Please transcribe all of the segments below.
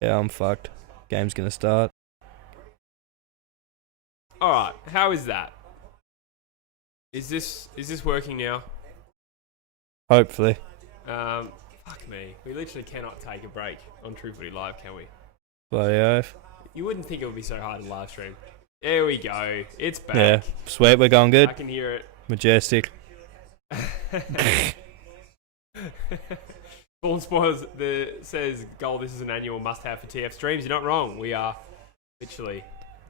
Yeah, I'm fucked. Game's gonna start. Alright, how is that? Is this working now? Hopefully. Fuck me. We literally cannot take a break on True Footy Live, can we? Bloody oath. You wouldn't think it would be so hard to live stream. There we go. It's back. Yeah. Sweet, we're going good. I can hear it. Majestic. Born Spoilers says, Goal, this is an annual must-have for TF streams. You're not wrong. We are literally...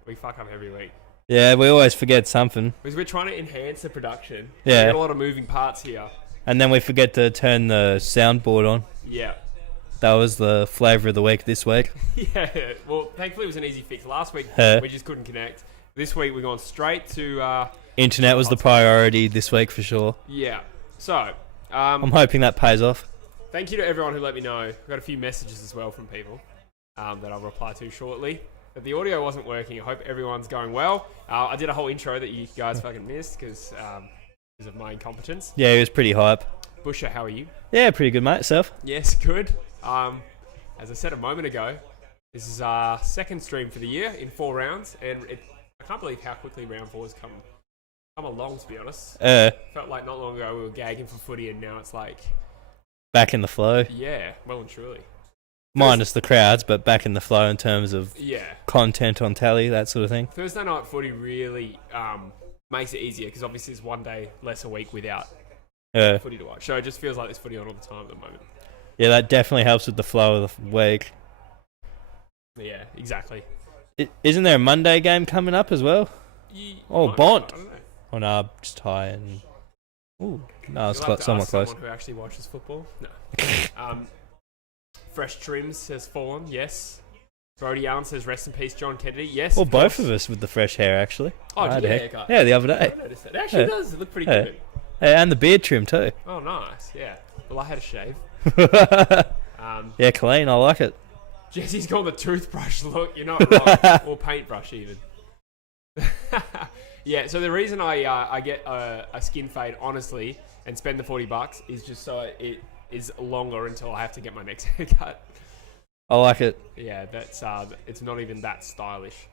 We fuck up every week. Yeah, we always forget something. Because we're trying to enhance the production. Yeah. We've got a lot of moving parts here. And then we forget to turn the soundboard on. Yeah. That was the flavour of the week this week. Yeah. Well, thankfully it was an easy fix. Last week, we just couldn't connect. This week, we're going straight to... Internet was the priority this week for sure. Yeah. So... I'm hoping that pays off. Thank you to everyone who let me know. I've got a few messages as well from people that I'll reply to shortly. But the audio wasn't working. I hope everyone's going well. I did a whole intro that you guys fucking missed because of my incompetence. Yeah, he was pretty hype. Busher, how are you? Yeah, pretty good, mate. Yourself? Yes, good. As I said a moment ago, this is our second stream for the year in 4 rounds. And I can't believe how quickly round 4 has come along, to be honest. Felt like not long ago we were gagging for footy and now it's like... Back in the flow. Yeah, well and truly. Minus the crowds, but back in the flow in terms of yeah, content on tally, that sort of thing. Thursday night footy really makes it easier because obviously it's one day less a week without footy to watch. So it just feels like there's footy on all the time at the moment. Yeah, that definitely helps with the flow of the week. Yeah, exactly. Isn't there a Monday game coming up as well? Bont. I don't know. Oh no, just high and... Ooh, no, it's You'll have to somewhat ask close. Someone who actually watches football. No. Fresh Trims has fallen. Yes. Brody Allen says rest in peace, John Kennedy. Yes. Well, both of us with the fresh hair actually. Oh, I had did you a get a haircut? Yeah, the other day. I noticed that. It actually does. It look pretty good. Yeah, and the beard trim too. Oh, nice. Yeah. Well, I had a shave. Yeah, clean. I like it. Jesse's got the toothbrush look. You're not wrong. Or paintbrush even. Yeah, so the reason I get a skin fade, honestly, and spend the $40 is just so it is longer until I have to get my next haircut. I like it. Yeah, that's it's not even that stylish.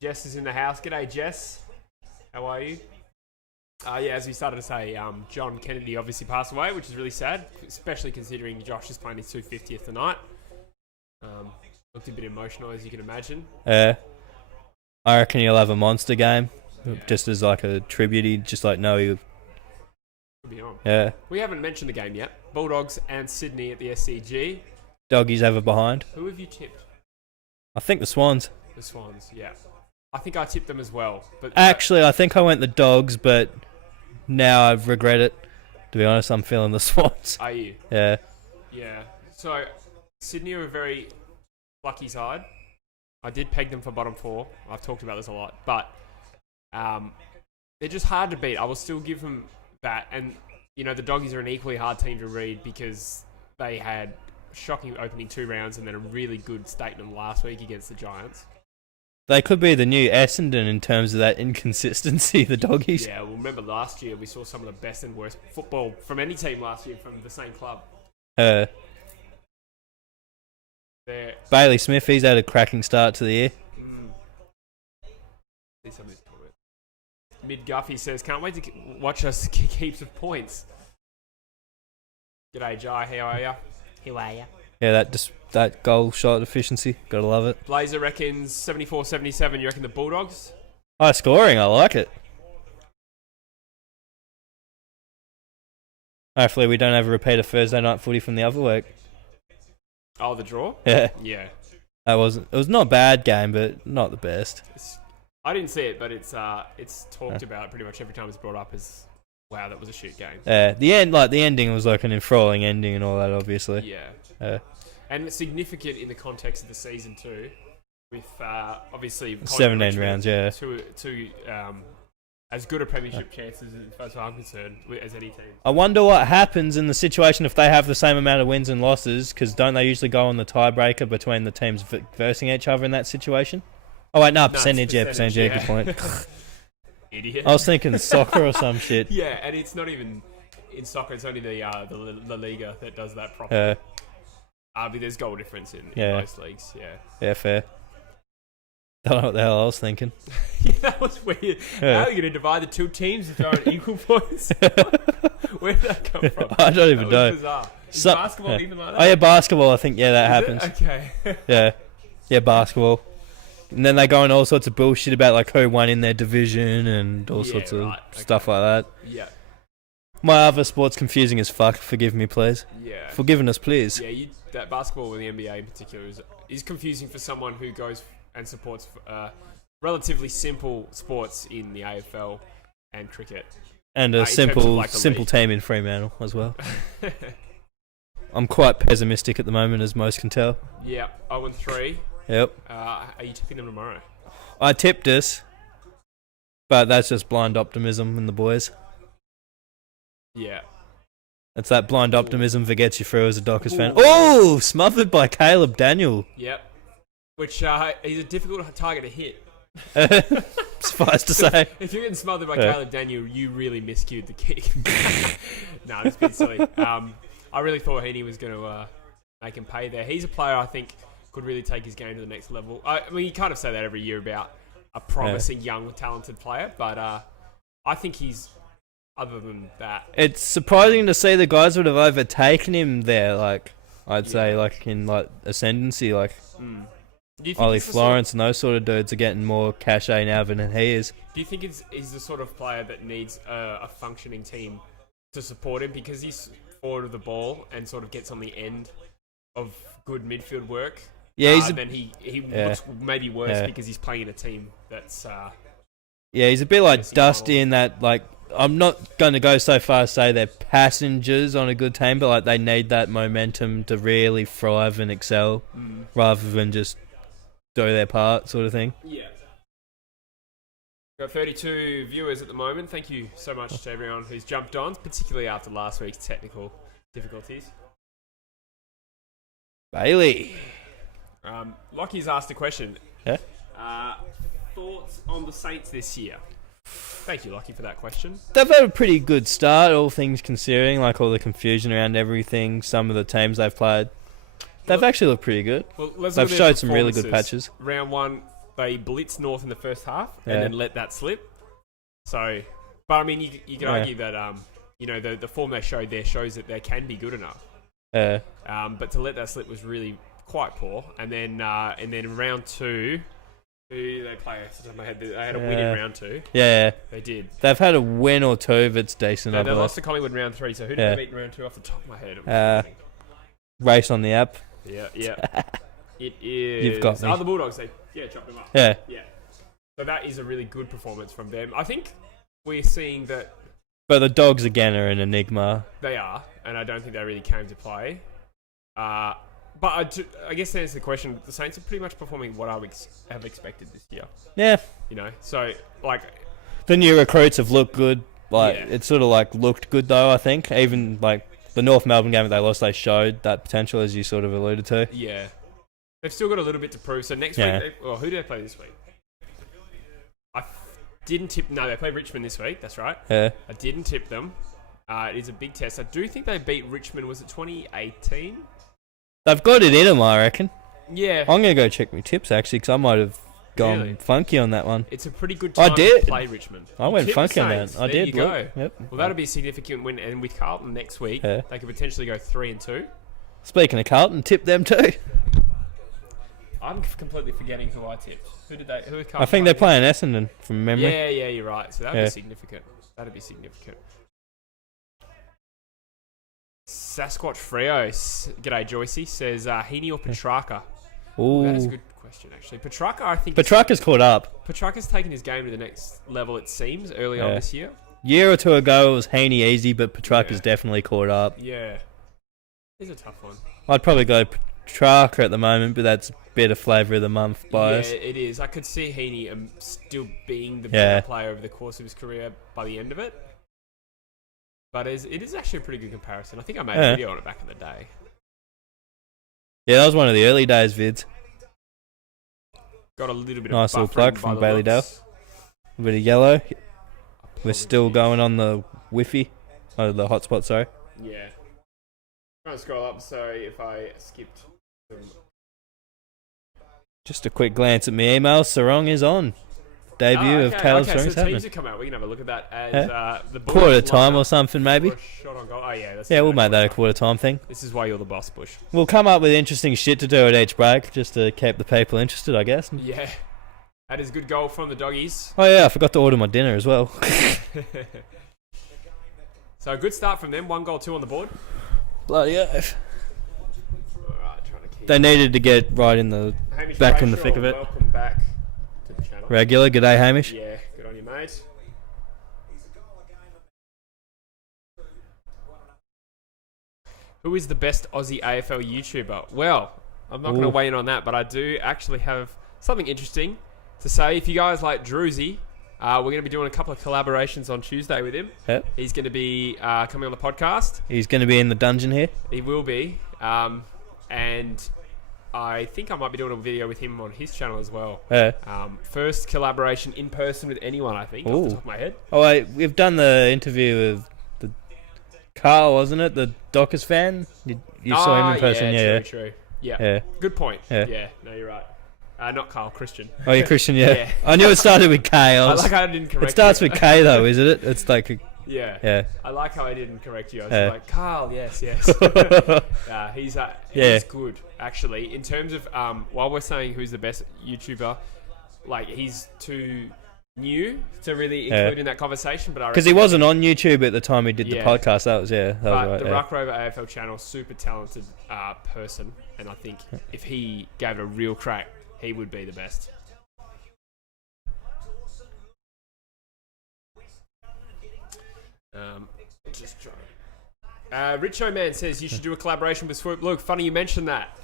Jess is in the house. G'day, Jess. How are you? Yeah, as we started to say, John Kennedy obviously passed away, which is really sad, especially considering Josh is playing his 250th tonight. Looked a bit emotional, as you can imagine. I reckon he'll have a monster game, just as like a tribute. He'd just like know you. Could be on. Yeah. We haven't mentioned the game yet. Bulldogs and Sydney at the SCG. Doggies ever behind. Who have you tipped? I think the Swans. The Swans, yeah. I think I tipped them as well. But actually, I think I went the Dogs, but now I regret it. To be honest, I'm feeling the Swans. Are you? Yeah. Yeah. So Sydney are a very lucky side. I did peg them for bottom 4. I've talked about this a lot, but they're just hard to beat. I will still give them that. And, you know, the Doggies are an equally hard team to read because they had a shocking opening 2 rounds and then a really good statement last week against the Giants. They could be the new Essendon in terms of that inconsistency, the Doggies. Yeah, well, remember last year we saw some of the best and worst football from any team last year from the same club. Bailey Smith, he's had a cracking start to the year. Mid Guffy says, can't wait to watch us kick heaps of points. G'day, Jai. How are ya? How are ya? Yeah, that goal shot efficiency. Gotta love it. Blazer reckons 74-77. You reckon the Bulldogs? High scoring. I like it. Hopefully we don't have a repeat of Thursday night footy from the other week. Oh, the draw? Yeah. Yeah. It was not a bad game, but not the best. I didn't see it, but it's talked about pretty much every time it's brought up as, wow, that was a shit game. Yeah, the ending was like an enthralling ending and all that, obviously. Yeah. And it's significant in the context of the season too, with obviously 17 rounds, yeah. Two as good a premiership chances as far as I'm concerned as any team. I wonder what happens in the situation if they have the same amount of wins and losses, because don't they usually go on the tiebreaker between the teams versing each other in that situation? Oh wait, no, percentage, yeah, good point. Idiot. I was thinking soccer or some shit. Yeah, and it's not even in soccer, it's only the La Liga that does that properly. But there's goal difference in most leagues. Yeah. Yeah, fair. Don't know what the hell I was thinking. Yeah, that was weird. Yeah. How are you going to divide the two teams and throw in equal points? Where did that come from? I don't even know. Bizarre. Is basketball even like that? Oh yeah, basketball. I think that happens. Okay. Yeah, basketball. And then they go on all sorts of bullshit about like who won in their division and all sorts of stuff like that. Yeah. My other sport's confusing as fuck. Forgive me, please. Yeah. Forgiveness, please. Yeah, that basketball with the NBA in particular is confusing for someone who goes and supports relatively simple sports in the AFL and cricket. And a simple team in Fremantle as well. I'm quite pessimistic at the moment, as most can tell. Yeah, 0-3. Yep. Are you tipping them tomorrow? I tipped us, but that's just blind optimism in the boys. Yeah. It's that blind optimism that gets you through as a Dockers fan. Oh, smothered by Caleb Daniel. Yep. Which he's a difficult target to hit. Suffice to say. If you're getting smothered by Caleb Daniel, you really miscued the kick. No, that's a bit silly. I really thought Heaney was going to make him pay there. He's a player I think could really take his game to the next level. I mean, you kind of say that every year about a promising young, talented player, but I think he's, other than that... It's surprising to see the guys would have overtaken him there, like, I'd say, like, in, like, ascendancy, like... Ollie Florence and those sort of dudes are getting more cachet now than he is. Do you think he's the sort of player that needs a functioning team to support him because he's forward of the ball and sort of gets on the end of good midfield work? Yeah, then he looks maybe worse because he's playing in a team that's... yeah, he's a bit like Dusty in that, like, I'm not going to go so far as to say they're passengers on a good team, but like they need that momentum to really thrive and excel rather than just do their part sort of thing. Yeah. We've got 32 viewers at the moment. Thank you so much to everyone who's jumped on, particularly after last week's technical difficulties. Bailey. Lockie's asked a question. Yeah? Thoughts on the Saints this year? Thank you, Lockie, for that question. They've had a pretty good start, all things considering, like all the confusion around everything, some of the teams they've played. They've actually looked pretty good. Well, let's they've showed some really good patches. Round one, they blitzed North in the first half and then let that slip. So, but I mean, you can argue that the form they showed there shows that they can be good enough. But to let that slip was really quite poor. And then in round two, who did they play? Off the top of my head, they had a win in round two. Yeah, they did. They've had a win or two that's decent. No, they lost to Collingwood in round three. So who did they beat in round two off the top of my head? Race on the app. Yeah. It is. You've got me. The Bulldogs. They chopped them up. Yeah. So that is a really good performance from them. I think we're seeing that. But the Dogs again are an enigma. They are, and I don't think they really came to play. But I guess to answer the question, the Saints are pretty much performing what I have expected this year. Yeah. So like the new recruits have looked good. Like it sort of like looked good though. I think even like. The North Melbourne game that they lost, they showed that potential, as you sort of alluded to. Yeah. They've still got a little bit to prove. So next week, who do they play this week? I didn't tip... No, they play Richmond this week. That's right. Yeah. I didn't tip them. It is a big test. I do think they beat Richmond. Was it 2018? They've got it in them, I reckon. Yeah. I'm going to go check my tips, actually, because I might have gone funky on that one. It's a pretty good time to play Richmond. I went funky on that. I did. There you go. Yep. Well, that'll be a significant win. And with Carlton next week, they could potentially go 3-2. Speaking of Carlton, tip them too. I'm completely forgetting who I tipped. Who did they? Who are Carlton? I think they're playing Essendon from memory. Yeah, you're right. So that'd be significant. That'd be significant. Sasquatch Freo, g'day Joycey, says Heaney or Petrarca? Ooh. That is a good question, actually. Petrarca, I think... Petrarca's caught up. Petrarca's taken his game to the next level, it seems, early on this year. Year or two ago, it was Heaney easy, but Petrarca's definitely caught up. Yeah. He's a tough one. I'd probably go Petrarca at the moment, but that's a bit of flavour of the month bias. Yeah, it is. I could see Heaney still being the better player over the course of his career by the end of it. But it is actually a pretty good comparison. I think I made a video on it back in the day. Yeah, that was one of the early days vids. Got a little bit nice of little plug from Bailey Dale. A bit of yellow. We're still going on the Wi-Fi. Oh, the hotspot, sorry. Yeah. Trying to scroll up. Sorry if I skipped some. Just a quick glance at my email. Sarong is on. Debut of Caleb So Sarong's the happening. teams have come out. We can have a look at that as the Bush Quarter time lineup or something, maybe. for a shot on goal. Oh yeah, that's Yeah, we'll make that a quarter time thing. This is why you're the boss, Bush. We'll come up with interesting shit to do at each break, just to keep the people interested, I guess. Yeah, that is a good goal from the doggies. Oh yeah, I forgot to order my dinner as well. So a good start from them. 1 goal, 2 on the board. Bloody oath. Alright, trying to keep. They needed to get right in the Hamish back in the Brayshaw, thick of it. Welcome back to the channel. Regular. G'day, Hamish. Yeah, good on you, mate. Who is the best Aussie AFL YouTuber? Well, I'm not going to weigh in on that, but I do actually have something interesting to say. If you guys like Druzy, we're going to be doing a couple of collaborations on Tuesday with him. Yep. He's going to be coming on the podcast. He's going to be in the dungeon here. He will be. And I think I might be doing a video with him on his channel as well. Yeah. First collaboration in person with anyone, I think, off the top of my head. Oh wait, we've done the interview with the Carl, wasn't it? The Dockers fan. You saw him in person, yeah. True. Yeah. Yeah. Good point. Yeah. No, you're right. Not Carl, Christian. Oh, you're Christian, yeah. Yeah. I knew it started with K. I didn't correct you. It starts with K though, isn't it? It's like, Yeah. yeah. I like how I didn't correct you. I was Yeah. like, Carl, yes. He's good, actually. In terms of, while we're saying who's the best YouTuber, like, he's too new to really include in that conversation. But because he wasn't on YouTube at the time he did the Yeah. podcast. That was But right. the Yeah. Ruck Rover AFL channel, super talented person. And I think if he gave it a real crack, he would be the best. Just try. Richo Man says you should do a collaboration with Swoop. Look, funny you mentioned that.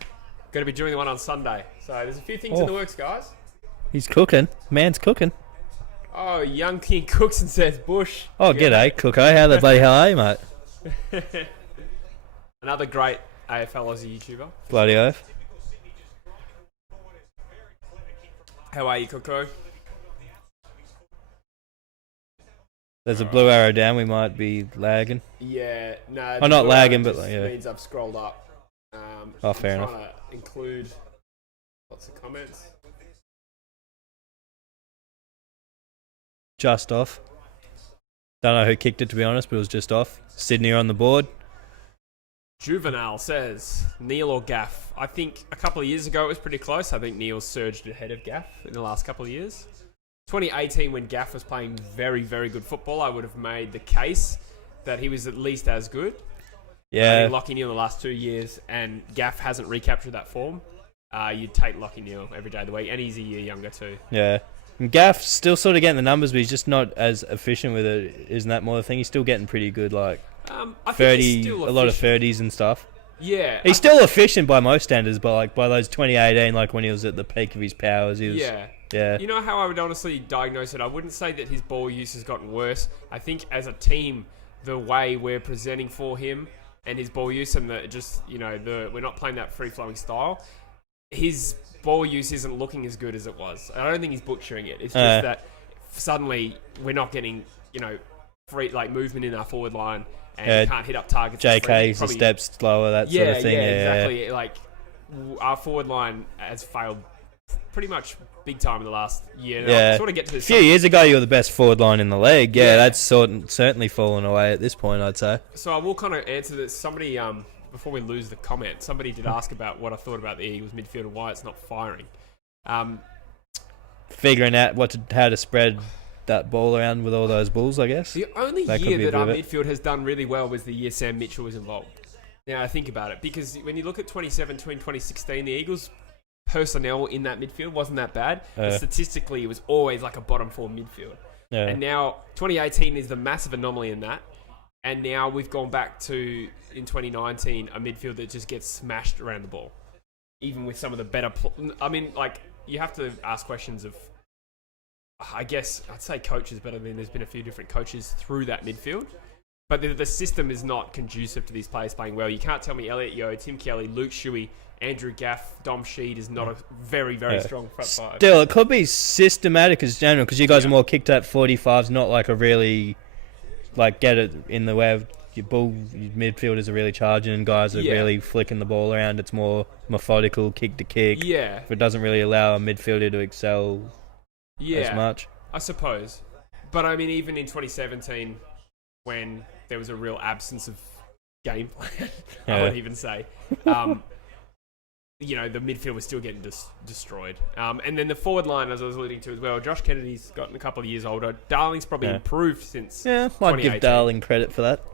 Going to be doing one on Sunday. So there's a few things in the works, guys. He's cooking. Man's cooking. Oh, Young King Cookson says Bush. Oh, g'day, Cooko. How the bloody hell are you, mate? Another great AFL Aussie YouTuber. Bloody oath. How are you, Coco? There's a blue arrow down. We might be lagging. Yeah, no. Oh, not lagging, but like, yeah. Means I've scrolled up. Oh, fair I'm enough. trying to include lots of comments. Just off. Don't know who kicked it, to be honest, but it was just off. Sydney are on the board. Juvenile says Neil or Gaff. I think a couple of years ago it was pretty close. I think Neil surged ahead of Gaff in the last couple of years. 2018, when Gaff was playing very, very good football, I would have made the case that he was at least as good. Yeah. Lockie Neal in the last 2 years, and Gaff hasn't recaptured that form. You'd take Lockie Neal every day of the week, and he's a year younger too. Yeah. And Gaff's still sort of getting the numbers, but he's just not as efficient with it. Isn't that more the thing? He's still getting pretty good, like I think 30, he's still a lot of efficient. 30s and stuff. Yeah. He's still efficient by most standards, but like by those 2018, like when he was at the peak of his powers, he was. Yeah. You know how I would honestly diagnose it? I wouldn't say that his ball use has gotten worse. I think as a team, the way we're presenting for him and his ball use and we're not playing that free-flowing style, his ball use isn't looking as good as it was. I don't think he's butchering it. It's just that suddenly we're not getting, free movement in our forward line and we can't hit up targets. JK's a step slower, that sort of thing. Yeah, exactly. Like, our forward line has failed pretty much big time in the last year. And I'll sort of get to this. A few years ago, you were the best forward line in the league. Yeah, that's certainly fallen away at this point, I'd say. So I will kind of answer this. Somebody, before we lose the comment, somebody did ask about what I thought about the Eagles midfield and why it's not firing. Figuring out how to spread that ball around with all those Bulls, I guess. The only year that our midfield has done really well was the year Sam Mitchell was involved. Now, I think about it, because when you look at 2016, the Eagles' personnel in that midfield wasn't that bad. But statistically, it was always like a bottom four midfield. Yeah. And now, 2018 is the massive anomaly in that. And now we've gone back to, in 2019, a midfield that just gets smashed around the ball. Even with some of the better... you have to ask questions of... I guess I'd say coaches, but I mean, there's been a few different coaches through that midfield. But the system is not conducive to these players playing well. You can't tell me Elliot Yeo, Tim Kelly, Luke Shuey, Andrew Gaff, Dom Sheed is not a very, very strong front five. Still, it could be systematic as general, because you guys are more kicked at 45s, not like a really... get it in the way of, your midfielders are really charging and guys are really flicking the ball around. It's more methodical, kick to kick. Yeah. But it doesn't really allow a midfielder to excel as much. I suppose. But I mean, even in 2017, when there was a real absence of game plan, I would even say, you know, the midfield was still getting destroyed. And then the forward line, as I was alluding to as well, Josh Kennedy's gotten a couple of years older. Darling's probably improved since might give Darling credit for that.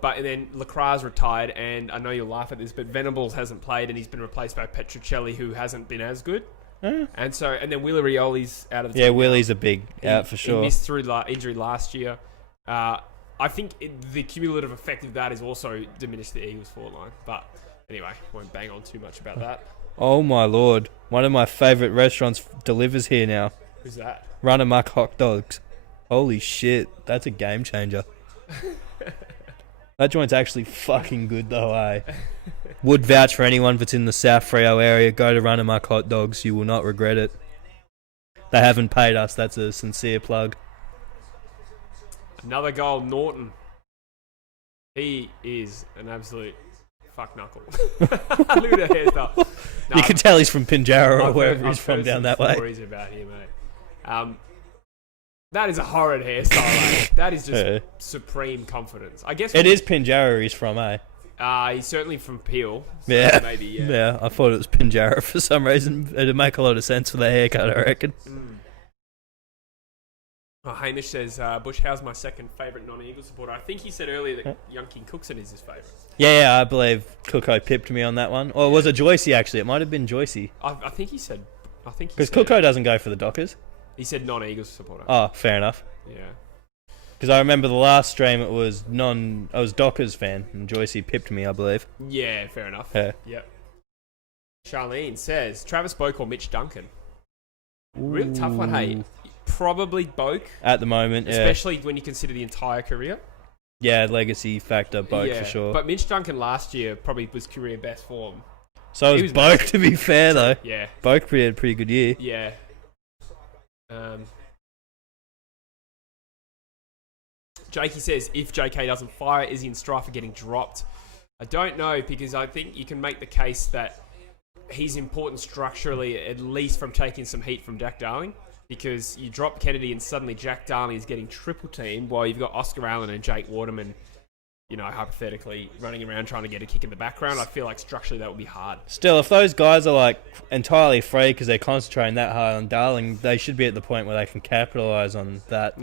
But then Lacra's retired, and I know you'll laugh at this, but Venables hasn't played, and he's been replaced by Petruccelli, who hasn't been as good. And then Willie Rioli's out of the team. Willie's a big out for sure. He missed through injury last year. I think the cumulative effect of that has also diminished the Eagles forward line. But anyway, won't bang on too much about that. Oh my lord. One of my favourite restaurants delivers here now. Who's that? Run Amok Hot Dogs. Holy shit. That's a game changer. That joint's actually fucking good though, eh? Would vouch for anyone that's in the South Freo area. Go to Run Amok Hot Dogs. You will not regret it. They haven't paid us. That's a sincere plug. Another goal, Norton. He is an absolute fuck knuckle. Look at the hairstyle. No, you can tell he's from Pinjarra or wherever he's from down that way. Stories about him, mate. That is a horrid hairstyle, mate. That is just supreme confidence. I guess it is Pinjarra he's from, eh? He's certainly from Peel. So yeah. Maybe, yeah. I thought it was Pinjarra for some reason. It'd make a lot of sense for the haircut, I reckon. Oh, Hamish says, Bush, how's my second favourite non-Eagle supporter? I think he said earlier that Young King Cookson is his favourite. Yeah, I believe Cooko pipped me on that one. Or was it Joycey, actually? It might have been Joycey. I think he said... Because Cooko doesn't go for the Dockers. He said non-Eagles supporter. Oh, fair enough. Yeah. Because I remember the last stream, I was Dockers fan, and Joycey pipped me, I believe. Yeah, fair enough. Yeah. Yep. Charlene says, Travis Boak or Mitch Duncan? Really tough one, hey. Probably Boak. At the moment, especially when you consider the entire career. Yeah, legacy factor, Boak for sure. But Mitch Duncan last year probably was career best form. So was Boak, to be fair, though. Yeah. Boak had a pretty good year. Yeah. Jakey says, if JK doesn't fire, is he in strife for getting dropped? I don't know, because I think you can make the case that he's important structurally, at least from taking some heat from Jack Darling, because you drop Kennedy and suddenly Jack Darling is getting triple teamed while you've got Oscar Allen and Jake Waterman, you know, hypothetically running around trying to get a kick in the background. I feel like structurally that would be hard. Still, if those guys are like entirely free because they're concentrating that hard on Darling, they should be at the point where they can capitalise on that.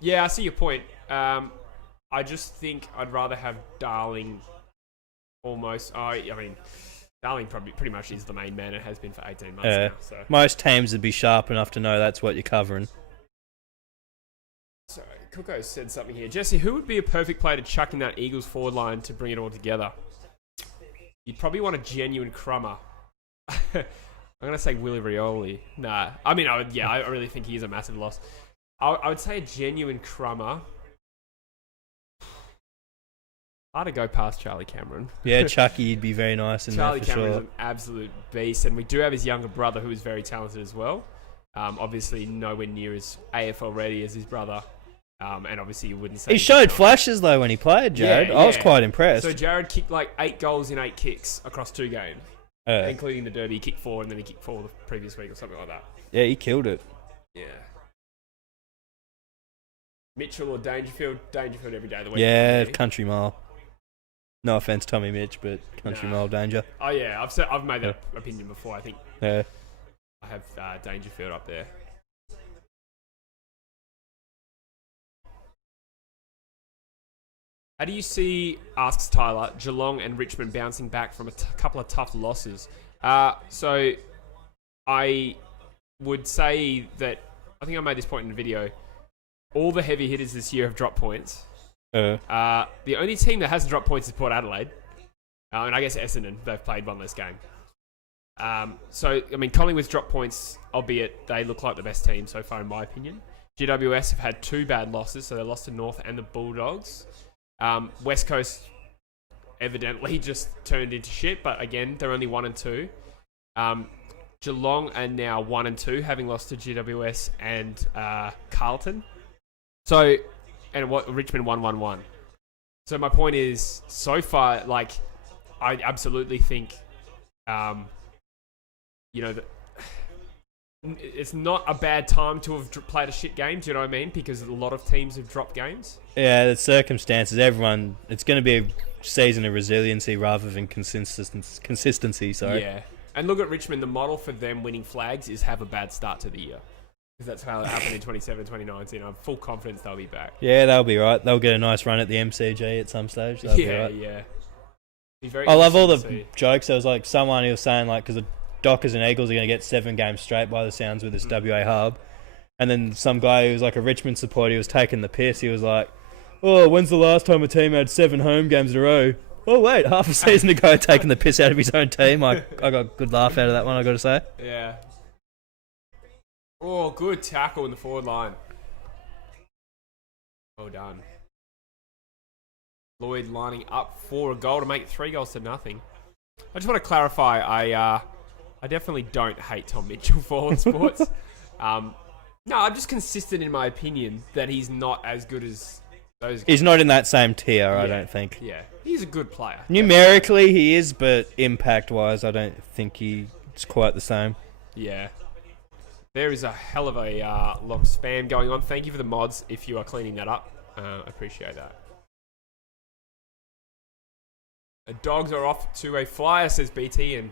Yeah, I see your point. I just think I'd rather have Darling almost. I mean, Darling probably pretty much is the main man and has been for 18 months now. So. Most teams would be sharp enough to know that's what you're covering. So, Cooko said something here. Jesse, who would be a perfect player to chuck in that Eagles forward line to bring it all together? You'd probably want a genuine crummer. I'm going to say Willie Rioli. Nah. I mean, I really think he is a massive loss. I would say a genuine crummer. Hard to go past Charlie Cameron. Yeah, Chucky'd be very nice in Charlie there for Cameron sure. is an absolute beast, and we do have his younger brother who is very talented as well. Obviously, nowhere near as AFL ready as his brother. And obviously, you wouldn't say... He showed flashes, though, when he played, Jared. I was quite impressed. So, Jared kicked like 8 goals in 8 kicks across 2 games. Including the derby. He kicked 4, and then he kicked 4 the previous week or something like that. Yeah, he killed it. Yeah. Mitchell or Dangerfield? Dangerfield every day of the week. Yeah, country mile. No offense, Tommy Mitch, but country mile danger. Oh yeah, I've made that opinion before. I think. Yeah. I have Dangerfield up there. How do you see, asks Tyler, Geelong and Richmond bouncing back from a couple of tough losses? So I would say that I think I made this point in the video. All the heavy hitters this year have dropped points. The only team that hasn't dropped points is Port Adelaide. And I guess Essendon, they've played one less game. So, I mean, Collingwood's dropped points, albeit they look like the best team so far, in my opinion. GWS have had 2 bad losses, so they lost to North and the Bulldogs. West Coast evidently just turned into shit, but again, they're only 1 and 2. Geelong are now 1 and 2, having lost to GWS and Carlton. So, and what Richmond 1-1-1. So my point is, so far, like, I absolutely think, that it's not a bad time to have played a shit game. Do you know what I mean? Because a lot of teams have dropped games. Yeah, the circumstances. It's going to be a season of resiliency rather than consistency. Sorry. Yeah, and look at Richmond. The model for them winning flags is have a bad start to the year. Because that's how it happened in 2019. I'm full confidence they'll be back. Yeah, they'll be right. They'll get a nice run at the MCG at some stage. They'll be right. Yeah. I love all the jokes. There was like someone who was saying like, because the Dockers and Eagles are going to get 7 games straight by the sounds with this WA hub. And then some guy who was like a Richmond supporter, he was taking the piss. He was like, oh, when's the last time a team had 7 home games in a row? Oh, wait, half a season ago taking the piss out of his own team. I got a good laugh out of that one, I got to say. Yeah. Oh, good tackle in the forward line. Well done. Lloyd lining up for a goal to make it 3 goals to nothing. I just want to clarify, I definitely don't hate Tom Mitchell for All Sports. No, I'm just consistent in my opinion that he's not as good as those guys. He's not in that same tier, I don't think. Yeah, he's a good player. Numerically, he is, but impact-wise, I don't think he's quite the same. Yeah. There is a hell of a lot of spam going on. Thank you for the mods if you are cleaning that up. Appreciate that. The Dogs are off to a flyer, says BT, and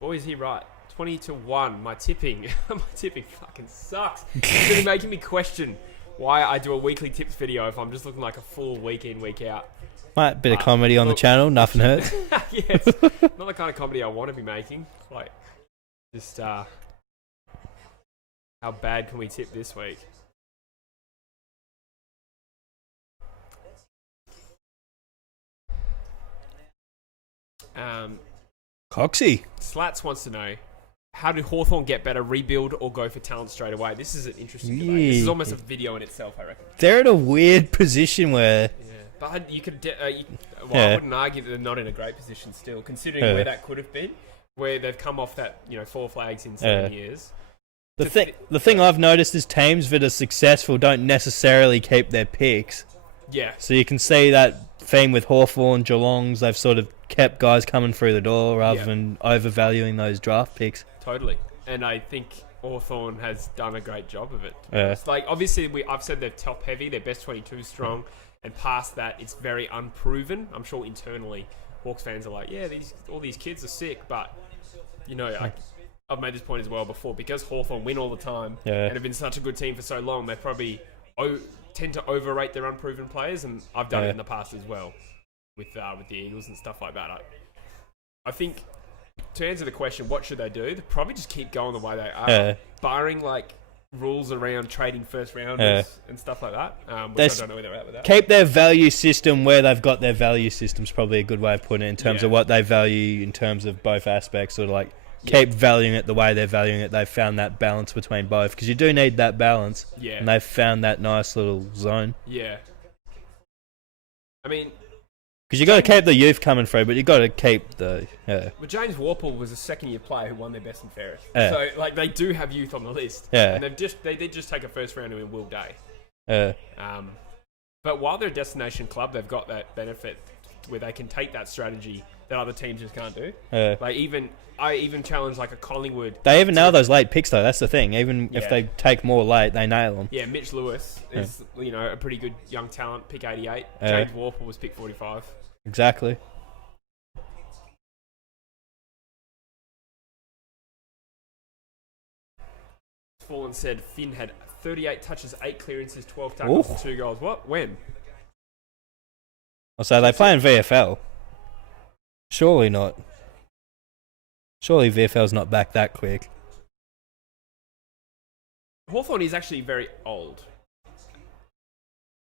boy, is he right. 20-1. My tipping fucking sucks. It's really making me question why I do a weekly tips video if I'm just looking like a fool week in, week out. Bit of comedy on the channel, nothing hurts. Yeah, it's not the kind of comedy I want to be making. Like, just, how bad can we tip this week? Coxie. Slats wants to know, how do Hawthorn get better, rebuild or go for talent straight away? This is an interesting debate. This is almost a video in itself, I reckon. They're in a weird position where... Yeah, but you could... I wouldn't argue that they're not in a great position still, considering where that could have been, where they've come off that 4 flags in 7 years. The thing I've noticed is teams that are successful don't necessarily keep their picks. Yeah. So you can see that theme with Hawthorn, Geelongs, they've sort of kept guys coming through the door rather than overvaluing those draft picks. Totally. And I think Hawthorn has done a great job of it. Like, obviously, I've said they're top heavy, they're best 22 strong, and past that, it's very unproven. I'm sure internally, Hawks fans are like, yeah, all these kids are sick, but, I've made this point as well before, because Hawthorn win all the time and have been such a good team for so long, they probably tend to overrate their unproven players, and I've done it in the past as well with the Eagles and stuff like that. I think, to answer the question, what should they do? They probably just keep going the way they are, barring like rules around trading first rounders and stuff like that, which I don't know where they're at with that. Keep their value system where they've got their value system's probably a good way of putting it in terms of what they value in terms of both aspects, sort of like keep valuing it the way they're valuing it. They've found that balance between both, because you do need that balance. Yeah. And they've found that nice little zone. Yeah. I mean, because you got to keep the youth coming through, but you got to keep the. Well, James Warple was a second-year player who won their best and fairest. So, like, they do have youth on the list. Yeah. And they did just take a first rounder in Will Day. But while they're a destination club, they've got that benefit where they can take that strategy that other teams just can't do. Like, I even challenge like a Collingwood. They even nail those late picks though. That's the thing. Even if they take more late, they nail them. Yeah, Mitch Lewis is a pretty good young talent. Pick 88. James Warple was pick 45. Exactly. Fallen said Finn had 38 touches, 8 clearances, 12 tackles, and 2 goals. What? When? So they play in VFL. Surely not. Surely VFL's not back that quick. Hawthorn is actually very old.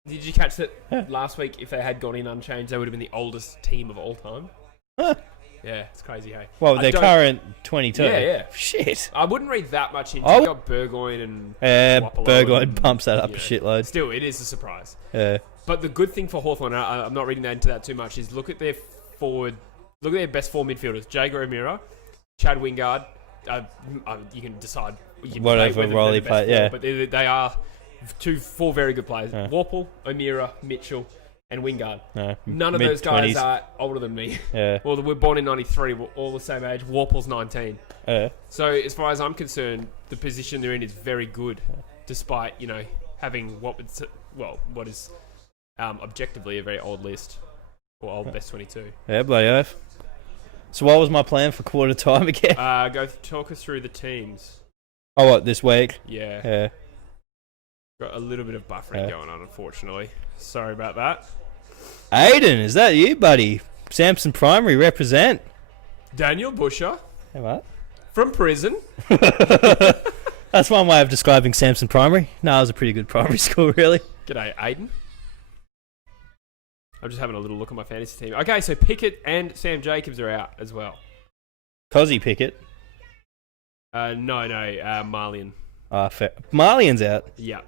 Did you catch that last week? If they had gone in unchanged, they would have been the oldest team of all time. Huh. Yeah, it's crazy, hey. Well, their current 22. Yeah. Shit. I wouldn't read that much into it. You got Burgoyne and... Burgoyne pumps that up a shitload. Still, it is a surprise. Yeah. But the good thing for Hawthorn, I'm not reading into that too much, is look at their best 4 midfielders. Jager O'Meara, Chad Wingard. You can decide. Whatever role he plays, but they are 4 very good players. Warple, O'Meara, Mitchell, and Wingard. No, None of those guys mid-20s. are older than me. Yeah. Well, we're born in 93. We're all the same age. Warple's 19. Yeah. So as far as I'm concerned, the position they're in is very good, despite, you know, having what is objectively a very old list, or old best 22. Yeah, bloody oath. So what was my plan for quarter time again? Talk us through the teams. Oh, what, this week? Yeah. Yeah. Got a little bit of buffering going on, unfortunately. Sorry about that. Aiden, is that you, buddy? Samson Primary represent. Daniel Busher Hey, what? from prison. That's one way of describing Samson Primary. No, it was a pretty good primary school, really. G'day, Aiden. I'm just having a little look at my fantasy team. Okay, so Pickett and Sam Jacobs are out as well. Cozzy Pickett. Marlian. Fair. Marlian's out. Yeah.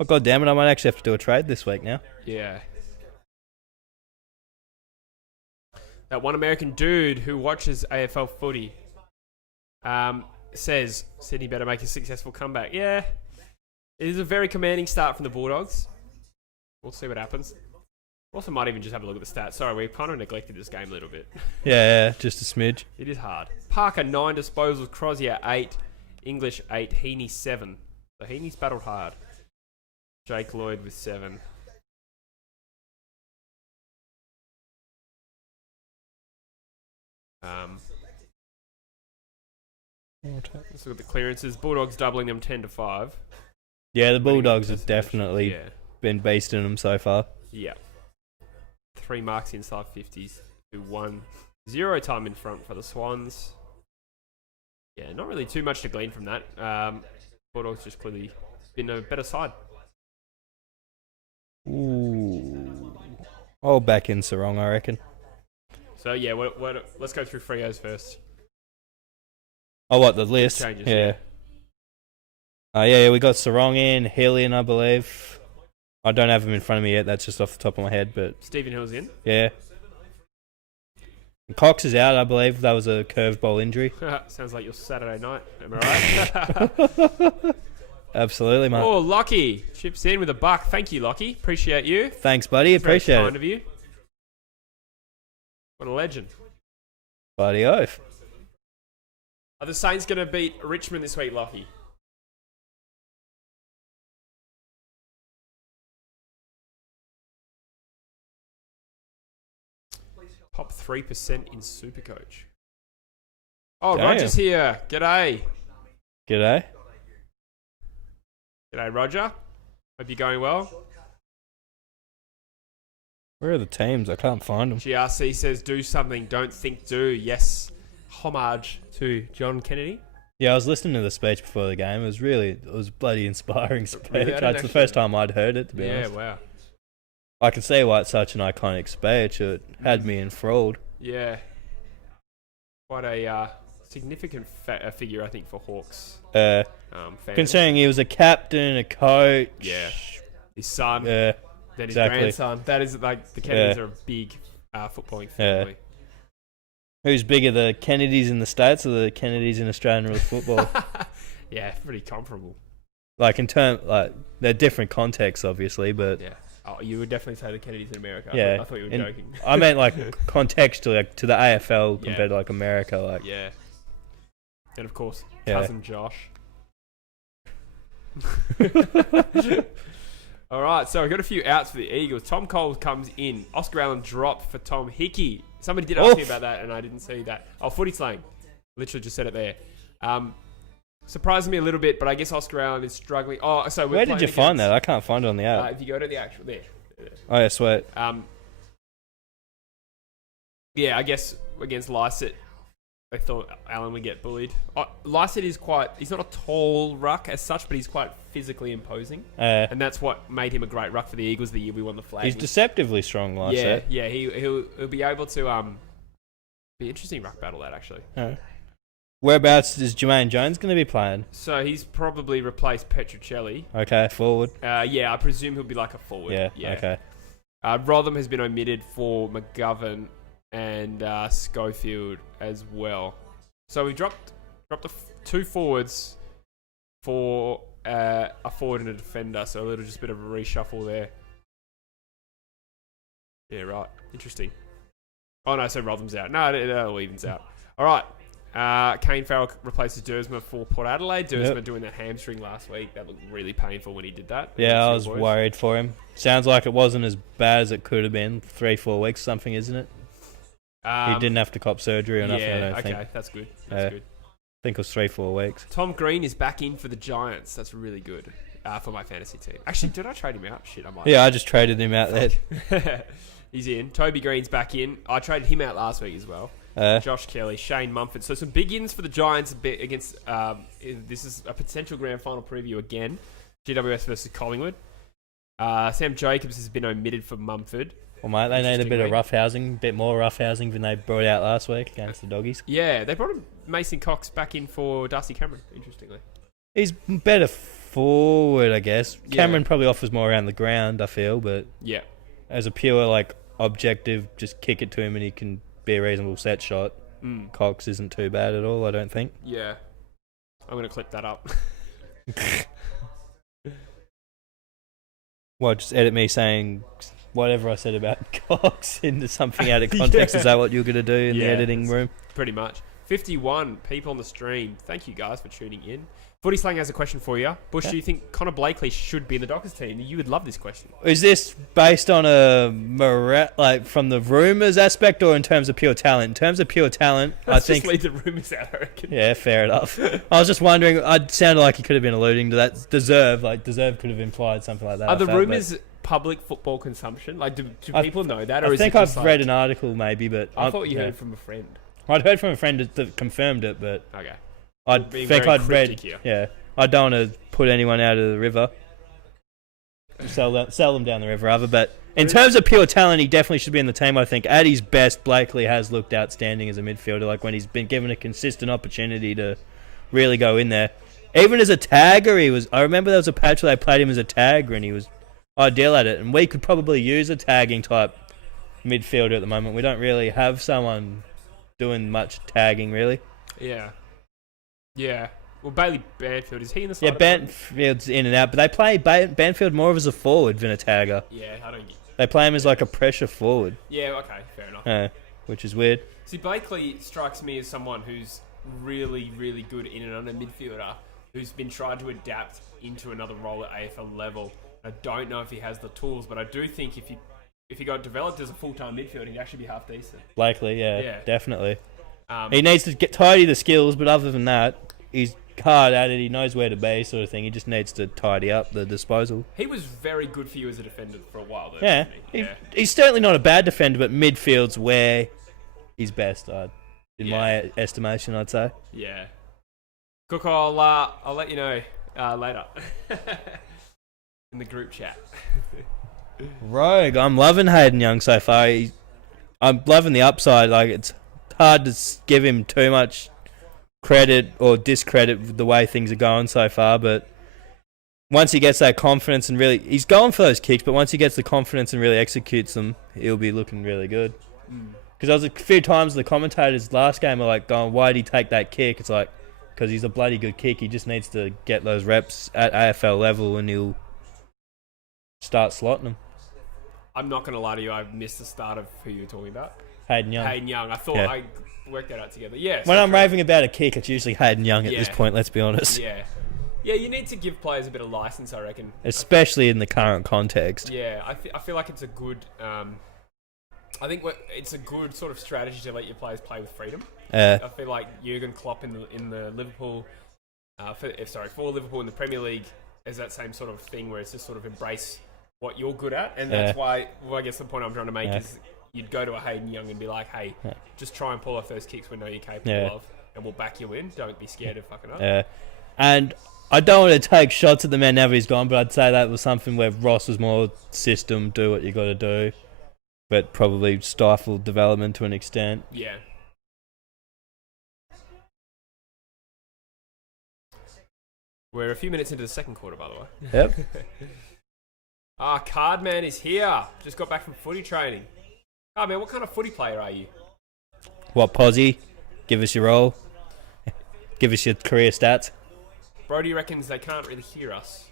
Oh, god damn it, I might actually have to do a trade this week now. Yeah. That one American dude who watches AFL Footy says Sydney better make a successful comeback. Yeah. It is a very commanding start from the Bulldogs. We'll see what happens. Also might even just have a look at the stats. Sorry, we kind of neglected this game a little bit. Yeah, just a smidge. It is hard. Parker, 9 disposals. Crozier, 8. English, 8. Heaney, 7. So Heaney's battled hard. Jake Lloyd with 7. Let's look at the clearances. Bulldogs doubling them 10-5. Yeah, the Bulldogs have definitely Yeah. been beasting them so far. Yeah. 3 marks inside 50s to 1-0 time in front for the Swans. Yeah, not really too much to glean from that. Bulldogs just clearly been a better side. Ooh. Oh, back in Sarong, I reckon. So yeah, let's go through Freos first. Oh, what, the list? Changes, yeah. Yeah, we got Sarong in, Hillian, I believe. I don't have him in front of me yet, that's just off the top of my head, but Stephen Hill's in. yeah. And Cox is out, I believe. That was a curveball injury. Sounds like your Saturday night. Am I right? Absolutely, mate. Oh, Lockie chips in with $1. Thank you, Lockie. Appreciate you. Thanks, buddy. Appreciate Very kind it. of you. What a legend. Bloody oath. Are the Saints going to beat Richmond this week, Lockie? Top 3% in Supercoach. Oh, Damn. Roger's here. G'day. G'day. G'day, Roger. Hope you're going well. Where are the teams? I can't find them. GRC says, do something, don't think do. Yes. Homage to John Kennedy. Yeah, I was listening to the speech before the game. It was a bloody inspiring speech. Really? It's the first time I'd heard it, to be honest. Yeah, wow. I can see why it's such an iconic speech. It had me enthralled. Yeah. Quite a significant figure, I think, for Hawks fans. Considering he was a captain, a coach. Yeah. His son, Yeah. then his exactly. grandson. That is, like, the Kennedys are a big footballing family. Who's bigger, the Kennedys in the States or the Kennedys in Australian rules football? Yeah, pretty comparable. Like, they're different contexts, obviously, but... Yeah. Oh, you would definitely say the Kennedys in America. Yeah. I thought you were joking. I meant, like, contextually, like, to the AFL compared to, like, America. Like, Yeah. And, of course, Yeah. cousin Josh. All right, so we've got a few outs for the Eagles. Tom Cole comes in. Oscar Allen dropped for Tom Hickey. Somebody did ask me about that, and I didn't see that. Oh, footy slang. Literally just said it there. Surprised me a little bit, but I guess Oscar Allen is struggling. Oh, so where did you find that? I can't find it on the app. If you go to the actual... There. Oh, yeah, sweet. Yeah, I guess against Lycett, I thought Allen would get bullied. Lycett is he's not a tall ruck as such, but he's quite physically imposing. And that's what made him a great ruck for the Eagles the year we won the flag. He's deceptively strong, like that. Yeah, he'll be able to be an interesting ruck battle, that actually. Whereabouts is Jermaine Jones going to be playing? So he's probably replaced Petruccelli. Okay, forward. Yeah, I presume he'll be like a forward. Yeah. Okay. Rotham has been omitted for McGovern and Schofield as well. So we dropped two forwards for a forward and a defender. So a little just bit of a reshuffle there. Yeah, right. Interesting. Oh, no, so Rotham's out. No, it all evens out. All right. Kane Farrell replaces Dersma for Port Adelaide. Dersma doing that hamstring last week. That looked really painful when he did that. Yeah, I was worried for him. Sounds like it wasn't as bad as it could have been. 3-4 weeks, something, isn't it? He didn't have to cop surgery or nothing, I don't think. Okay, that's good. That's good. I think it was 3-4 weeks. Tom Green is back in for the Giants. That's really good for my fantasy team. Actually, did I trade him out? Shit, I might. Yeah, I just traded him out there. He's in. Toby Green's back in. I traded him out last week as well. Josh Kelly, Shane Mumford. So some big ins for the Giants against. This is a potential grand final preview again. GWS versus Collingwood. Sam Jacobs has been omitted for Mumford. Well, mate, they need a bit of roughhousing, a bit more roughhousing than they brought out last week against the Doggies. Yeah, they brought Mason Cox back in for Darcy Cameron, interestingly. He's better forward, I guess. Cameron probably offers more around the ground, I feel, but yeah, as a pure, objective, just kick it to him and he can be a reasonable set shot. Cox isn't too bad at all, I don't think. Yeah. I'm going to clip that up. Well, just edit me saying whatever I said about Cox into something out of context. Is that what you're going to do in the editing room? Pretty much. 51 people on the stream. Thank you guys for tuning in. Footy Slang has a question for you. Bush, do you think Connor Blakely should be in the Dockers team? You would love this question. Is this based on from the rumours aspect or in terms of pure talent? In terms of pure talent, I think... just leave the rumours out, I reckon. Yeah, fair enough. I was just wondering, it sounded like he could have been alluding to that. Deserve could have implied something like that. Are the rumours public football consumption? Do people know that? Or I think I've read an article maybe, but... I thought you heard from a friend. I'd heard from a friend that confirmed it, but... Okay. I think I'd read... Here. Yeah. I don't want to put anyone out of the river. Sell them down the river, rather. But in terms of pure talent, he definitely should be in the team, I think. At his best, Blakely has looked outstanding as a midfielder. When he's been given a consistent opportunity to really go in there. Even as a tagger, I remember there was a patch where they played him as a tagger and he was ideal at it. And we could probably use a tagging type midfielder at the moment. We don't really have someone doing much tagging, really. Yeah. Yeah. Well, Bailey Banfield, is he in the side? Yeah, Banfield's in and out, but they play Banfield more as a forward than a tagger. Yeah, I don't get it. They play him as a pressure forward. Yeah, okay, fair enough. Which is weird. See, Blakely strikes me as someone who's really, really good in and under midfielder, who's been trying to adapt into another role at AFL level. I don't know if he has the tools, but I do think if he got developed as a full-time midfielder, he'd actually be half decent. Blakely, yeah. Definitely. He needs to tidy the skills, but other than that, he's hard at it. He knows where to be, sort of thing. He just needs to tidy up the disposal. He was very good for you as a defender for a while, though. Yeah, he's certainly not a bad defender, but midfield's where he's best, in my estimation, I'd say. Yeah. Cook, I'll let you know later in the group chat. Rogue, I'm loving Hayden Young so far. I'm loving the upside. It's hard to give him too much credit or discredit with the way things are going so far, but once he gets that confidence and really, he's going for those kicks, but once he gets the confidence and really executes them, he'll be looking really good. Because there was a few times the commentators last game were going, why did he take that kick? It's because he's a bloody good kick. He just needs to get those reps at AFL level and he'll start slotting them. I'm not going to lie to you, I missed the start of who you were talking about. Hayden Young. I thought I worked that out together. Yeah. When I'm raving about a kick, it's usually Hayden Young at this point, let's be honest. Yeah. Yeah, you need to give players a bit of license, I reckon. Especially in the current context. Yeah, I feel like it's a good... I think it's a good sort of strategy to let your players play with freedom. I feel like Jurgen Klopp in the Liverpool... for Liverpool in the Premier League is that same sort of thing where it's just sort of embrace what you're good at. And that's why... Well, I guess the point I'm trying to make is... You'd go to a Hayden Young and be like, hey, just try and pull off those kicks we know you're capable of, and we'll back you in. Don't be scared of fucking up. Yeah. And I don't want to take shots at the man now he's gone, but I'd say that was something where Ross was more system, do what you got to do, but probably stifled development to an extent. Yeah. We're a few minutes into the second quarter, by the way. Yep. Cardman is here. Just got back from footy training. Oh, man, what kind of footy player are you? What, Posy? Give us your role. Give us your career stats. Brody reckons they can't really hear us.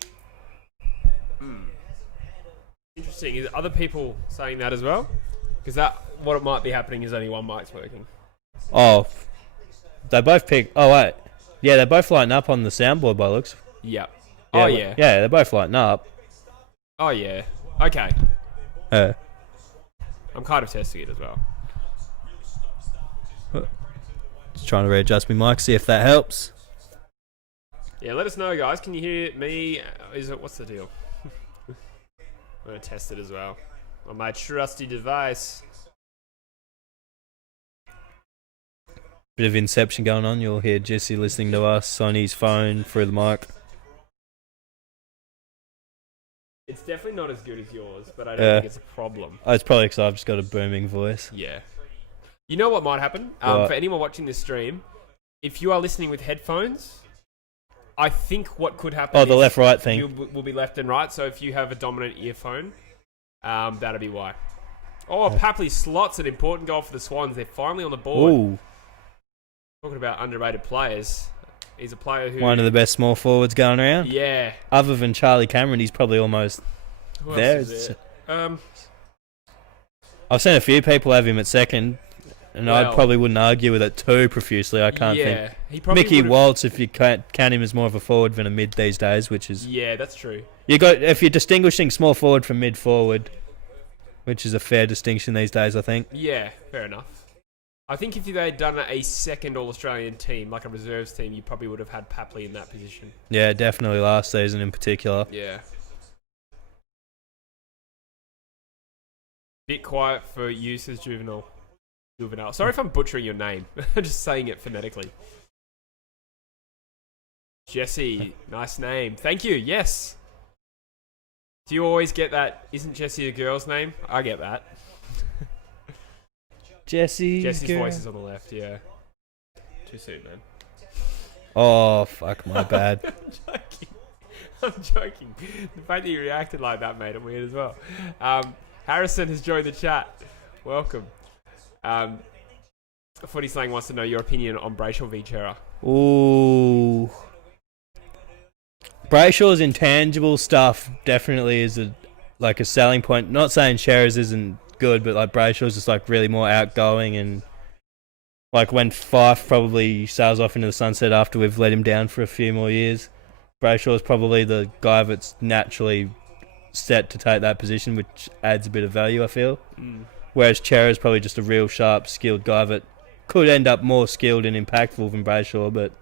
Interesting. Is other people saying that as well? Because that what it might be happening is only one mic's working. Oh, they both pick. Oh wait, yeah, they're both lighting up on the soundboard by looks. Yeah. Yeah, Oh yeah. Yeah, they're both lighting up. Oh yeah. Okay. I'm kind of testing it as well. just trying to readjust my mic, see if that helps. Yeah, let us know, guys. Can you hear me? What's the deal? I'm gonna test it as well on my trusty device. Bit of inception going on. You'll hear Jesse listening to us on his phone through the mic. It's definitely not as good as yours, but I don't think it's a problem. Oh, it's probably because I've just got a booming voice. Yeah. You know what might happen? For anyone watching this stream, if you are listening with headphones, I think what could happen the left-right thing. will be left and right. So if you have a dominant earphone, that'll be why. Oh, Papley slots an important goal for the Swans. They're finally on the board. Ooh. Talking about underrated players. He's a player who... One of the best small forwards going around. Yeah. Other than Charlie Cameron, he's probably almost there. I've seen a few people have him at second, and I probably wouldn't argue with it too profusely. I can't think. He probably Mickey Waltz, if you count him as more of a forward than a mid these days, which is... Yeah, that's true. If you're distinguishing small forward from mid forward, which is a fair distinction these days, I think. Yeah, fair enough. I think if they had done a second All-Australian team, like a reserves team, you probably would have had Papley in that position. Yeah, definitely last season in particular. Yeah. Bit quiet for use as juvenile. Sorry if I'm butchering your name. I'm just saying it phonetically. Jesse, nice name. Thank you, yes. Do you always get that, isn't Jesse a girl's name? I get that. Jesse's voice is on the left, yeah. Too soon, man. Oh, fuck, my bad. I'm joking. The fact that you reacted like that made it weird as well. Harrison has joined the chat. Welcome. Footy Slang wants to know your opinion on Brayshaw v Chera. Ooh. Brayshaw's intangible stuff definitely is a selling point. Not saying Chera's isn't good, but like Brayshaw's just like really more outgoing, and like when Fife probably sails off into the sunset after we've let him down for a few more years, Brayshaw's probably the guy that's naturally set to take that position, which adds a bit of value, I feel. Whereas Chera's probably just a real sharp, skilled guy that could end up more skilled and impactful than Brayshaw, but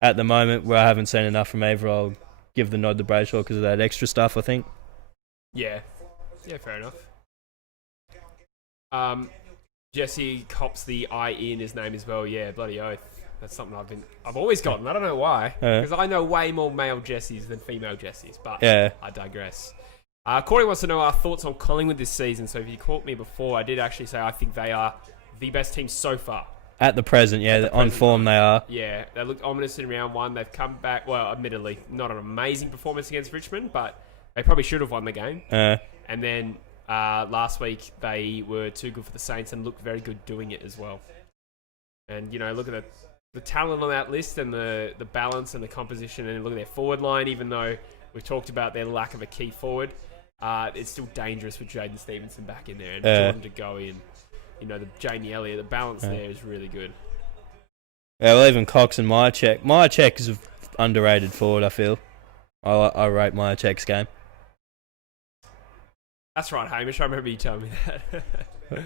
at the moment where I haven't seen enough from either, I'll give the nod to Brayshaw because of that extra stuff, I think. Yeah, fair enough. Jesse cops the IE in his name as well. Yeah, bloody oath. That's something I've always gotten. I don't know why, because I know way more male Jessies than female Jessies. But I digress. Corey wants to know our thoughts on Collingwood this season. So if you caught me before, I did actually say I think they are the best team so far. At the present, on form they are. Yeah, they looked ominous in round one. They've come back. Well, admittedly, not an amazing performance against Richmond, but they probably should have won the game. And then last week they were too good for the Saints and looked very good doing it as well. And look at the talent on that list and the balance and the composition, and look at their forward line. Even though we've talked about their lack of a key forward, it's still dangerous with Jaden Stevenson back in there and Jordan to go in. The Jamie Elliott, the balance there is really good. Yeah, well, even Cox and Myercheck is an underrated forward, I feel. I rate Myercheck's game. That's right, Hamish. I remember you telling me that.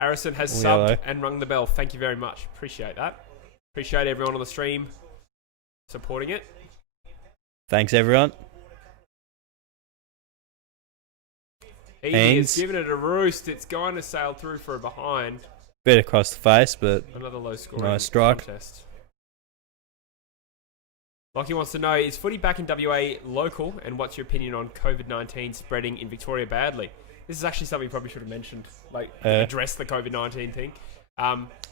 Harrison has subbed and rung the bell. Thank you very much. Appreciate that. Appreciate everyone on the stream supporting it. Thanks, everyone. He has given it a roost. It's going to sail through for a behind. Bit across the face, but another low scoring nice strike. Contest. Lockie wants to know, is footy back in WA local, and what's your opinion on COVID-19 spreading in Victoria badly? This is actually something you probably should have mentioned, address the COVID-19 thing.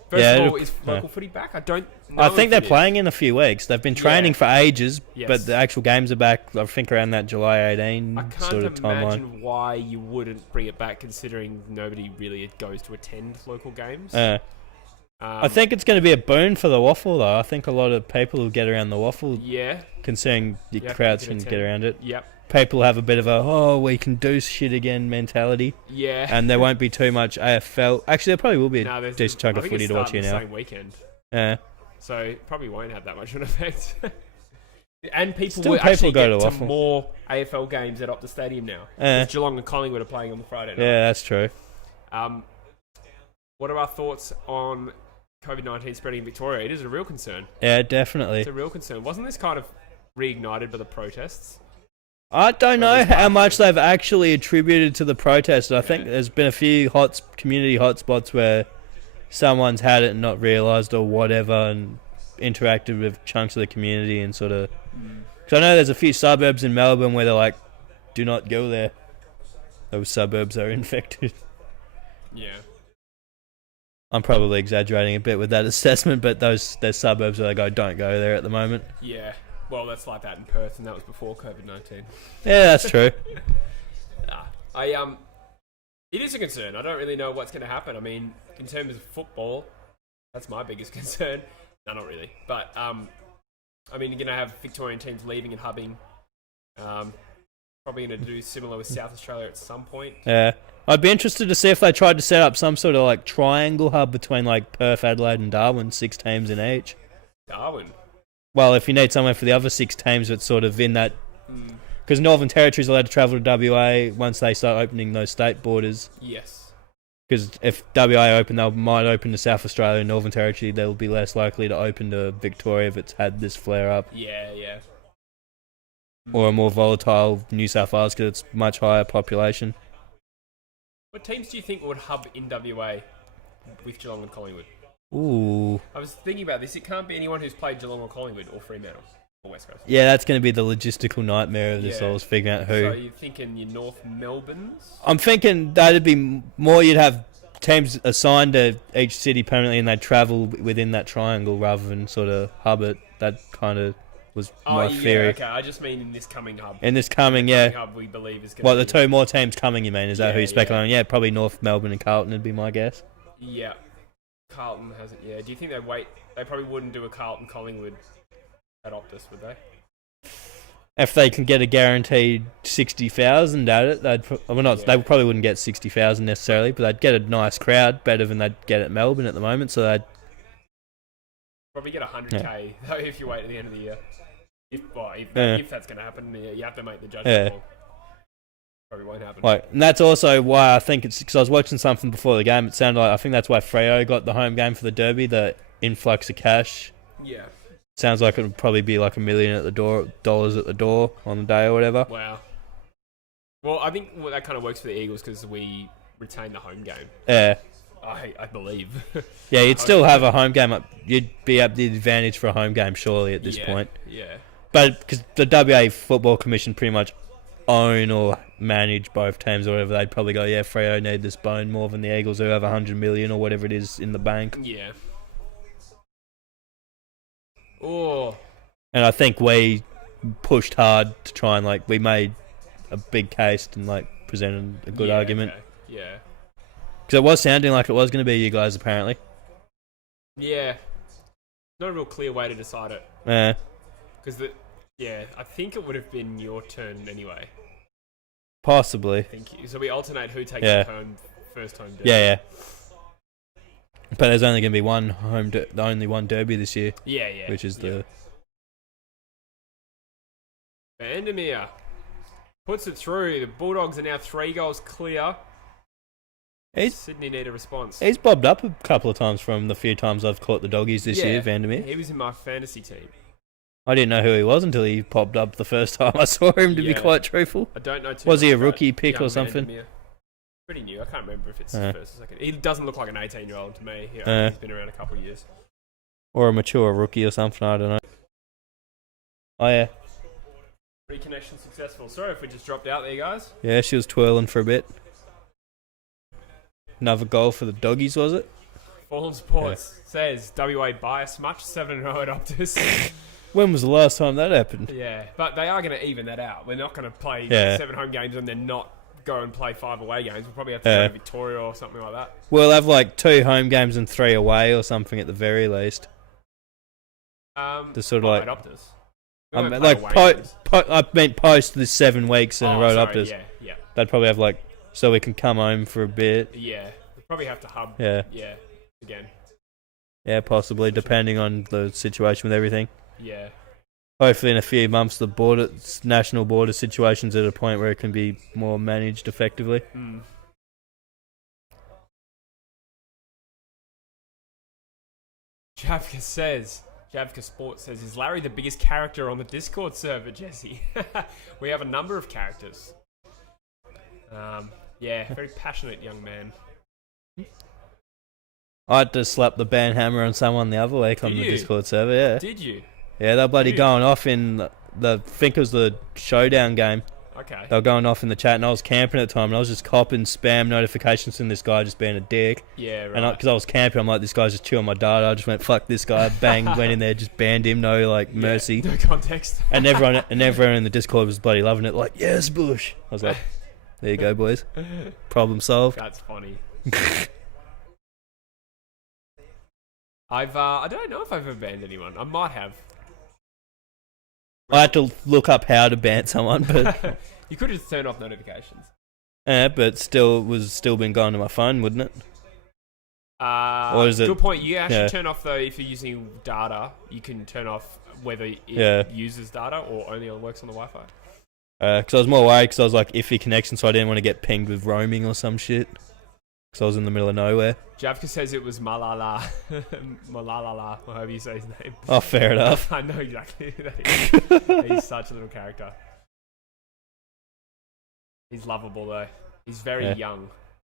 First of all, is local footy back? I don't know. I think they're playing in a few weeks. They've been training for ages, but the actual games are back, I think, around that July 18 sort of timeline. I can't imagine why you wouldn't bring it back, considering nobody really goes to attend local games. I think it's going to be a boon for the waffle, though. I think a lot of people will get around the waffle. Yeah. Considering the crowds can get around it. Yep. People have a bit of a, we can do shit again mentality. Yeah. And there won't be too much AFL. Actually, there probably will be a decent chunk of footy to watch here now. Same weekend. Yeah. So it probably won't have that much of an effect. And people Still will actually go get to to more AFL games at Optus Stadium now. Because Geelong and Collingwood are playing on the Friday night. Yeah, that's true. What are our thoughts on COVID-19 spreading in Victoria? It is a real concern. Yeah, definitely. It's a real concern. Wasn't this kind of reignited by the protests? I don't know how much they've actually attributed to the protests. I think there's been a few community hotspots where someone's had it and not realised or whatever and interacted with chunks of the community and sort of... Because I know there's a few suburbs in Melbourne where they're like, do not go there. Those suburbs are infected. Yeah. I'm probably exaggerating a bit with that assessment, but there's suburbs where they go, don't go there at the moment. Yeah. Well, that's like that in Perth, and that was before COVID-19. Yeah, that's true. It is a concern. I don't really know what's going to happen. I mean, in terms of football, that's my biggest concern. No, not really. But, I mean, you're going to have Victorian teams leaving and hubbing. Probably going to do similar with South Australia at some point. Yeah. I'd be interested to see if they tried to set up some sort of, like, triangle hub between, like, Perth, Adelaide and Darwin, 6 teams in each. Darwin? Well, if you need somewhere for the other 6 teams that's sort of in that... Because Northern Territory's allowed to travel to WA once they start opening those state borders. Yes. Because if WA open, they might open to South Australia and Northern Territory. They'll be less likely to open to Victoria if it's had this flare-up. Yeah, yeah. Or a more volatile New South Wales because it's much higher population. What teams do you think would hub in WA with Geelong and Collingwood? Ooh. I was thinking about this. It can't be anyone who's played Geelong or Collingwood or Fremantle or West Coast. Yeah, that's going to be the logistical nightmare of this. I was figuring out who. So you're thinking your North Melbournes? I'm thinking that'd be more you'd have teams assigned to each city permanently and they'd travel within that triangle rather than sort of hub it. That kind of was my theory. Okay. I just mean in this coming hub. In this coming, hub we believe is going to the 2 more teams coming, you mean? Is that who you're speculating? Yeah, probably North Melbourne and Carlton would be my guess. Yeah. Carlton hasn't. Yeah. Do you think they'd wait? They probably wouldn't do a Carlton Collingwood at Optus, would they? If they can get a guaranteed 60,000 at it, they probably wouldn't get 60,000 necessarily, but they'd get a nice crowd, better than they'd get at Melbourne at the moment. So they'd probably get 100k though if you wait at the end of the year. If that's going to happen, you have to make the judgment call. Probably won't happen. Right, and that's also why I think it's because I was watching something before the game. It sounded like I think that's why Freo got the home game for the Derby, the influx of cash. Yeah. Sounds like it would probably be like $1 million at the door, dollars at the door on the day or whatever. Wow. Well, I think that kind of works for the Eagles because we retain the home game. Yeah. I believe. Yeah, you'd still have a home game. You'd be at the advantage for a home game, surely, at this point. Yeah. But because the WA Football Commission pretty much own or manage both teams or whatever, they'd probably go, Freo need this bone more than the Eagles who have 100 million or whatever it is in the bank. Yeah. Oh. And I think we pushed hard to try and we made a big case and presented a good argument. Okay. Yeah. Because it was sounding like it was going to be you guys apparently. Yeah. Not a real clear way to decide it. Yeah. Because I think it would have been your turn anyway. Possibly. So we alternate who takes the first home derby. Yeah. But there's only going to be only one derby this year. Yeah. Which is the... Vandermeer puts it through. The Bulldogs are now 3 goals clear. Sydney need a response. He's bobbed up a couple of times from the few times I've caught the doggies this year, Vandermeer. He was in my fantasy team. I didn't know who he was until he popped up the first time I saw him, to be quite truthful. I don't know too Was much he a rookie pick or something? Vandermeer. Pretty new. I can't remember if it's his first or second. He doesn't look like an 18-year-old to me. He's been around a couple of years. Or a mature rookie or something, I don't know. Oh, yeah. Reconnection successful. Sorry if we just dropped out there, guys. Yeah, she was twirling for a bit. Another goal for the doggies, was it? Fallen Sports says WA bias much 7-0 at Optus. When was the last time that happened? Yeah, but they are going to even that out. We're not going to play 7 home games and then not go and play 5 away games. We'll probably have to go to Victoria or something like that. We'll have like 2 home games and 3 away or something at the very least. The sort of like Optus. I meant post the 7 weeks in a road Optus. Yeah. They'd probably have like, so we can come home for a bit. Yeah, we'll probably have to hub. Yeah. Again. Yeah, possibly, depending on the situation with everything. Yeah. Hopefully in a few months the national border situation's at a point where it can be more managed effectively. Javka Sports says, is Larry the biggest character on the Discord server, Jesse? We have a number of characters. Very passionate young man. I had to slap the ban hammer on someone the other week on the Discord server, yeah. Did you? Yeah, they're bloody going off in I think it was the showdown game. Okay. They were going off in the chat, and I was camping at the time, and I was just copping spam notifications from this guy just being a dick. Yeah, right. And because I was camping, I'm like, this guy's just chewing my data. I just went, fuck this guy. Bang, went in there, just banned him, no mercy. No context. and everyone in the Discord was bloody loving it, like, yes, Bush. I was like, there you go, boys. Problem solved. That's funny. I don't know if I've ever banned anyone. I might have. I had to look up how to ban someone, but you could just turn off notifications. Yeah, but still been going to my phone, wouldn't it? Or is it? Good point. You actually turn off though if you're using data. You can turn off whether it uses data or only works on the Wi-Fi. Because I was more worried because I was like iffy connection, so I didn't want to get pinged with roaming or some shit. Because I was in the middle of nowhere. Javka says it was Malala. Malala, or however you say his name. Oh, fair enough. I know exactly who that is. He's such a little character. He's lovable though. He's very young.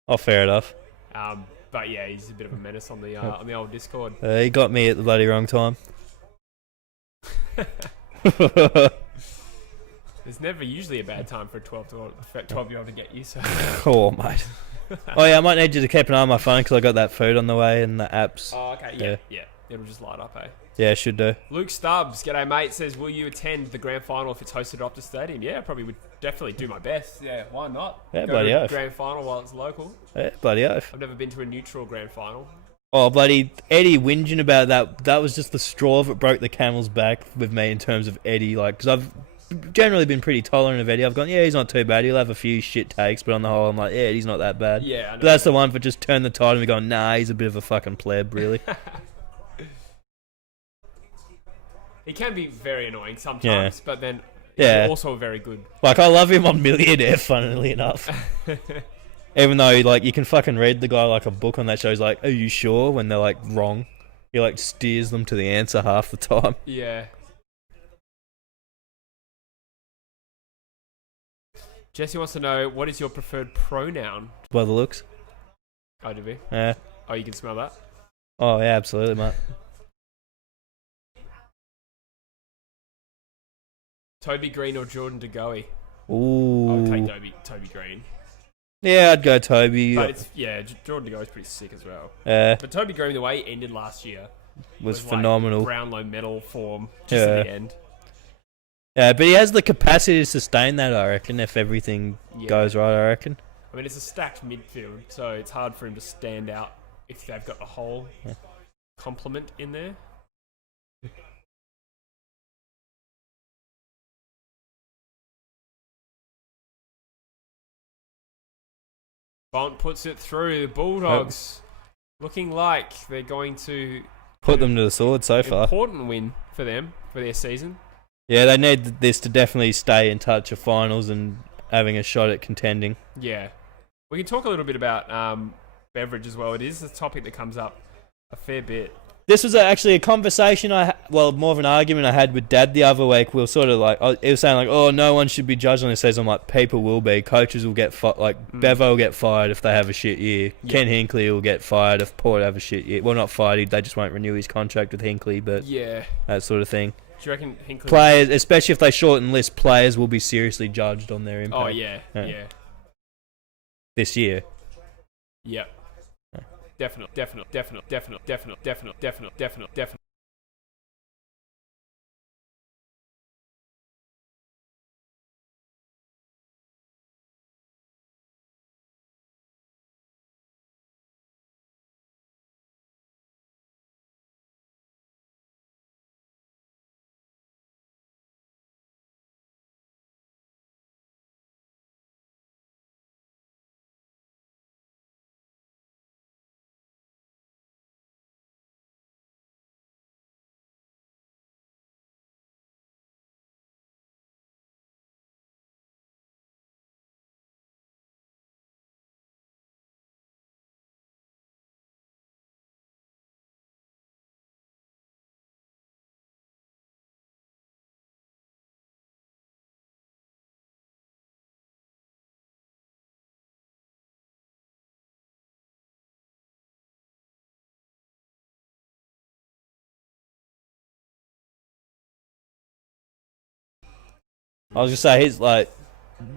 Oh, fair enough. But yeah, he's a bit of a menace on the old Discord. He got me at the bloody wrong time. There's never usually a bad time for a 12-year-old to get you. So. Oh, mate. Oh yeah, I might need you to keep an eye on my phone because I got that food on the way and the apps. Oh, okay. Yeah. It'll just light up, eh? Yeah, should do. Luke Stubbs, g'day mate, says, will you attend the grand final if it's hosted at Optus Stadium? Yeah, I probably would definitely do my best. Yeah, why not? Yeah, bloody oath. Grand final while it's local. Yeah, bloody oath. I've never been to a neutral grand final. Oh, bloody Eddie whinging about that. That was just the straw that broke the camel's back with me in terms of Eddie. Like, because I've generally been pretty tolerant of Eddie. I've gone, yeah, he's not too bad. He'll have a few shit takes, but on the whole, I'm like, yeah, he's not that bad. Yeah, I know. But that's the one for just turn the tide and be going, nah, he's a bit of a fucking pleb, really. He can be very annoying sometimes, but then he's also very good. Like, I love him on Millionaire, funnily enough. Even though, like, you can fucking read the guy like a book on that show. He's like, are you sure? When they're, like, wrong. He, like, steers them to the answer half the time. Yeah. Jesse wants to know, what is your preferred pronoun? By the looks. Oh, do we? Yeah. Oh, you can smell that? Oh, yeah, absolutely, mate. Toby Green or Jordan De Goey? Ooh. I would take Toby Green. Yeah, I'd go Toby. But it's, Jordan De Goey's pretty sick as well. But Toby Green, the way he ended last year, was phenomenal. Like Brownlow medal form, just at the end. Yeah, but he has the capacity to sustain that, I reckon, if everything goes right, I reckon. I mean, it's a stacked midfield, so it's hard for him to stand out if they've got the whole complement in there. Bont puts it through. The Bulldogs looking like they're going to put them to the sword so far. Important win for them, for their season. Yeah, they need this to definitely stay in touch of finals and having a shot at contending. Yeah. We can talk a little bit about beverage as well. It is a topic that comes up a fair bit. This was actually a conversation more of an argument I had with Dad the other week. We were sort of like, he was saying like, oh, no one should be judged on this season. I'm like, people will be. Coaches will get Bevo will get fired if they have a shit year. Yeah. Ken Hinkley will get fired if Port have a shit year. Well, not fired. They just won't renew his contract with Hinkley, but that sort of thing. Do you reckon Hinkley... Players, especially if they shorten list, players will be seriously judged on their impact. Oh, yeah. This year. Yep. Definitely. I was gonna say he's like,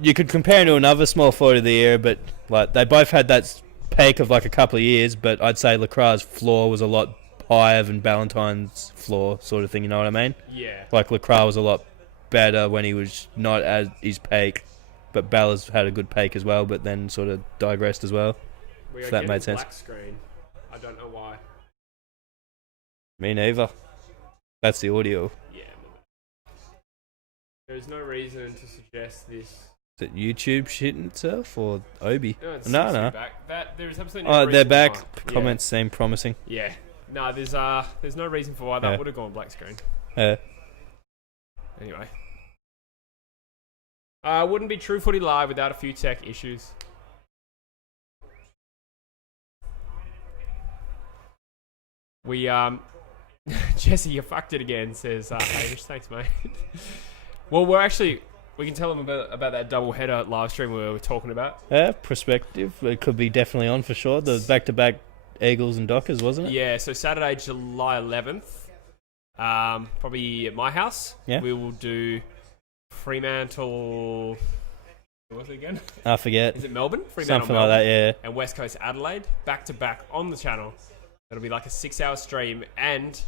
you could compare him to another small forward of the year, but like they both had that peak of like a couple of years. But I'd say Lacroix's floor was a lot higher than Ballantyne's floor, sort of thing. You know what I mean? Yeah. Like Lacroix was a lot better when he was not at his peak, but Ballas had a good peak as well, but then sort of digressed as well. We If are that getting made sense. black screen. I don't know why. Me neither. That's the audio. Yeah. There's no reason to suggest this. Is it YouTube shitting itself or Obi? No, it's No. back. There's absolutely no Oh, reason they're back. why. Comments seem promising. Yeah. No, there's no reason for why that Yeah. would have gone black screen. Anyway. Wouldn't be True Footy live without a few tech issues. We Jesse, you fucked it again, says Hamish. Thanks, mate. Well, we can tell them about that double header live stream we were talking about. Yeah, perspective. It could be definitely on for sure. The back-to-back Eagles and Dockers, wasn't it? Yeah, so Saturday, July 11th, probably at my house. Yeah. We will do Fremantle. What was it again? I forget. Is it Melbourne? Fremantle, Something Melbourne, like that, yeah. and West Coast Adelaide, back to back on the channel. It'll be like a 6-hour stream, and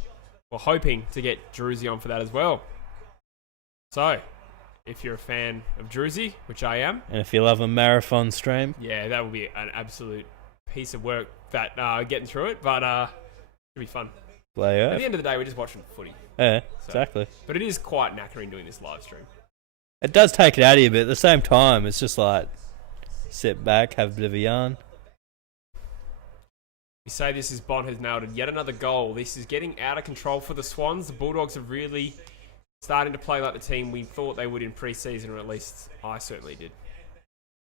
we're hoping to get Druzy on for that as well. So, if you're a fan of Druzy, which I am, And if you love a marathon stream, yeah, that will be an absolute piece of work. That getting through it, but it'll be fun. play At the out. end of the day, we're just watching footy. Yeah, So- exactly. But it is quite knackering doing this live stream. It does take it out of you, but at the same time, it's just like sit back, have a bit of a yarn. We say this as Bond has nailed it. Yet another goal. This is getting out of control for the Swans. The Bulldogs are really starting to play like the team we thought they would in pre-season, or at least I certainly did.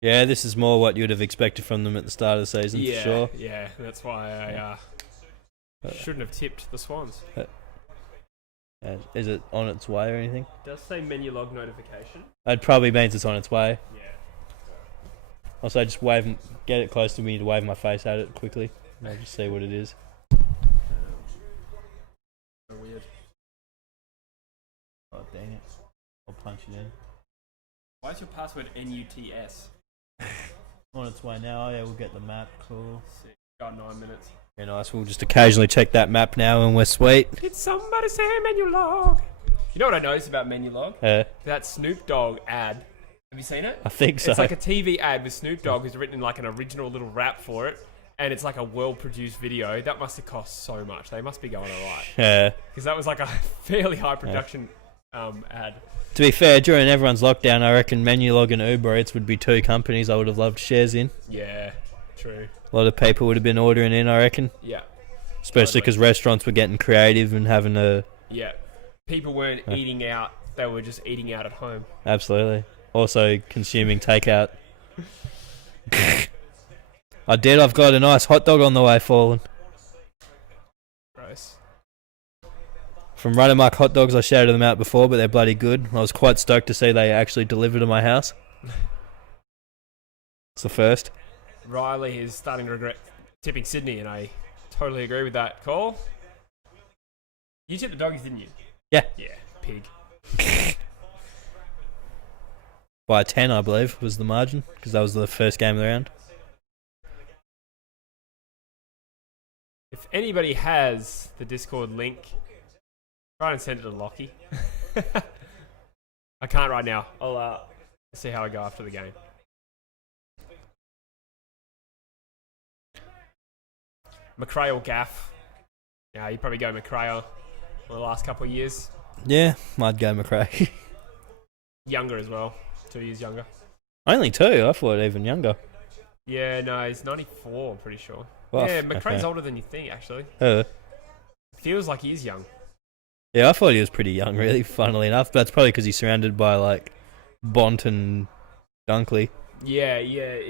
Yeah, this is more what you'd have expected from them at the start of the season, Yeah, for sure. yeah. That's why I shouldn't have tipped the Swans. Is it on its way or anything? It does say menu log notification. It probably means it's on its way. Yeah. Also, just get it close to me to wave my face at it quickly. And I'll just see what it is. So weird. Oh, dang it. I'll punch it in. Why is your password NUTS? On its way now. Yeah, we'll get the map. Cool. Got 9 minutes. Yeah, nice. We'll just occasionally check that map now and we're sweet. Did somebody say menu log? You know what I noticed about menu log? That Snoop Dogg ad. Have you seen it? I think so. It's like a TV ad with Snoop Dogg who's written like an original little rap for it. And it's like a well-produced video. That must have cost so much. They must be going alright. Yeah. Because that was like a fairly high production ad. To be fair, during everyone's lockdown, I reckon Menulog and Uber Eats would be two companies I would have loved shares in. Yeah, true. A lot of people would have been ordering in, I reckon. Yeah. Especially because restaurants were getting creative and having a... Yeah. People weren't eating out. They were just eating out at home. Absolutely. Also consuming takeout. I've got a nice hot dog on the way falling. Gross. From Running Mark Hot Dogs, I shouted them out before, but they're bloody good. I was quite stoked to see they actually delivered to my house. It's the first. Riley is starting to regret tipping Sydney, and I totally agree with that call. You tipped the Doggies, didn't you? Yeah. Yeah, pig. By 10, I believe, was the margin, because that was the first game of the round. If anybody has the Discord link, try and send it to Lockie. I can't right now. I'll see how I go after the game. McRae or Gaff? Yeah, you probably go McRae for the last couple of years. Yeah, I'd go McRae. Younger as well. 2 years younger. Only 2? I thought even younger. Yeah, no, he's 94, I'm pretty sure. Well, yeah, McRae's okay. older than you think, actually. Feels like he is young. Yeah, I thought he was pretty young, really, funnily enough. But that's probably because he's surrounded by, like, Bont and Dunkley. Yeah,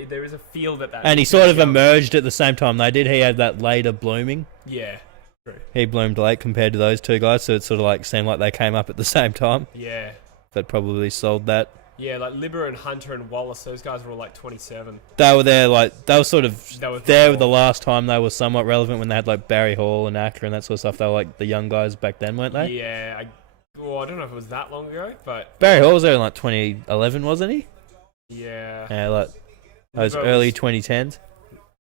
there is a feel that And he sort of emerged at the same time they did. He had that later blooming. Yeah, true. He bloomed late compared to those two guys, so it sort of like seemed like they came up at the same time. Yeah. That probably sold that. Yeah, like Libber and Hunter and Wallace, those guys were all like 27. They were there, like, they were sort of there before. the last time they were somewhat relevant when they had like Barry Hall and Acker and that sort of stuff. They were like the young guys back then, weren't they? Yeah, I Oh, I don't know if it was that long ago, but Barry Hall was there in like 2011, wasn't he? yeah. Yeah, like those early 2010s.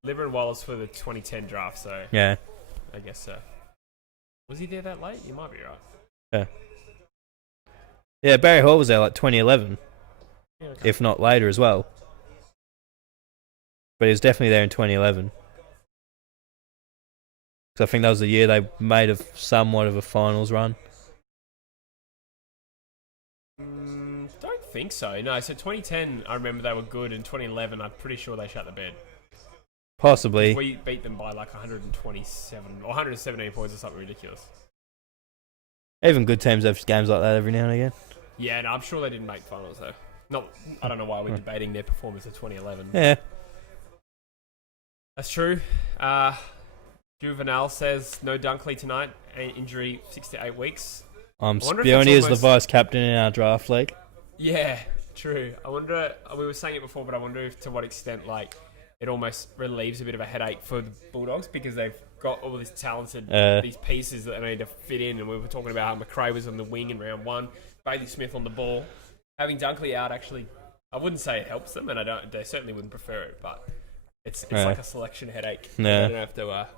Liver and Wallace for the 2010 draft, so Yeah. I guess so. Was he there that late? You might be right. Yeah. Yeah, Barry Hall was there like 2011, Yeah, okay. if not later as well. But he was definitely there in 2011. Because I think that was the year they made somewhat of a finals run. Don't think so. No, so 2010, I remember they were good, and 2011, I'm pretty sure they shut the bed. Possibly. We beat them by like 127 or 117 points or something ridiculous. Even good teams have games like that every now and again. Yeah, no, I'm sure they didn't make finals though. Not, I don't know why we're debating their performance of 2011. Yeah. That's true. Juvenal says no Dunkley tonight. Injury 6 to 8 weeks. I'm wonder if spewing it's as the vice captain in our draft league. Yeah, true. I wonder. We were saying it before, but I wonder if to what extent like it almost relieves a bit of a headache for the Bulldogs because they've got all this talented these pieces that they need to fit in. And we were talking about how McRae was on the wing in round 1, Bailey Smith on the ball. Having Dunkley out actually, I wouldn't say it helps them, and they certainly wouldn't prefer it, but it's like a selection headache. Yeah. They don't have to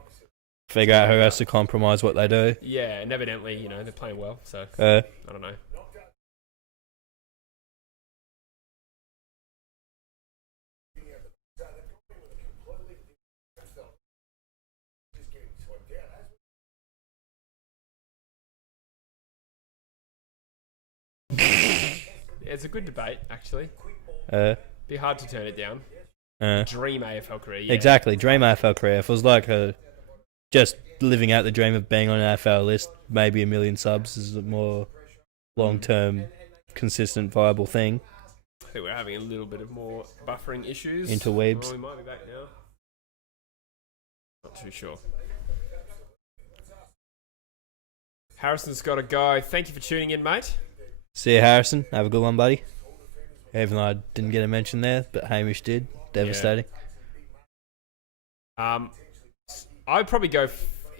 figure out who has to compromise what they do. Yeah, and evidently, they're playing well, so Uh, I don't know. It's a good debate, actually. Be hard to turn it down. Dream AFL career, yeah. Exactly, dream AFL career. If it was like just living out the dream of being on an AFL list, maybe 1 million subs is a more long-term, consistent, viable thing. I think we're having a little bit of more buffering issues. Interweebs. Well, we might be back now. Not too sure. Harrison's got to go. Thank you for tuning in, mate. See you, Harrison. Have a good one, buddy. Even though I didn't get a mention there, but Hamish did. Devastating. I'd probably go...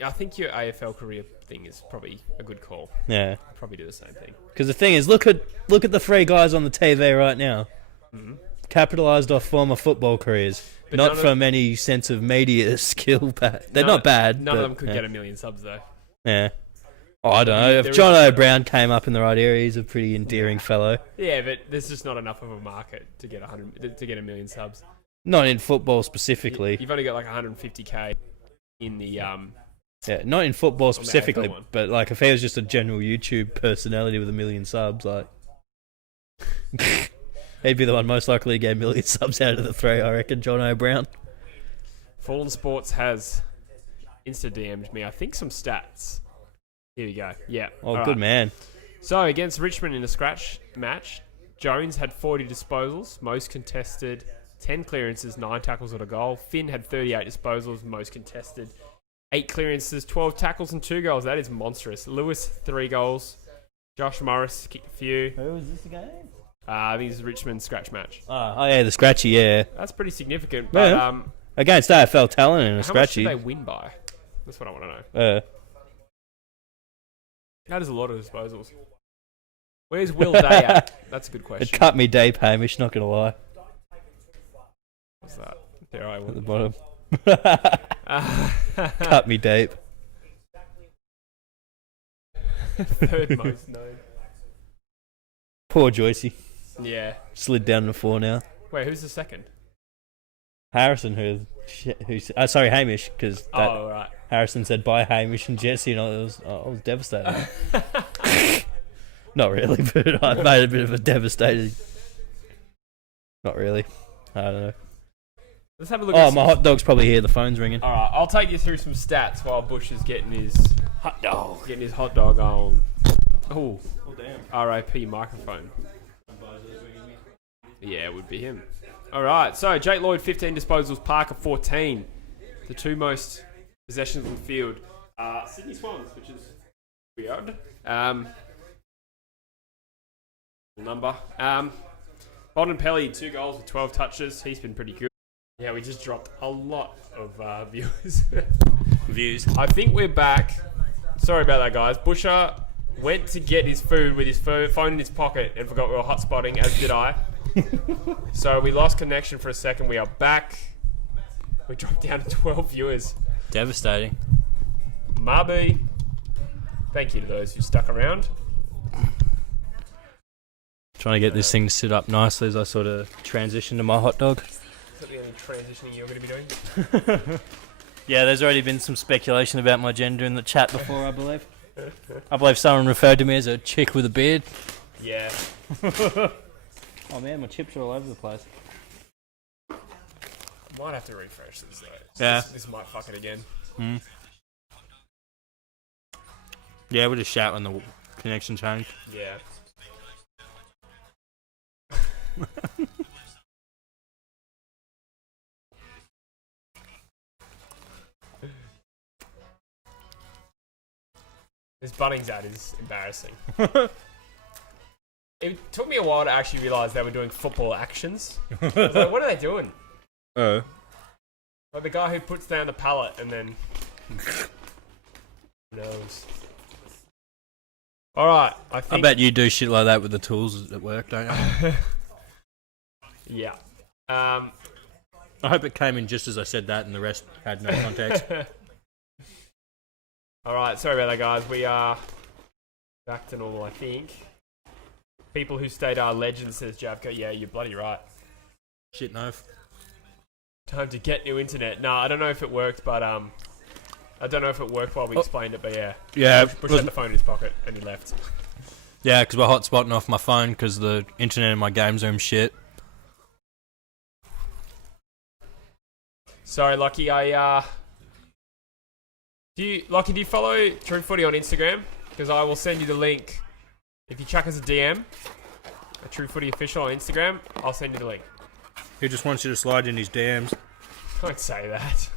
I think your AFL career thing is probably a good call. Yeah. I'd probably do the same thing. Because the thing is, look at the 3 guys on the TV right now. Mm-hmm. Capitalised off former football careers. But not from any sense of media skill. They're not bad. None of them could get 1 million subs, though. Yeah. Oh, I don't know. If John O'Brien came up in the right area, he's a pretty endearing fellow. Yeah, but there's just not enough of a market to get 1 million subs. Not in football specifically. You've only got like 150k in the Yeah, not in football specifically, one. but like if he was just a general YouTube personality with 1 million subs, like he'd be the one most likely to get 1 million subs out of the 3, I reckon. John O'Brien. Fallen Sports has Insta DM'd me, I think, some stats. Here we go. Yeah. Oh, good man. So, against Richmond in a scratch match, Jones had 40 disposals, most contested, 10 clearances, 9 tackles and a goal. Finn had 38 disposals, most contested, 8 clearances, 12 tackles and 2 goals. That is monstrous. Lewis, 3 goals. Josh Morris kicked a few. Who was this again? I think this is Richmond scratch match. Oh yeah, the scratchy, yeah. That's pretty significant. But Yeah. Against AFL talent in a how much scratchy. did they win by? That's what I want to know. That is a lot of disposals. Where's Will Day at? That's a good question. It cut me deep, Hamish, not going to lie. What's that? There I At the will. bottom. Cut me deep. Third most known. Poor Joycey. Yeah. Slid down to 4 now. Wait, who's the second? Harrison, sorry, Hamish, because Oh, right. Harrison said bye, Hamish and Jesse, and I was devastated. Not really, but I made a bit of a devastated. Not really. I don't know. Let's have a look Oh, at my hot dog's probably here. The phone's ringing. Alright, I'll take you through some stats while Bush is getting his hot dog on. Oh damn. RIP microphone. Yeah, it would be him. Alright, so Jake Lloyd 15 disposals, Parker 14. The 2 most possessions on the field. Sydney Swans, which is weird. Number. Bodenpelli, 2 goals with 12 touches. He's been pretty good. Yeah, we just dropped a lot of views. Views. I think we're back. Sorry about that, guys. Busher went to get his food with his phone in his pocket and forgot we were hotspotting, as did I. So we lost connection for a second. We are back. We dropped down to 12 viewers. Devastating. Maybe. Thank you to those who stuck around. Trying to get this thing set up nicely as I sort of transition to my hot dog. Is that the only transitioning you're going to be doing? Yeah, there's already been some speculation about my gender in the chat before, I believe. I believe someone referred to me as a chick with a beard. Yeah. Oh man, my chips are all over the place. Might have to refresh this though. Yeah. This might fuck it again. Mm. Yeah, we'll just shout when the connection changed. Yeah. This Bunnings ad is embarrassing. It took me a while to actually realise they were doing football actions. I was like, what are they doing? Oh. Like the guy who puts down the pallet and then... knows. Alright, I think... I bet you do shit like that with the tools at work, don't you? Yeah. I hope it came in just as I said that and the rest had no context. Alright, sorry about that, guys. We are back to normal, I think. People who stayed are legends, says Javka. Yeah, you're bloody right. Shit, no. Time to get new internet. No, I don't know if it worked, but I don't know if it worked while we explained it, but yeah. Yeah. Bush had the phone in his pocket and he left. Yeah, because we're hotspotting off my phone because the internet in my games room shit. Sorry, Lucky. Do you follow True Footy on Instagram? Because I will send you the link. If you chuck us a DM, a True Footy official on Instagram, I'll send you the link. He just wants you to slide in his DMs. Don't say that.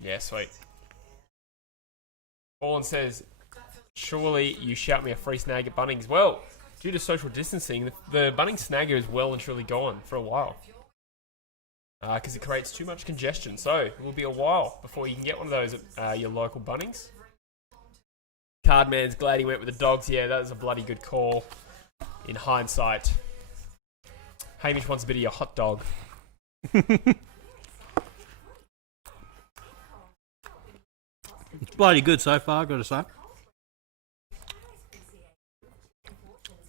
Yeah, sweet. Fallen says, surely you shout me a free snag at Bunnings. Well, due to social distancing, the Bunnings snagger is well and truly gone for a while. Because it creates too much congestion. So, it will be a while before you can get one of those at your local Bunnings. Cardman's glad he went with the Dogs. Yeah, that was a bloody good call in hindsight. Hamish wants a bit of your hot dog. It's bloody good so far, gotta say.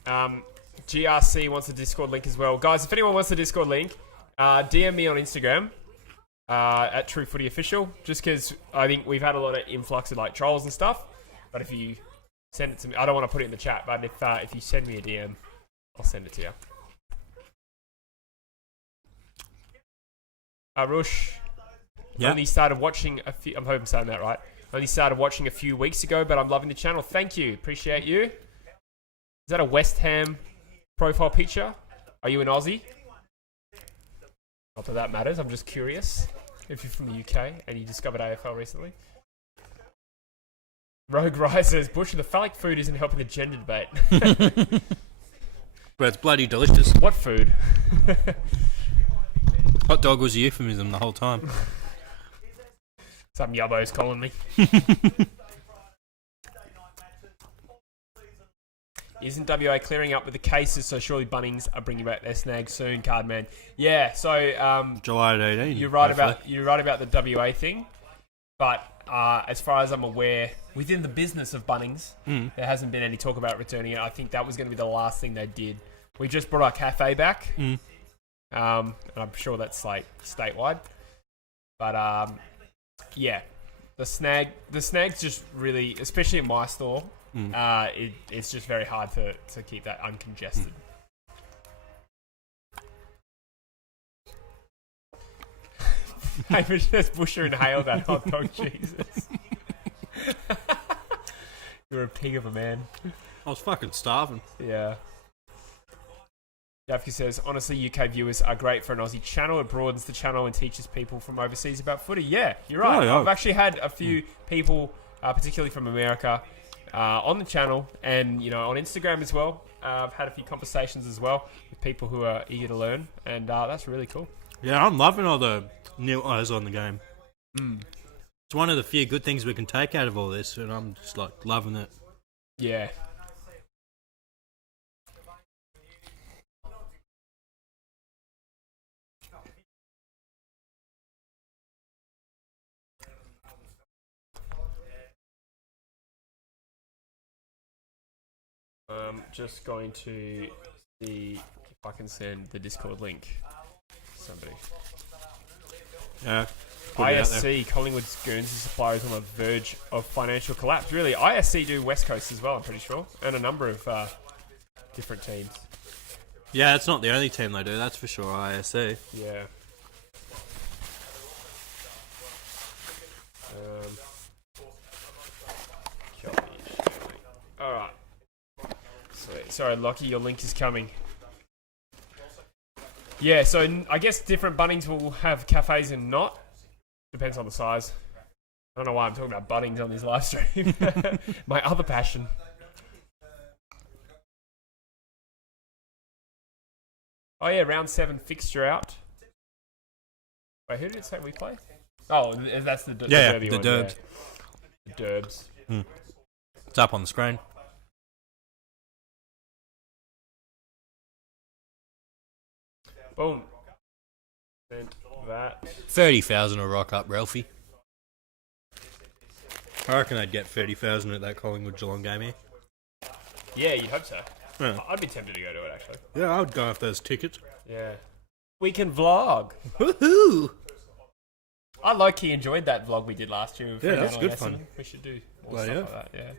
GRC wants the Discord link as well. Guys, if anyone wants the Discord link, DM me on Instagram at TrueFootyOfficial, just because I think we've had a lot of influx of like trolls and stuff. But if you send it to me, I don't want to put it in the chat, but if you send me a DM, I'll send it to you. Rush, yeah. Only started watching a few. I'm hoping I'm saying that right. Only started watching a few weeks ago, but I'm loving the channel. Thank you, appreciate you. Is that a West Ham profile picture? Are you an Aussie? Not that that matters. I'm just curious if you're from the UK and you discovered AFL recently. Rogue Rise says, Bush, the phallic food isn't helping the gender debate. But it's bloody delicious. What food? Hot dog was a euphemism the whole time. Some yubbo's calling me. Isn't WA clearing up with the cases, so surely Bunnings are bringing back their snag soon, Cardman? Yeah, so July 18. you're right about the WA thing, but as far as I'm aware, within the business of Bunnings, there hasn't been any talk about returning it. I think that was going to be the last thing they did. We just brought our cafe back, and I'm sure that's like statewide, but yeah, the snag's just really, especially in my store. It's just very hard to keep that uncongested. Maybe just Busher inhaled that hot dog, Jesus. You're a pig of a man. I was fucking starving. Yeah. Jafke says, honestly, UK viewers are great for an Aussie channel. It broadens the channel and teaches people from overseas about footy. Yeah, you're right. Oh, yeah. I've actually had a few people, particularly from America, on the channel and on Instagram as well. I've had a few conversations as well with people who are eager to learn, and that's really cool. Yeah, I'm loving all the new eyes on the game. It's one of the few good things we can take out of all this, and I'm just like loving it. Yeah. Just going to see if I can send the Discord link to somebody. Yeah. ISC, Collingwood's Guernsey supplier, is on the verge of financial collapse. Really, ISC do West Coast as well, I'm pretty sure, and a number of different teams. Yeah, it's not the only team they do, that's for sure, ISC. Yeah. Alright. Sorry, Lockie, your link is coming. Yeah, so I guess different Bunnings will have cafes and not. Depends on the size. I don't know why I'm talking about Bunnings on this live stream. My other passion. Oh yeah, round 7 fixture out. Wait, who did it say we play? Oh, that's the Derby the one. Derbs. Yeah. The Derbs. It's up on the screen. Boom. And that. 30,000 will rock up, Ralphie. I reckon I'd get 30,000 at that Collingwood Geelong game here. Yeah, you'd hope so. Yeah. I'd be tempted to go to it, actually. Yeah, I would go after those tickets. Yeah. We can vlog. Woohoo! I low-key enjoyed that vlog we did last year. Yeah, that's good fun. We should do more Well, stuff yeah. like that, yeah.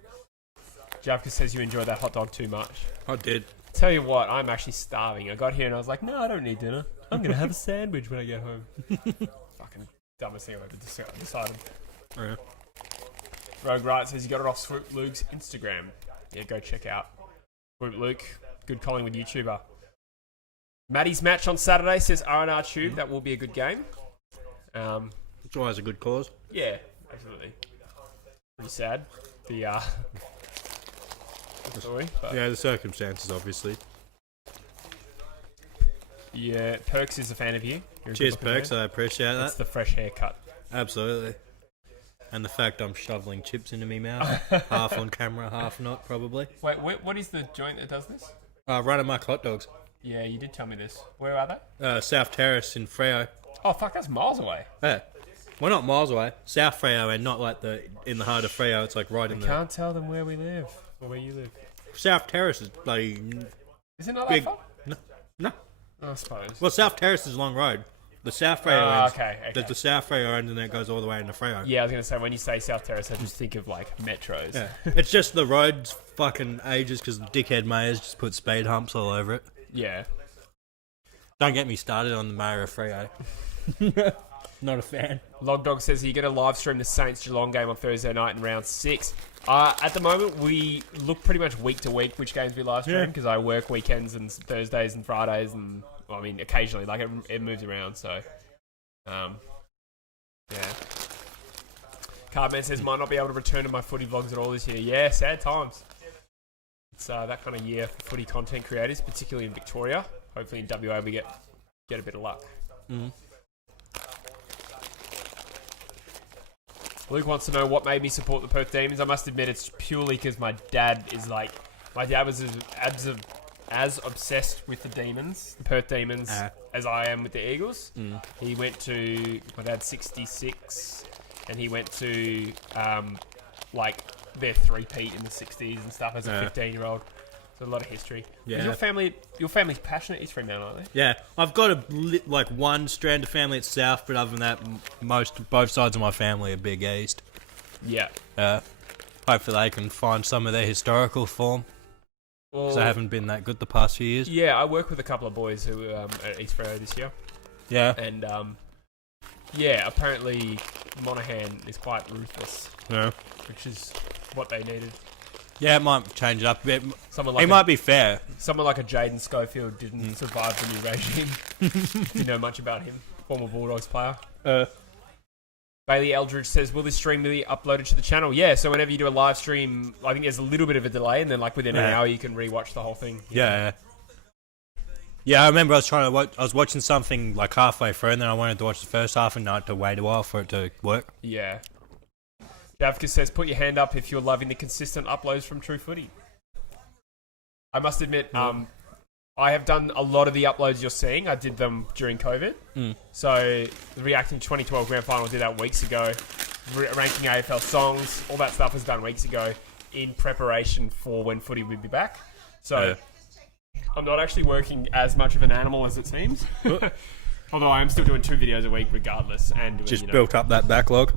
Javka says you enjoyed that hot dog too much. I did. Tell you what, I'm actually starving. I got here and I was like, no, I don't need dinner. I'm going to have a sandwich when I get home. Fucking dumbest thing I've ever decided. Yeah. Rogue Wright says you got it off Swoop Luke's Instagram. Yeah, go check out Swoop Luke. Good Collingwood YouTuber. Maddie's match on Saturday, says R&R Tube. That will be a good game. It's always a good cause. Yeah, absolutely. Pretty sad. The story. But Yeah, the circumstances, obviously. yeah, Perks is a fan of you. You're a Cheers, good-looking Perks. man. I appreciate that. It's the fresh haircut. Absolutely. And the fact I'm shoveling chips into me mouth. Half on camera, half not, probably. Wait, what is the joint that does this? Run amok hot dogs. Yeah, you did tell me this. Where are they? South Terrace in Freo. Oh, fuck, that's miles away. Yeah. We're not miles away. South Freo and not like in the heart of Freo. It's like right in the... Can't tell them where we live. Or where you live. South Terrace is bloody... Is it not big... that far? No. I suppose. Well, South Terrace is Long Road. The South Freo ends. Okay. There's the South Freo ends and then it goes all the way into Freo. Yeah, I was going to say, when you say South Terrace, I just think of, like, metros. Yeah. It's just the road's fucking ages because dickhead mayors just put speed humps all over it. Yeah. Don't get me started on the mayor of Freo. Not a fan. Logdog says you get a live stream the Saints Geelong game on Thursday night in round 6. At the moment, we look pretty much week to week which games we live stream because I work weekends and Thursdays and Fridays and, well, I mean, occasionally. Like, it moves around, so... yeah. Cardman says might not be able to return to my footy vlogs at all this year. Yeah, sad times. It's that kind of year for footy content creators, particularly in Victoria. Hopefully in WA we get a bit of luck. Luke wants to know what made me support the Perth Demons. I must admit it's purely because my dad was as obsessed with the Demons, the Perth Demons, as I am with the Eagles. He went to, my dad's 66, and he went to like their three-peat in the 60s and stuff as a 15-year-old. So a lot of history. Yeah. Your family's passionate. You're Fremantle, aren't they? Yeah, I've got one strand of family at South, but other than that, both sides of my family are big East. Yeah. Hopefully they can find some of their historical form. Because they haven't been that good the past few years. Yeah, I work with a couple of boys who are at East Freo this year. Yeah. And yeah, apparently Monaghan is quite ruthless. Yeah. Which is what they needed. Yeah, it might change it up a bit. He might be fair. Someone like a Jaden Schofield didn't survive the new regime. Do you know much about him? Former Bulldogs player. Bailey Eldridge says, will this stream be uploaded to the channel? Yeah, so whenever you do a live stream, I think there's a little bit of a delay, and then like within an hour you can rewatch the whole thing. Yeah. Yeah, I remember I was watching something like halfway through, and then I wanted to watch the first half and I had to wait a while for it to work. Yeah. Davka says, put your hand up if you're loving the consistent uploads from True Footy. I must admit, I have done a lot of the uploads you're seeing. I did them during COVID. So, the Reacting 2012 Grand Final, did that weeks ago. Ranking AFL songs, all that stuff was done weeks ago in preparation for when footy would be back. So, I'm not actually working as much of an animal as it seems. Although I am still doing 2 videos a week regardless. And doing, Just built up that backlog.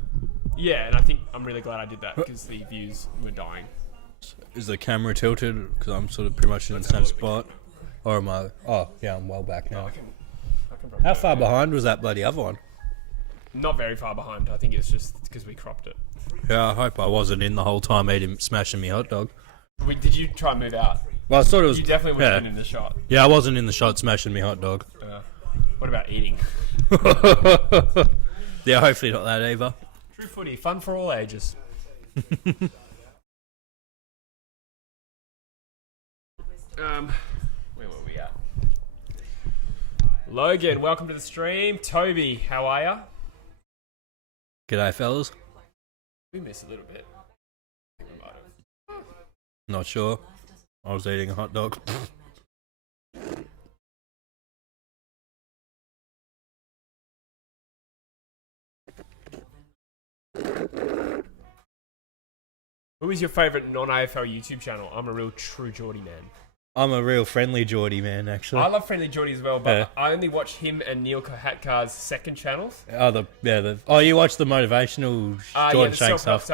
Yeah, and I think I'm really glad I did that because the views were dying. Is the camera tilted? Because I'm sort of pretty much in the same spot. Or am I? Oh, yeah, I'm well back now. I can How far behind was that bloody other one? Not very far behind. I think it's just because we cropped it. Yeah, I hope I wasn't in the whole time smashing me hot dog. Did you try and move out? Well, I sort of. You definitely would have been in the shot. Yeah, I wasn't in the shot smashing me hot dog. What about eating? Yeah, hopefully not that either. True Footy, fun for all ages. Where were we at? Logan, welcome to the stream. Toby, how are ya? G'day, fellas. We missed a little bit. I think we might have. Not sure. I was eating a hot dog. Who is your favourite non-AFL YouTube channel? I'm a real true Geordie man. I'm a real friendly Geordie man, actually. I love Friendly Geordie as well, but I only watch him and Neil Kohatkar's second channels. Oh, you watch the motivational Jordan Shanks stuff?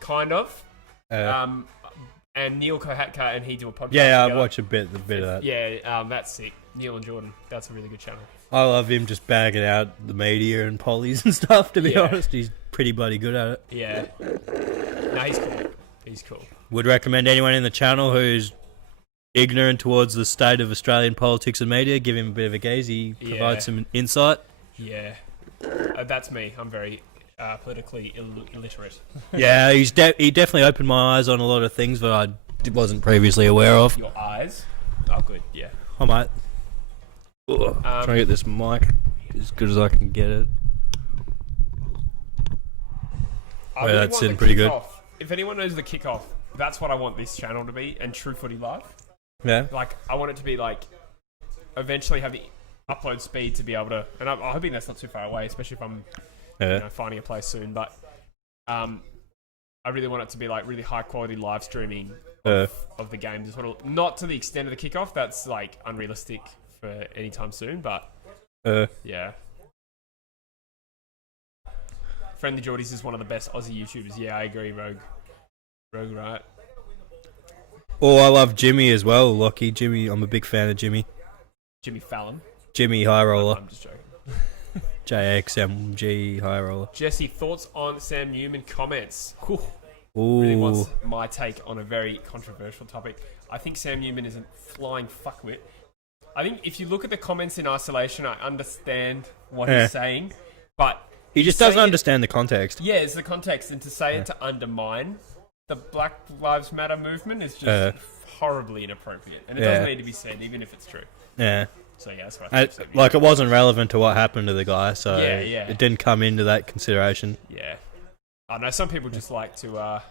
Kind of. And Neil Kohatkar and he do a podcast. Yeah, together. I watch a bit of that. Yeah, that's sick. Neil and Jordan, that's a really good channel. I love him just bagging out the media and pollies and stuff, to be honest. He's pretty bloody good at it. Yeah. No, he's cool. He's cool. Would recommend anyone in the channel who's ignorant towards the state of Australian politics and media, give him a bit of a gaze. He provides some insight. Yeah. That's me. I'm very politically illiterate. Yeah, he definitely opened my eyes on a lot of things that I wasn't previously aware of. Your eyes? Oh, good. Yeah. I might. Trying to get this mic as good as I can get it. Really that's in pretty good. If anyone knows the kickoff, that's what I want this channel to be, and True Footy Live. Yeah. Like, I want it to be like, eventually have the upload speed to be able to, and I'm hoping that's not too far away, especially if I'm finding a place soon, but I really want it to be like really high quality live streaming of the games as well. Not to the extent of the kickoff, that's like unrealistic for any time soon, but yeah. Friendly Geordies is one of the best Aussie YouTubers. Yeah, I agree, Rogue, right? Oh, I love Jimmy as well, Lockie. Jimmy, I'm a big fan of Jimmy. Jimmy Fallon. Jimmy High Roller. I'm just joking. JXMG High Roller. Jesse, thoughts on Sam Newman comments? Ooh. Really wants my take on a very controversial topic. I think Sam Newman is a flying fuckwit. I think if you look at the comments in isolation, I understand what he's saying, but he just doesn't understand the context. Yeah, it's the context, and to say it to undermine the Black Lives Matter movement is just horribly inappropriate, and it doesn't need to be said, even if it's true. Yeah. So yeah, that's what I think. Like, it wasn't relevant to what happened to the guy, so it didn't come into that consideration. Yeah, I know some people just like to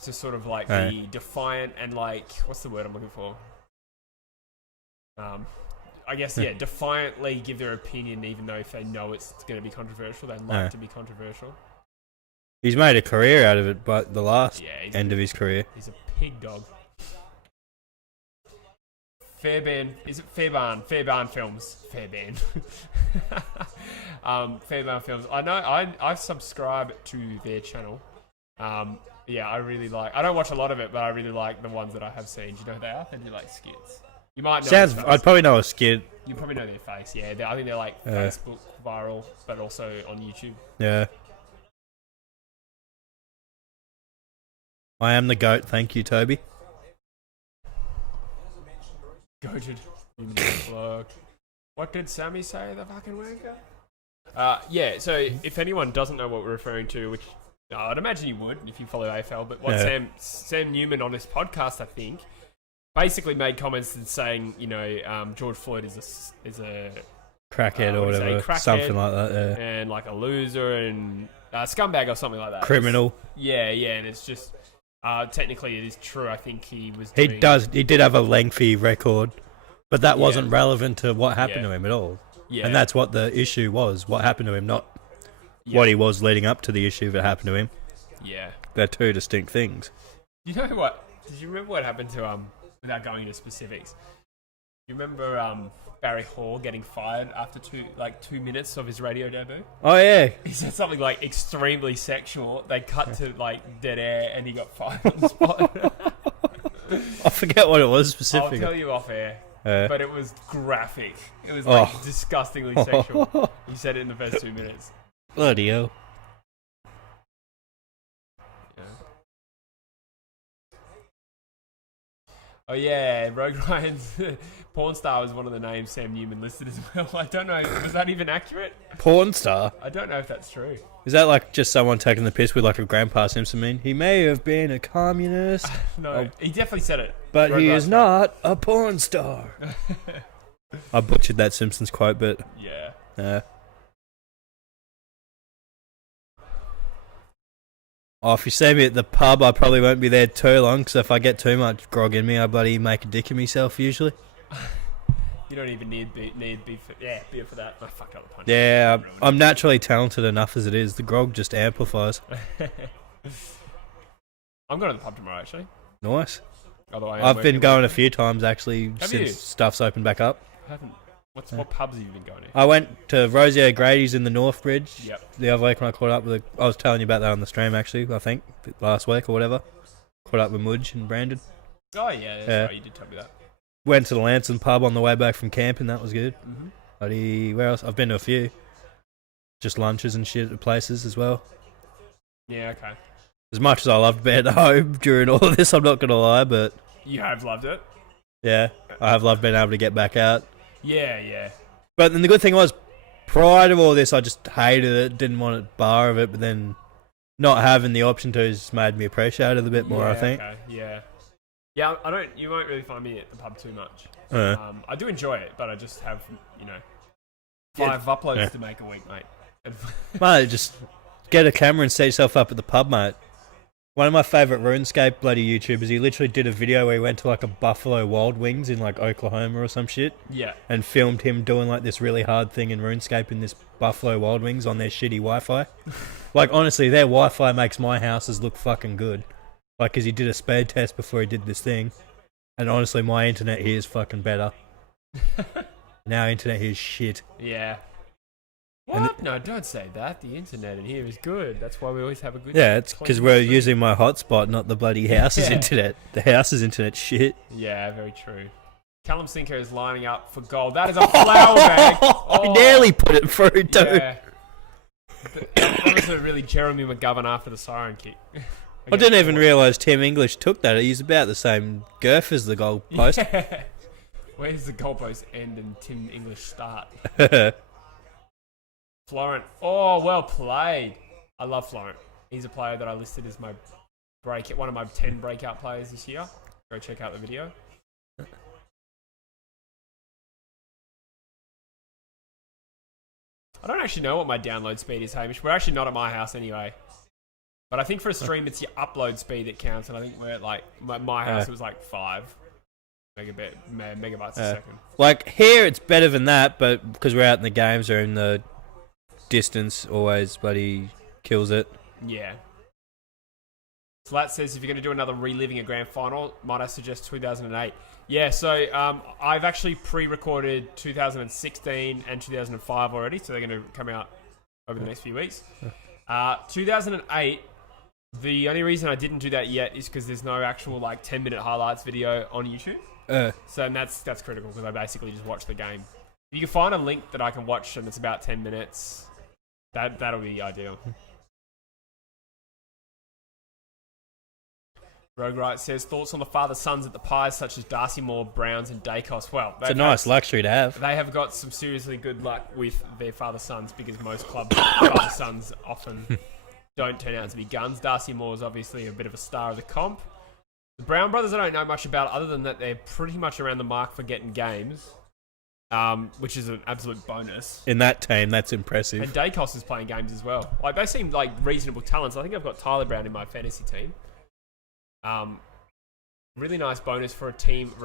sort of like be defiant and like, what's the word I'm looking for? I guess defiantly give their opinion, even though if they know it's going to be controversial, they like to be controversial. He's made a career out of it, but the last end of his career. He's a pig dog. Fairbairn, is it Fairbairn? Fairbairn Films. Fairbairn. Fairbairn Films. I know, I subscribe to their channel. Yeah, I really like, I don't watch a lot of it, but I really like the ones that I have seen. Do you know who they are? They do like skits. You might know. I'd probably know a skit. You probably know their face, yeah. I think they're like Facebook viral, but also on YouTube. Yeah. I am the GOAT, thank you, Toby. Goated. What did Sammy say, the fucking wanker? Yeah, so if anyone doesn't know what we're referring to, which I'd imagine you would if you follow AFL, but what Sam Newman on this podcast, I think, basically made comments and saying, George Floyd is a crackhead or whatever, crackhead, something like that. Yeah. and like a loser and scumbag or something like that. Criminal. Yeah, and it's just technically it is true. I think he was. He did have a lengthy record, but that wasn't relevant to what happened to him at all. Yeah, and that's what the issue was. What happened to him, not what he was leading up to the issue that happened to him. Yeah, they're two distinct things. You know what? Did you remember what happened to without going into specifics? You remember Barry Hall getting fired after 2 minutes of his radio debut? Oh yeah, he said something like extremely sexual. They cut to like dead air, and he got fired on the spot. I forget what it was specifically. I'll tell you off air, but it was graphic. It was like disgustingly sexual. He said it in the first 2 minutes. Bloody hell. Oh yeah, Rogue Ryan's porn star was one of the names Sam Newman listed as well. I don't know, was that even accurate? Porn star? I don't know if that's true. Is that like just someone taking the piss with like a Grandpa Simpson meme? He may have been a communist. No, he definitely said it. But Rogue he is not a porn star. I butchered that Simpsons quote, but... Yeah. Oh, if you see me at the pub, I probably won't be there too long, because if I get too much grog in me, I bloody make a dick of myself, usually. You don't even need beer for that. I fucked up the punch. Yeah, I'm naturally talented enough as it is. The grog just amplifies. I'm going to the pub tomorrow, actually. Nice. Although I've been going a few times, actually, since stuff's opened back up. I haven't. What pubs have you been going to? I went to Rosie O'Grady's in the North Bridge the other week when I caught up with... I was telling you about that on the stream, actually, I think, last week or whatever. Caught up with Mudge and Brandon. Oh, yeah, that's right. You did tell me that. Went to the Lanson pub on the way back from camping. That was good. Mm-hmm. Where else? I've been to a few. Just lunches and shit at places as well. Yeah, okay. As much as I loved being at home during all of this, I'm not going to lie, but... You have loved it? Yeah, I have loved being able to get back out. Yeah. But then the good thing was, prior to all this, I just hated it, didn't want a bar of it, but then not having the option to has made me appreciate it a bit more, I think. Okay. Yeah, you won't really find me at the pub too much. I do enjoy it, but I just have, 5 uploads to make a week, mate. Mate, just get a camera and set yourself up at the pub, mate. One of my favourite RuneScape bloody YouTubers, he literally did a video where he went to like a Buffalo Wild Wings in like Oklahoma or some shit. Yeah. And filmed him doing like this really hard thing in RuneScape in this Buffalo Wild Wings on their shitty Wi-Fi. Like honestly, their Wi-Fi makes my houses look fucking good. Like, cause he did a speed test before he did this thing. And honestly, my internet here is fucking better. Now internet here is shit. Yeah. What? No, don't say that. The internet in here is good. That's why we always have a good... Yeah, it's because we're using my hotspot, not the bloody house's internet. The house's internet shit. Yeah, very true. Callum Sinker is lining up for goal. That is a flower bag. I nearly put it through, dude. Yeah. That was a really Jeremy McGovern after the siren kick. I didn't even realise Tim English took that. He's about the same girth as the goalpost. Yeah. Where's the goalpost end and Tim English start? Florent. Oh, well played. I love Florent. He's a player that I listed as one of my 10 breakout players this year. Go check out the video. I don't actually know what my download speed is, Hamish. We're actually not at my house anyway. But I think for a stream, it's your upload speed that counts. And I think we're at like, my house, it was like 5 megabytes a second. Like here, it's better than that, but because we're out in the games or in the distance, always bloody kills it. Yeah. Flat says if you're going to do another Reliving a grand final, might I suggest 2008? Yeah, so I've actually pre-recorded 2016 and 2005 already, so they're going to come out over the next few weeks. 2008, the only reason I didn't do that yet is because there's no actual like 10-minute highlights video on YouTube. So that's critical because I basically just watch the game. If you can find a link that I can watch and it's about 10 minutes, that'll be ideal. Rogue Wright says, thoughts on the father-sons at the Pies, such as Darcy Moore, Browns, and Dacos. Well, it's a nice luxury to have. They have got some seriously good luck with their father-sons because most club father-sons often don't turn out to be guns. Darcy Moore is obviously a bit of a star of the comp. The Brown brothers I don't know much about other than that they're pretty much around the mark for getting games, which is an absolute bonus. In that team, that's impressive. And Dacos is playing games as well. Like, they seem like reasonable talents. I think I've got Tyler Brown in my fantasy team. Really nice bonus for a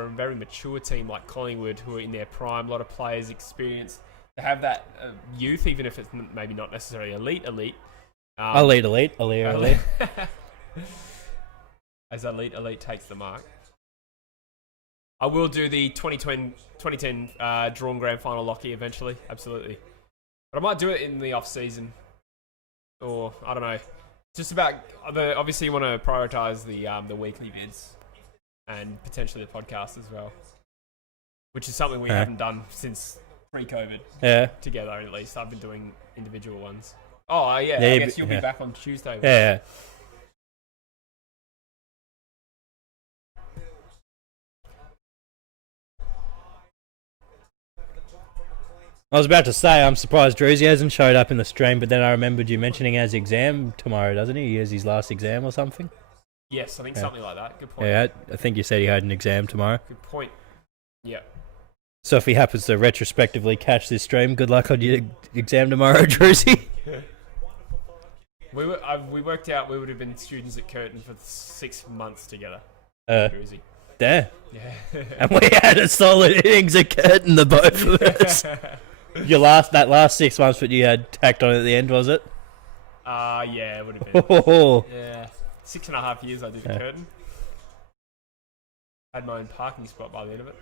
very mature team like Collingwood, who are in their prime. A lot of players experience to have that youth, even if it's maybe not necessarily elite. Elite. As elite takes the mark. I will do the 2010 drawn grand final Lockie eventually, absolutely. But I might do it in the off season, or I don't know. Just about obviously you want to prioritize the weekly vids and potentially the podcast as well, which is something we haven't done since pre-COVID. Yeah. Together at least. I've been doing individual ones. Oh yeah, I guess you'll be back on Tuesday. Yeah. I was about to say, I'm surprised Druzy hasn't showed up in the stream, but then I remembered you mentioning he has exam tomorrow, doesn't he? He has his last exam or something? Yes, I think something like that. Good point. Yeah, I think you said he had an exam tomorrow. Good point. Yeah. So if he happens to retrospectively catch this stream, good luck on your exam tomorrow, Druzy. We worked out we would have been students at Curtin for 6 months together. Druzy. Yeah. And we had a solid innings at Curtin, the both of us. That last 6 months that you had tacked on at the end, was it? Yeah, it would have been. Oh. Yeah. 6.5 years I did at Curtin. Had my own parking spot by the end of it.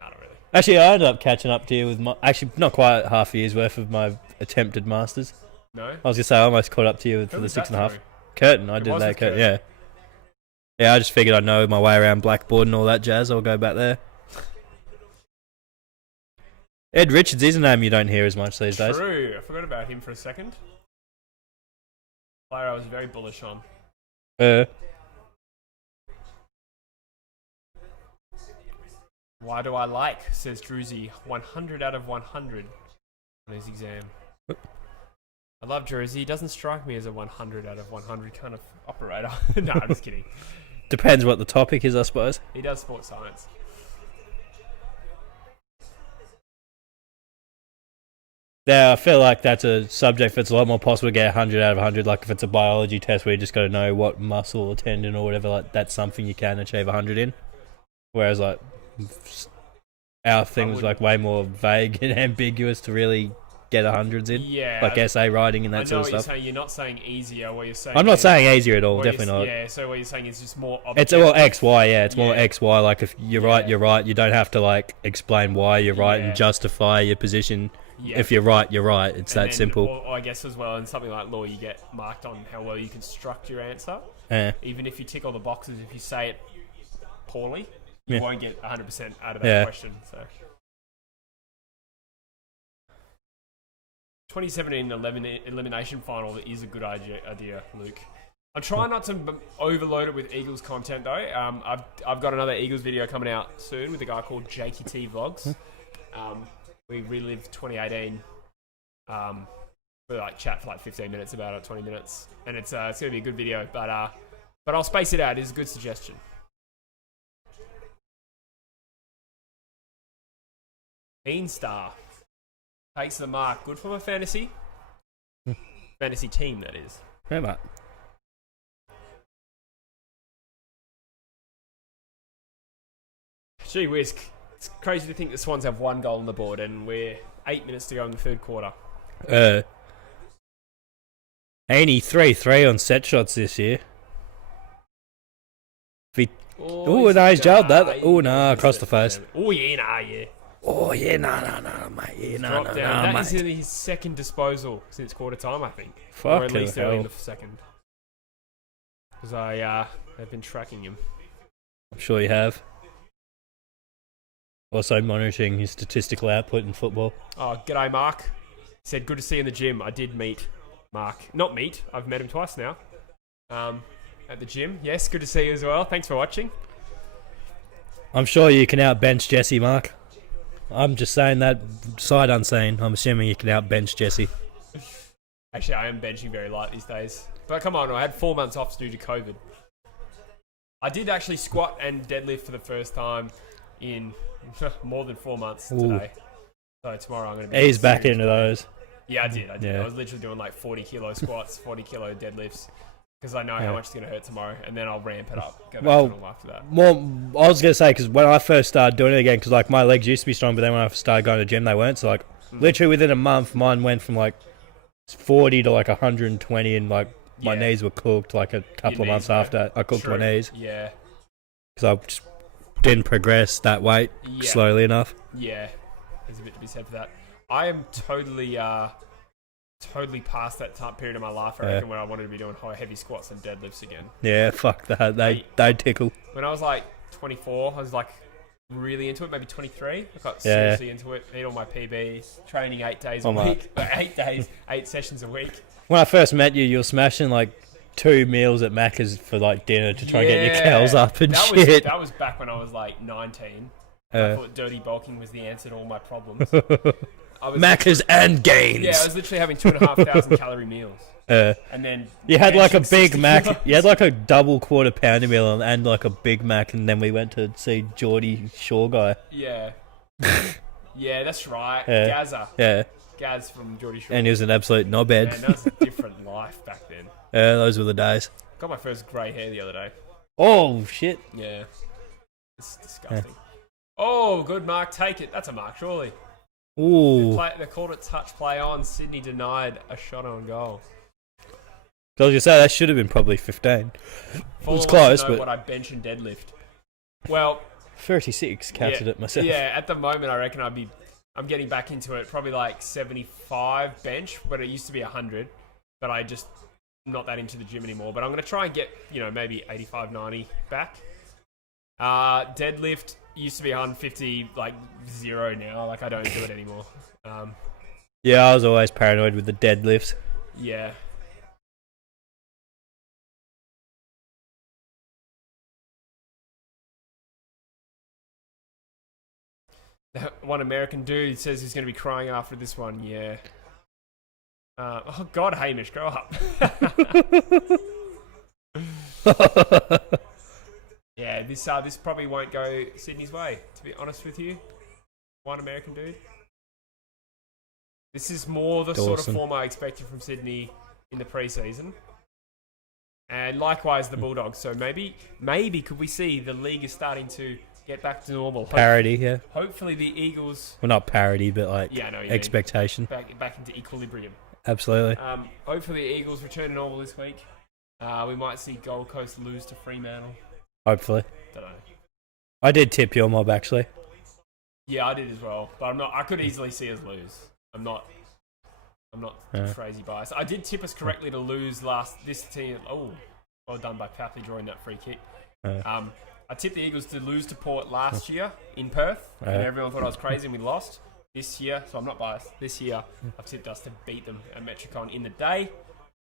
Not really. Actually, I ended up catching up to you with actually not quite half a year's worth of my attempted masters. No? I was gonna say I almost caught up to you for the 6.5. Through? Curtin, I did that. Curtin, yeah. Yeah, I just figured I know my way around Blackboard and all that jazz. I'll go back there. Ed Richards is a name you don't hear as much these days. True. I forgot about him for a second. Player I was very bullish on. Why do I like, says Druzy, 100 out of 100 on his exam. I love Druzy. He doesn't strike me as a 100 out of 100 kind of operator. No, I'm just kidding. Depends what the topic is, I suppose. He does sports science. Yeah, I feel like that's a subject that's a lot more possible to get 100 out of 100. Like if it's a biology test where you just got to know what muscle or tendon or whatever, like that's something you can achieve 100 in. Whereas like our thing was like way more vague and ambiguous to really get 100s in. Yeah. Like essay writing and that sort of stuff. I know what you're saying. You're not saying easier. What you're saying. I'm not saying easier at all. Definitely not. Yeah. So what you're saying is just more. It's all X, Y. Yeah, it's more X, Y. Like if you're right, you're right. You don't have to like explain why you're right and justify your position. Yeah. If you're right, you're right. It's that simple. Or I guess as well, in something like law, you get marked on how well you construct your answer. Yeah. Even if you tick all the boxes, if you say it poorly, you won't get 100% out of that question. So, 2017 elimination final is a good idea, Luke. I'm trying not to overload it with Eagles content though. I've got another Eagles video coming out soon with a guy called JKT Vlogs. We relived 2018. We like chat for like 15 minutes about it, 20 minutes, and it's gonna be a good video. But I'll space it out. It's a good suggestion. Beanstar takes the mark. Good for my fantasy team, that is. Yeah, mate. Gee whiz. It's crazy to think the Swans have 1 goal on the board and we're 8 minutes to go in the third quarter. 83-3 on set shots this year. Oh, no, he's jailed that. Oh, no, across the face. Oh, yeah, nah, yeah. Oh, yeah, no, mate. Yeah, no, mate. That is his second disposal since quarter time, I think. Fuck, or at least early in the second. Because they've been tracking him. I'm sure you have. Also monitoring his statistical output in football. Oh, g'day, Mark. He said, good to see you in the gym. I did meet Mark. Not meet. I've met him twice now. At the gym. Yes, good to see you as well. Thanks for watching. I'm sure you can outbench Jesse, Mark. I'm just saying that sight unseen. I'm assuming you can outbench Jesse. Actually, I am benching very light these days. But come on, I had 4 months off due to COVID. I did actually squat and deadlift for the first time in more than 4 months today. So tomorrow I'm going to be... He's back into those. Yeah, I did. Yeah. I was literally doing like 40 kilo squats, 40 kilo deadlifts, because I know how much it's going to hurt tomorrow, and then I'll ramp it up. Go back to normal after that. I was going to say, because when I first started doing it again, because like my legs used to be strong, but then when I started going to the gym, they weren't. So like literally within a month, mine went from like 40 to like 120, and like my knees were cooked like a couple of months after I cooked my knees. Yeah. Because I just didn't progress that weight slowly enough. Yeah. There's a bit to be said for that. I am totally past that time period of my life, I reckon, when I wanted to be doing heavy squats and deadlifts again. Yeah, fuck that. They tickle. When I was like 24, I was like really into it, maybe 23. I got seriously into it, eat all my PBs, training 8 days a week. 8 days, 8 sessions a week. When I first met you, you were smashing like 2 meals at Macca's for like dinner to try and get your cows up and shit. That was back when I was like 19. I thought dirty bulking was the answer to all my problems. Macca's and gains. Yeah, I was literally having 2,500 calorie meals. And then you had like a Big Mac. You had like a double quarter pounder meal and like a Big Mac, and then we went to see Geordie Shaw guy. Yeah. Yeah, that's right. Gazza. Yeah. Gaz from Geordie Shaw. And he was an absolute knobhead. Man, that was a different life back then. Yeah, those were the days. Got my first grey hair the other day. Oh, shit. Yeah. It's disgusting. Oh, good mark. Take it. That's a mark, surely. Ooh. They called it touch play on. Sydney denied a shot on goal. I was going to say, that should have been probably 15. It was close, but... what I bench and deadlift. Well... 36, counted it myself. Yeah, at the moment, I reckon I'm getting back into it. Probably like 75 bench, but it used to be 100. But I just... not that into the gym anymore. But I'm going to try and get, maybe 85, 90 back. Deadlift used to be 150, like 0 now. Like, I don't do it anymore. Yeah, I was always paranoid with the deadlifts. Yeah. That one American dude says he's going to be crying after this one. Yeah. Oh, God, Hamish, grow up. Yeah, this probably won't go Sydney's way, to be honest with you. One American dude. This is more the sort of form I expected from Sydney in the preseason. And likewise the Bulldogs. So maybe could we see the league is starting to get back to normal. Parity, yeah. Hopefully the Eagles... Well, not parity, but like expectation. Back into equilibrium. Absolutely. Hopefully the Eagles return to normal this week. We might see Gold Coast lose to Fremantle. Hopefully. Don't know. I did tip your mob, actually. Yeah, I did as well. But I could easily see us lose. I'm not crazy biased. I did tip us correctly to lose this team. Oh, well done by Pappy drawing that free kick. I tipped the Eagles to lose to Port last year in Perth, and everyone thought I was crazy and we lost. This year, so I'm not biased. This year, I've tipped us to beat them at Metricon in the day.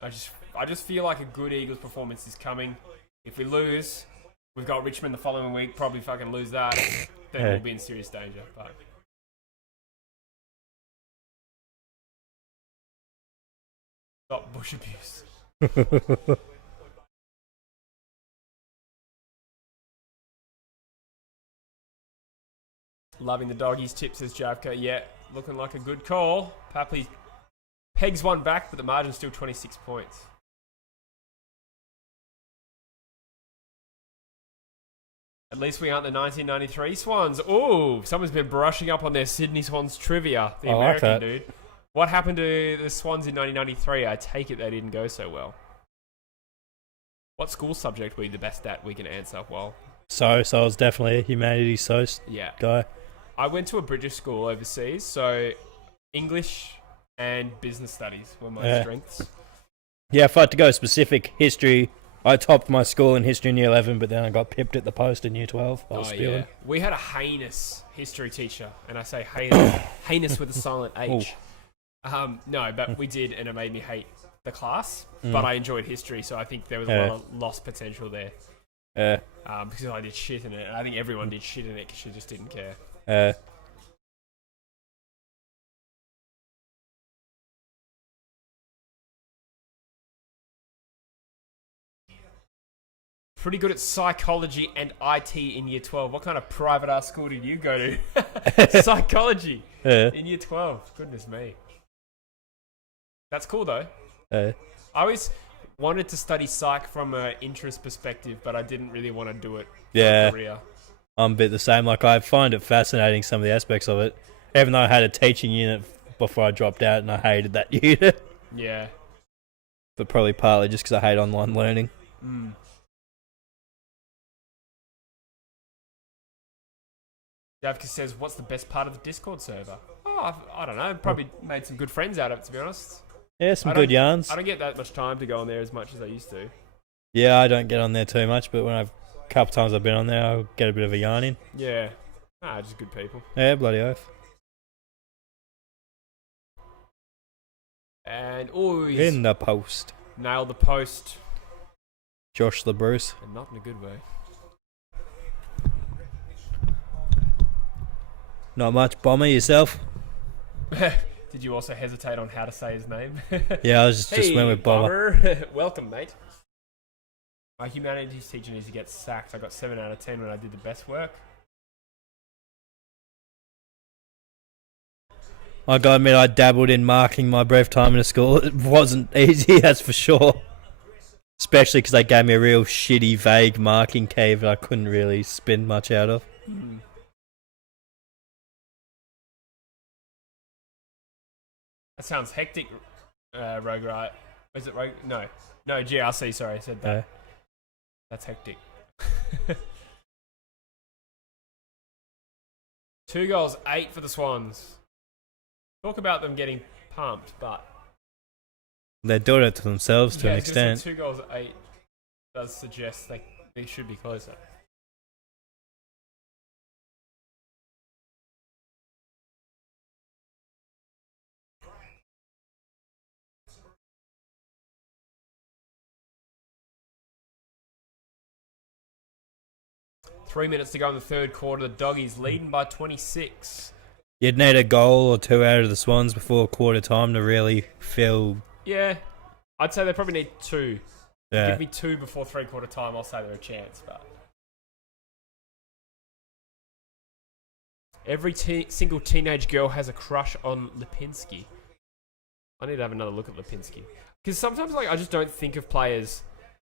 I just feel like a good Eagles performance is coming. If we lose, we've got Richmond the following week. Probably fucking lose that. Then we'll be in serious danger. But stop bush abuse. Loving the doggies tips, says Javka. Yeah, looking like a good call. Papley pegs one back, but the margin's still 26 points. At least we aren't the 1993 Swans. Ooh, someone's been brushing up on their Sydney Swans trivia. The American dude. What happened to the Swans in 1993? I take it they didn't go so well. What school subject were you the best at? We can answer. Well, so I was definitely a humanities guy. I went to a British school overseas, so English and business studies were my strengths. Yeah, if I had to go specific, history, I topped my school in history in year 11, but then I got pipped at the post in year 12. I was spewing. Yeah. We had a heinous history teacher, and I say heinous, heinous with a silent H. No, but we did, and it made me hate the class, but I enjoyed history, so I think there was a lot of lost potential there. Because I did shit in it, and I think everyone did shit in it because she just didn't care. Pretty good at psychology and IT in year 12. What kind of private ass school did you go to? Psychology in year 12. Goodness me. That's cool though. I always wanted to study psych from an interest perspective, but I didn't really want to do it for a career. I'm a bit the same. Like, I find it fascinating, some of the aspects of it. Even though I had a teaching unit before I dropped out and I hated that unit. Yeah. But probably partly just because I hate online learning. Davka says, what's the best part of the Discord server? Oh, I don't know. Probably made some good friends out of it, to be honest. Yeah, some good yarns. I don't get that much time to go on there as much as I used to. Yeah, I don't get on there too much, but when a couple times I've been on there, I'll get a bit of a yarn in. Yeah. Just good people. Yeah, bloody oath. And, in the post. Nailed the post. Josh the Bruce. And not in a good way. Not much. Bomber, yourself? Did you also hesitate on how to say his name? Yeah, I was just went with Bomber. Welcome, mate. My humanities teacher needs to get sacked. I got 7 out of 10 when I did the best work. I gotta admit, I dabbled in marking my brief time in a school. It wasn't easy, that's for sure. Especially because they gave me a real shitty, vague marking key that I couldn't really spin much out of. That sounds hectic, Rogue, right? Is it Rogue? No, GRC, sorry, I said that. That's hectic. 2 goals, 8 for the Swans. Talk about them getting pumped, but... They're doing it to themselves to an extent. 2 goals, 8 does suggest they should be closer. Three minutes to go in the third quarter. The Doggies leading by 26. You'd need a goal or 2 out of the Swans before quarter time to really feel... Yeah. I'd say they probably need 2. Yeah. Give me 2 before 3/4 time, I'll say they're a chance. But every single teenage girl has a crush on Lipinski. I need to have another look at Lipinski. Because sometimes I just don't think of players...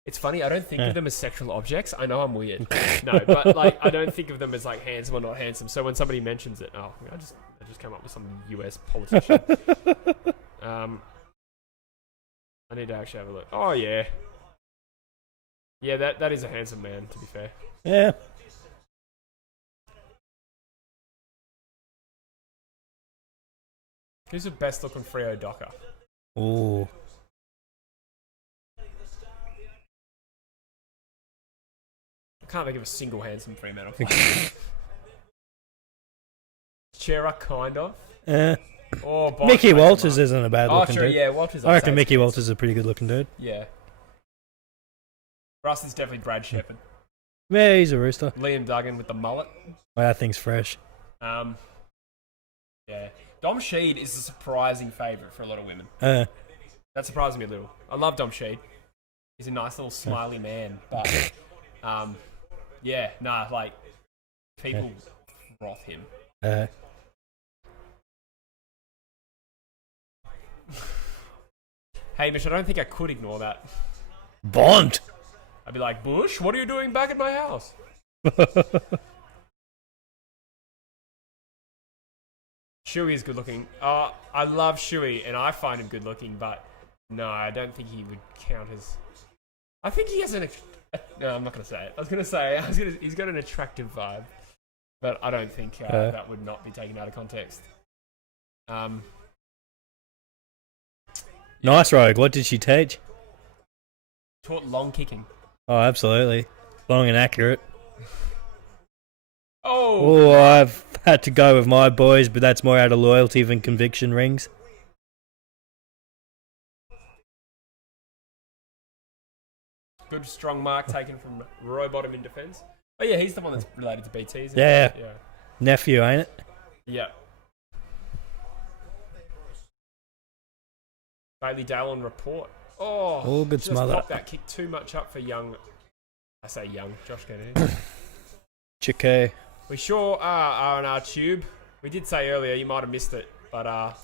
It's funny, I don't think of them as sexual objects. I know I'm weird. No, but I don't think of them as handsome or not handsome. So when somebody mentions it, I just came up with some US politician. I need to actually have a look. Oh yeah. Yeah, that is a handsome man, to be fair. Yeah. Who's the best looking Freo Docker? Ooh. Can't think of a single handsome Fremantle player. Chera, kind of. Or Mickey Walters isn't a bad looking dude. Yeah, Walters. I reckon Mickey Walters is a pretty good looking dude. Yeah. For us, it's definitely Brad Shepherd. Yeah, he's a rooster. Liam Duggan with the mullet. Oh, that thing's fresh. Yeah. Dom Sheed is a surprising favourite for a lot of women. That surprises me a little. I love Dom Sheed. He's a nice little smiley man, but people froth him. Hamish, I don't think I could ignore that. Bond! I'd be like, Bush, what are you doing back at my house? Shuey is good looking. I love Shuey, and I find him good looking, but no, I don't think he would count as... I think he has an... No, I'm not going to say it. I was going to say, he's got an attractive vibe, but I don't think that would not be taken out of context. Nice, Rogue. What did she teach? Taught long kicking. Oh, absolutely. Long and accurate. Oh, I've had to go with my boys, but that's more out of loyalty than conviction rings. Good strong mark taken from Roy Bottom in defence. Oh yeah, he's the one that's related to BT, isn't Yeah. he? Yeah. Nephew, ain't it? Yeah. Bailey Dale on report. Oh, good just smother. popped that kick too much up for young I say young. Josh Kennedy. Chico. We sure are on our tube. We did say earlier, you might have missed it, but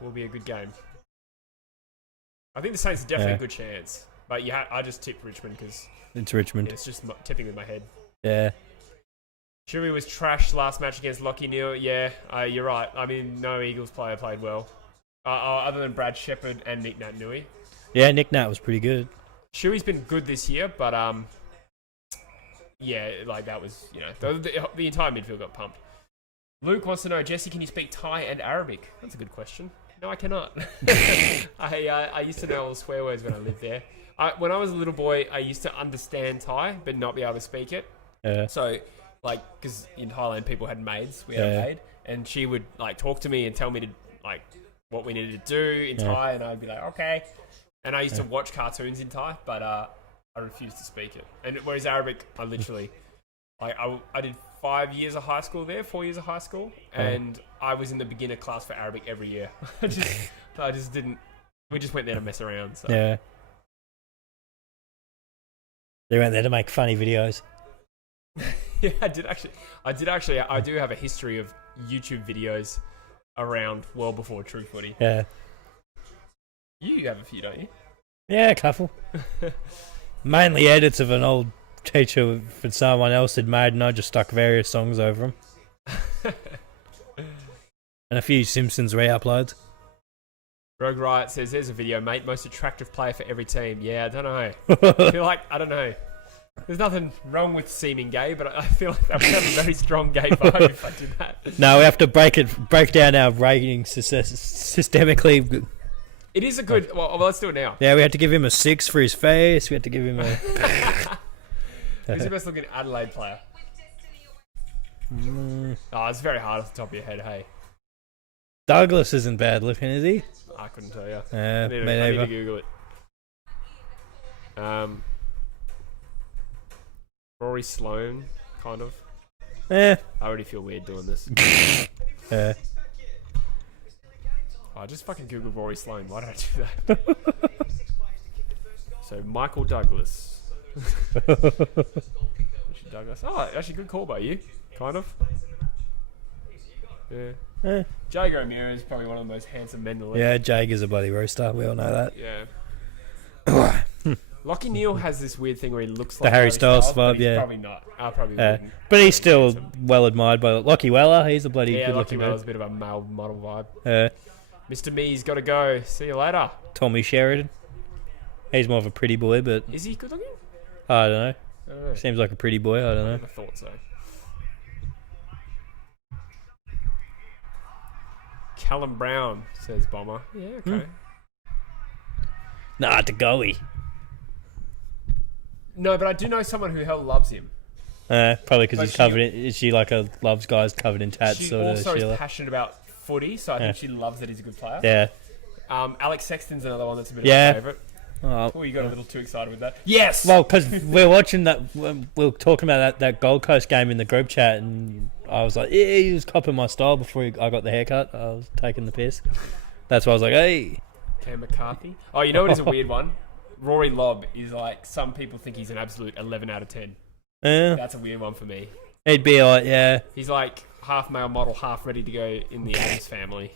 will be a good game. I think the Saints are definitely a good chance. But I just tipped Richmond because it's Richmond. It's just tipping with my head. Yeah. Chewy was trashed last match against Lockie Neal. Yeah, you're right. I mean, no Eagles player played well. Other than Brad Shepherd and Nick Nat Nui. Yeah, Nick Nat was pretty good. Chewy's been good this year, but yeah, like that was, the entire midfield got pumped. Luke wants to know, Jesse, can you speak Thai and Arabic? That's a good question. No, I cannot. I used to know all the swear words when I lived there. When I was a little boy, I used to understand Thai, but not be able to speak it. Yeah. So, because in Thailand people had maids, we had a maid, and she would talk to me and tell me to what we needed to do in Thai, and I'd be like, okay. And I used to watch cartoons in Thai, but I refused to speak it. And whereas Arabic, I literally, I did 4 years of high school, and I was in the beginner class for Arabic every year. I just didn't. We just went there to mess around. So. Yeah. They went there to make funny videos. Yeah, I did actually. I do have a history of YouTube videos around well before True Footy. Yeah. You have a few, don't you? Yeah, a couple. Mainly edits of an old teacher that someone else had made, and I just stuck various songs over them. And a few Simpsons re-uploads. Rogue Riot says, there's a video, mate. Most attractive player for every team. Yeah, I don't know. I feel like, I don't know. There's nothing wrong with seeming gay, but I feel like that would have a very strong gay vibe if I did that. No, we have to break down our ratings systemically. It is a good... Well, let's do it now. Yeah, we had to give him a 6 for his face. We had to give him a... Who's the best looking Adelaide player? Oh, it's very hard off the top of your head, hey. Douglas isn't bad looking, is he? I couldn't tell you. Yeah, I need to Google it. Rory Sloane, kind of. Yeah. I already feel weird doing this. Yeah. I just fucking Googled Rory Sloane. Why did I do that? So, Michael Douglas. Douglas. Oh, actually, good call by you. Kind of. Yeah. Jago O'Meara is probably one of the most handsome men in the league. Yeah, Jake is a bloody rooster. We all know that. Yeah. Lockie Neal has this weird thing where he looks like the Harry Styles vibe, he's yeah. Probably not. I probably wouldn't. But he's still well admired by Lockie Weller. He's a bloody good Lockie looking Weller's man. a bit of a male model vibe. Yeah. Mr. Me's got to go. See you later. Tommy Sheridan. He's more of a pretty boy, but... Is he good looking? I don't know. I don't know. Seems like a pretty boy. I don't know. I thought so. Callum Brown, says Bomber. Yeah, okay. Nah, to goey. No, but I do know someone who hell loves him. Probably because he's covered in... Is she like a loves guys covered in tats she sort of also Sheila? is passionate about footy, so I think she loves that he's a good player. Yeah. Alex Sexton's another one that's a bit of a favourite. Oh, you got a little too excited with that. Yes! Well, because we're watching that... We were talking about that Gold Coast game in the group chat, and I was like, yeah, he was copying my style before I got the haircut. I was taking the piss. That's why I was like, hey... Cam McCarthy. Oh, you know what is a weird one? Rory Lobb is like, some people think he's an absolute 11 out of 10. That's a weird one for me. He'd be like, yeah. He's like half male model, half ready to go in the Adams family.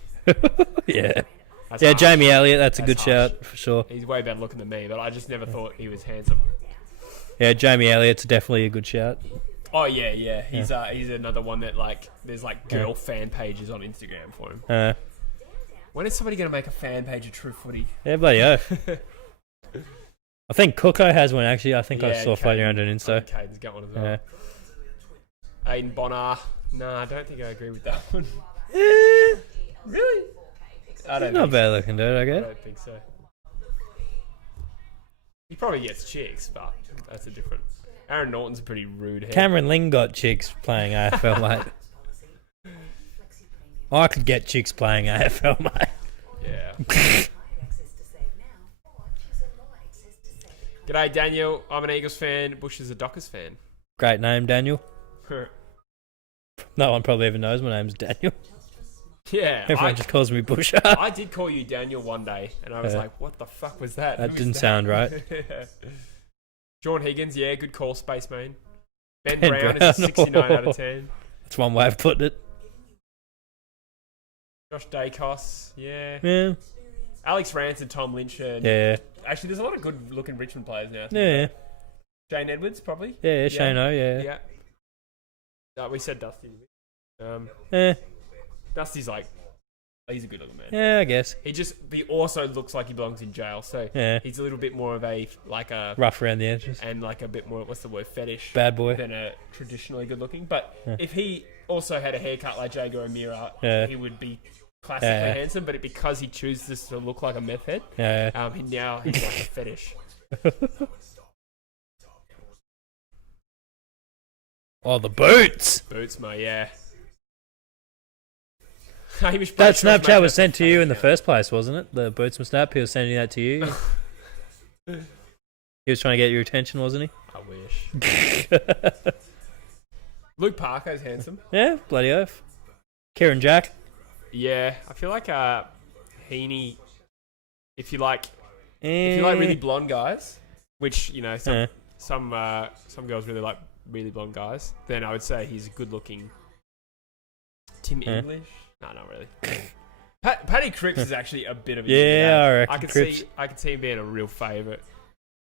Yeah. That's yeah, harsh. Jamie Elliott, that's a good harsh. shout, for sure. He's way better looking than me, but I just never thought he was handsome. Yeah, Jamie Elliott's definitely a good shout. Oh, yeah. He's another one that, like, there's, like, girl fan pages on Instagram for him. When is somebody going to make a fan page of True Footy? Yeah, bloody oath. I think Cooko has one, actually. I think I saw floating around on Insta. Okay, there's got one as well. Aiden Bonner. No, I don't think I agree with that one. Really? I don't Not bad looking dude, I I guess. don't think so. He probably gets chicks, but that's a different... Aaron Norton's a pretty rude head. Cameron Ling got chicks playing AFL, mate. I could get chicks playing AFL, mate. Yeah. G'day, Daniel. I'm an Eagles fan. Bush is a Dockers fan. Great name, Daniel. No one probably ever knows my name's Daniel. Yeah. Everyone just calls me Busher. I did call you Daniel one day, and I was like, what the fuck was that? That Who didn't was sound right. Sean Higgins, yeah, good call, Space Main. Ben Ben Brown is Brown. a 69 out of 10. That's one way of putting it. Josh Dacos, yeah. Yeah. Alex Rance, Tom Lynch. And Yeah. actually, there's a lot of good looking Richmond players now. Yeah. Shane Edwards, probably. Yeah, Shane O, yeah. We said Dusty. Yeah. Dusty's like, he's a good looking man. Yeah, I guess. He also looks like he belongs in jail, so Yeah. he's a little bit more of a Rough around the edges. and like a bit more, what's the word, fetish Bad boy. than a traditionally good looking. But Yeah. if he also had a haircut like Jago O'Meara, Yeah. he would be classically Yeah. handsome. But because he chooses to look like a meth head, Yeah. he now he's like a fetish. Oh, the boots! Boots, mate, yeah. Hamish That Bashaw's making Snapchat was us sent to you in the now. first place, wasn't it? The Bootsman snap, he was sending that to you. He was trying to get your attention, wasn't I wish. he? Luke Parker's handsome. Yeah, bloody oath. Kieran Jack. Yeah, I feel like Heaney. If you like really blonde guys, which some girls really like really blonde guys, then I would say he's a good looking. Tim English? No, not really. Paddy Cripps is actually a bit of a Yeah, I reckon I could Cripps. see him being a real favourite.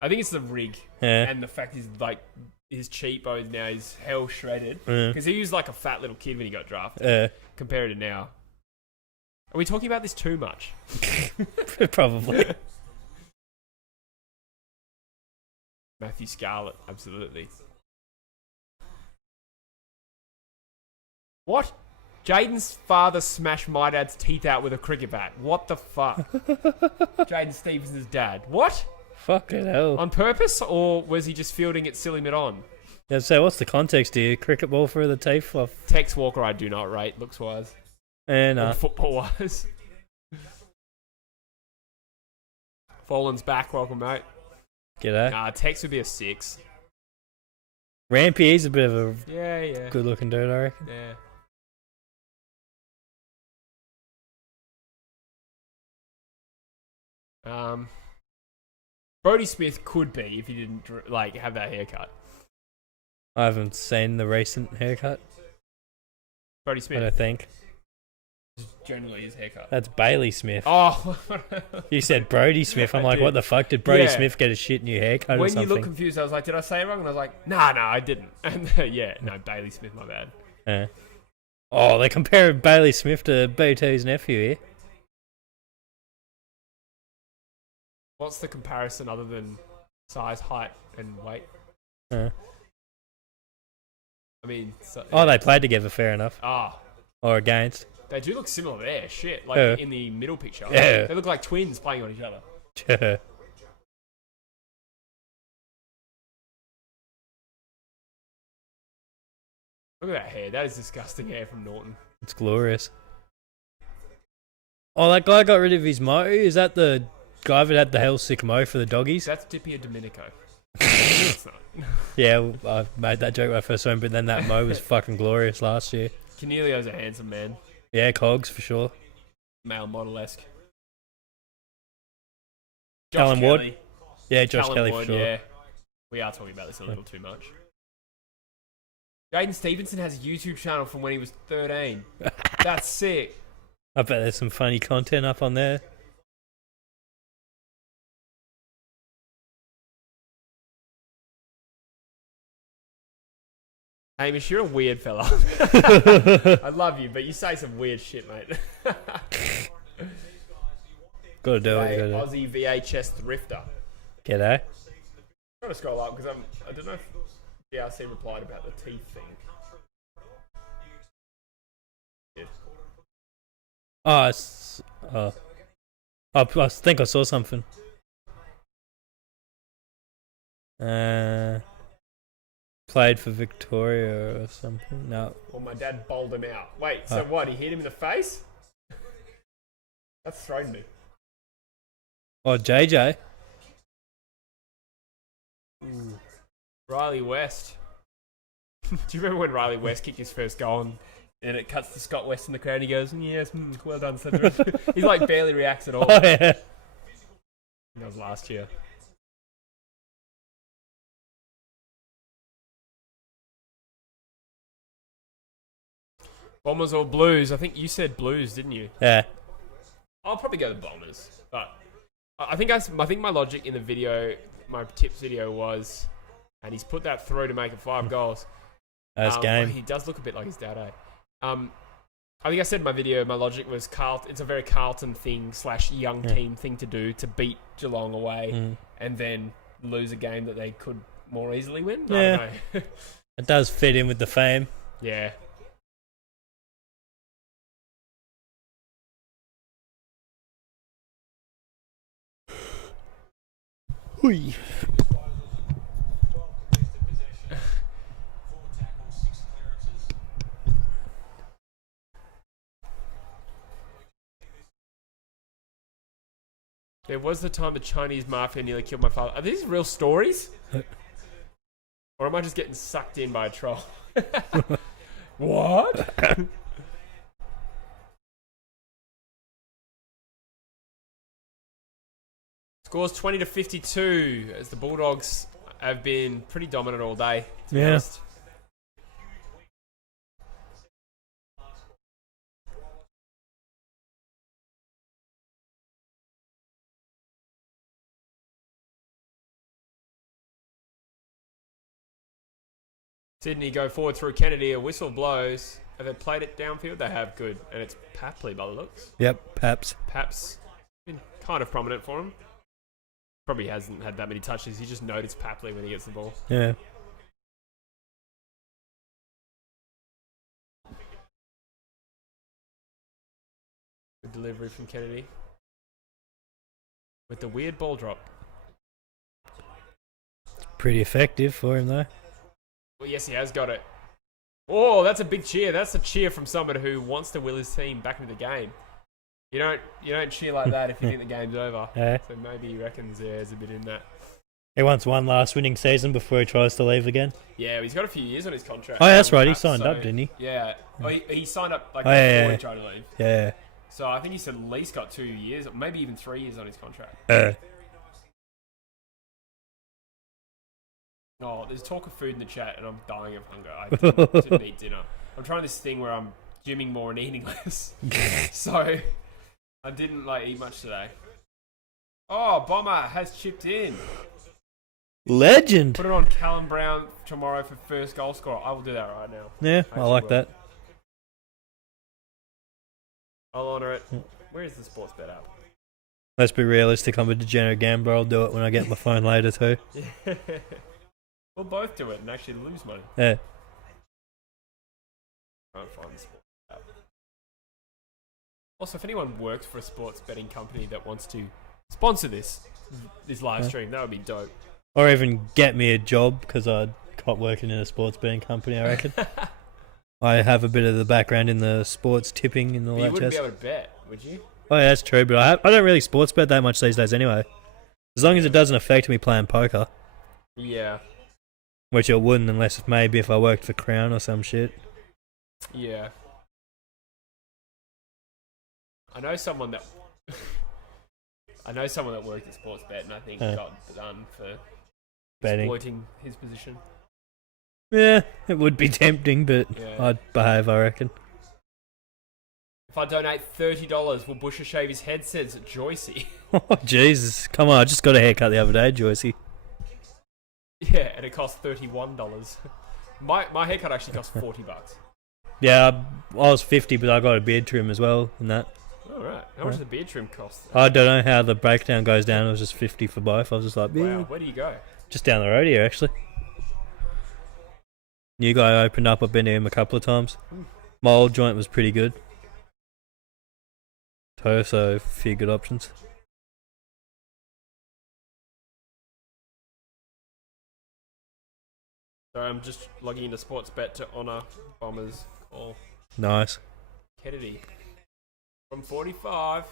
I think it's the rig Yeah. and the fact he's like his cheekbones now is hell shredded Yeah. because he was like a fat little kid when he got drafted compared to now. Are we talking about this too much? Probably. Matthew Scarlett, absolutely. What? Jaden's father smashed my dad's teeth out with a cricket bat. What the fuck? Jaden Stevens' dad. What? Fucking hell. On purpose, or was he just fielding it silly mid-on? Yeah, so what's the context here? Cricket ball through the teeth? Off. Tex Walker, I do not rate looks-wise. And Or football-wise. Fallen's back, welcome, mate. g'day. Tex would be a 6. Rampy, he's a bit of a Yeah. good looking dude, I reckon. Yeah. Brodie Smith could be if he didn't have that haircut. I haven't seen the recent haircut, Brodie I Smith, don't think. generally his haircut. That's Bailey Smith. Oh, You said Brody Smith. I'm I like, did. what the fuck? Did Brody Yeah. Smith get a shit new haircut or when something? you look confused, I was like, did I say it wrong? And I was like, no, I didn't. And no, Bailey Smith, my bad. Yeah. Oh, they compare Bailey Smith to BT's nephew here. What's the comparison other than size, height, and weight? Yeah. I mean, Oh, they played together, fair enough. Or against. They do look similar there. Shit, Yeah. in the middle picture. Yeah. They look like twins playing on each other. Look at that hair. That is disgusting hair from Norton. It's glorious. Oh, that guy got rid of his mo. Is that the guy that had the hell sick mo for the doggies? That's Dippy Domenico. It's not. Yeah, I made that joke when I first saw him, but then that mo was fucking glorious last year. Cornelio's a handsome man. Yeah, Cogs for sure. Male model-esque. Callum Josh Ward? Kelly. Yeah, Josh Callum Kelly Ward, for sure. Yeah. We are talking about this a little too much. Jaden Stevenson has a YouTube channel from when he was 13. That's sick. I bet there's some funny content up on there. Hamish, you're a weird fella. I love you, but you say some weird shit, mate. Gotta do it. Hey, Gotta do it. Aussie VHS Thrifter. G'day. I'm trying to scroll up because I don't know if DRC replied about the teeth thing. Yeah. I think I saw something. Played for Victoria or something. No. Well, my dad bowled him out. Wait, so what? He hit him in the face? That's thrown me. Oh, JJ. Ooh. Riley West. Do you remember when Riley West kicked his first goal and it cuts to Scott West in the crowd and he goes, yes, well done, Cedric. He's like barely reacts at all. Oh, yeah. That was last year. Bombers or Blues? I think you said Blues, didn't you? Yeah. I'll probably go the Bombers, but I think my logic in the video, my tips video was, and he's put that through to make it 5 goals. That's game. He does look a bit like his dad, eh? I think I said in my video, my logic was it's a very Carlton thing / young team thing to do, to beat Geelong away and then lose a game that they could more easily win. Yeah. I don't know. It does fit in with the fame. Yeah. Hui. There was the time the Chinese mafia nearly killed my father. Are these real stories? Or am I just getting sucked in by a troll? What? Scores 20-52 as the Bulldogs have been pretty dominant all day, to be honest. Sydney go forward through Kennedy. A whistle blows. Have they played it downfield? They have. Good. And it's Papley by the looks. Yep, Paps. Paps been kind of prominent for him. Probably hasn't had that many touches. You just notice Papley when he gets the ball. Yeah. Good delivery from Kennedy. With the weird ball drop. Pretty effective for him, though. Well, yes, he has got it. Oh, that's a big cheer. That's a cheer from someone who wants to will his team back into the game. You don't cheer like that if you think the game's over. Yeah. So maybe he reckons there's a bit in that. He wants one last winning season before he tries to leave again. Yeah, he's got a few years on his contract. Oh, yeah, that's right. He signed up, didn't he? Yeah. Oh, he signed up before he tried to leave. Yeah. So I think he's at least got 2 years, or maybe even 3 years on his contract. Oh, there's talk of food in the chat, and I'm dying of hunger. I didn't eat dinner. I'm trying this thing where I'm gymming more and eating less. So I didn't eat much today. Oh, Bomber has chipped in. Legend. Put it on Callum Brown tomorrow for first goal scorer. I will do that right now. Yeah, I like that. I'll honour it. Where is the sports bet app? Let's be realistic. I'm a degenerate gambler. I'll do it when I get my phone later too. We'll both do it and actually lose money. Yeah. Try and find the sports app. Also, if anyone works for a sports betting company that wants to sponsor this live stream, that would be dope. Or even get me a job, because I'd cop working in a sports betting company, I reckon. I have a bit of the background in the sports tipping and all that. You wouldn't be able to bet, would you? Oh yeah, that's true, but I don't really sports bet that much these days anyway. As long as it doesn't affect me playing poker. Yeah. Which it wouldn't unless maybe if I worked for Crown or some shit. Yeah. I know someone that worked at Sportsbet and I think got done for betting. Exploiting his position. Yeah, it would be tempting, but I'd behave, I reckon. If I donate $30, will Busher shave his head? Says Joycey. Oh, Jesus. Come on, I just got a haircut the other day, Joycey. Yeah, and it cost $31. My haircut actually cost $40. Yeah, I was 50, but I got a beard trim as well, and that. All right. How much does the beard trim cost? I don't know how the breakdown goes down. It was just 50 for both. I was just like, wow, where do you go? Just down the road here, actually. New guy opened up. I've been to him a couple of times. My old joint was pretty good. So a few good options. So I'm just logging into Sportsbet to honour Bombers call. Nice. Kennedy from 45.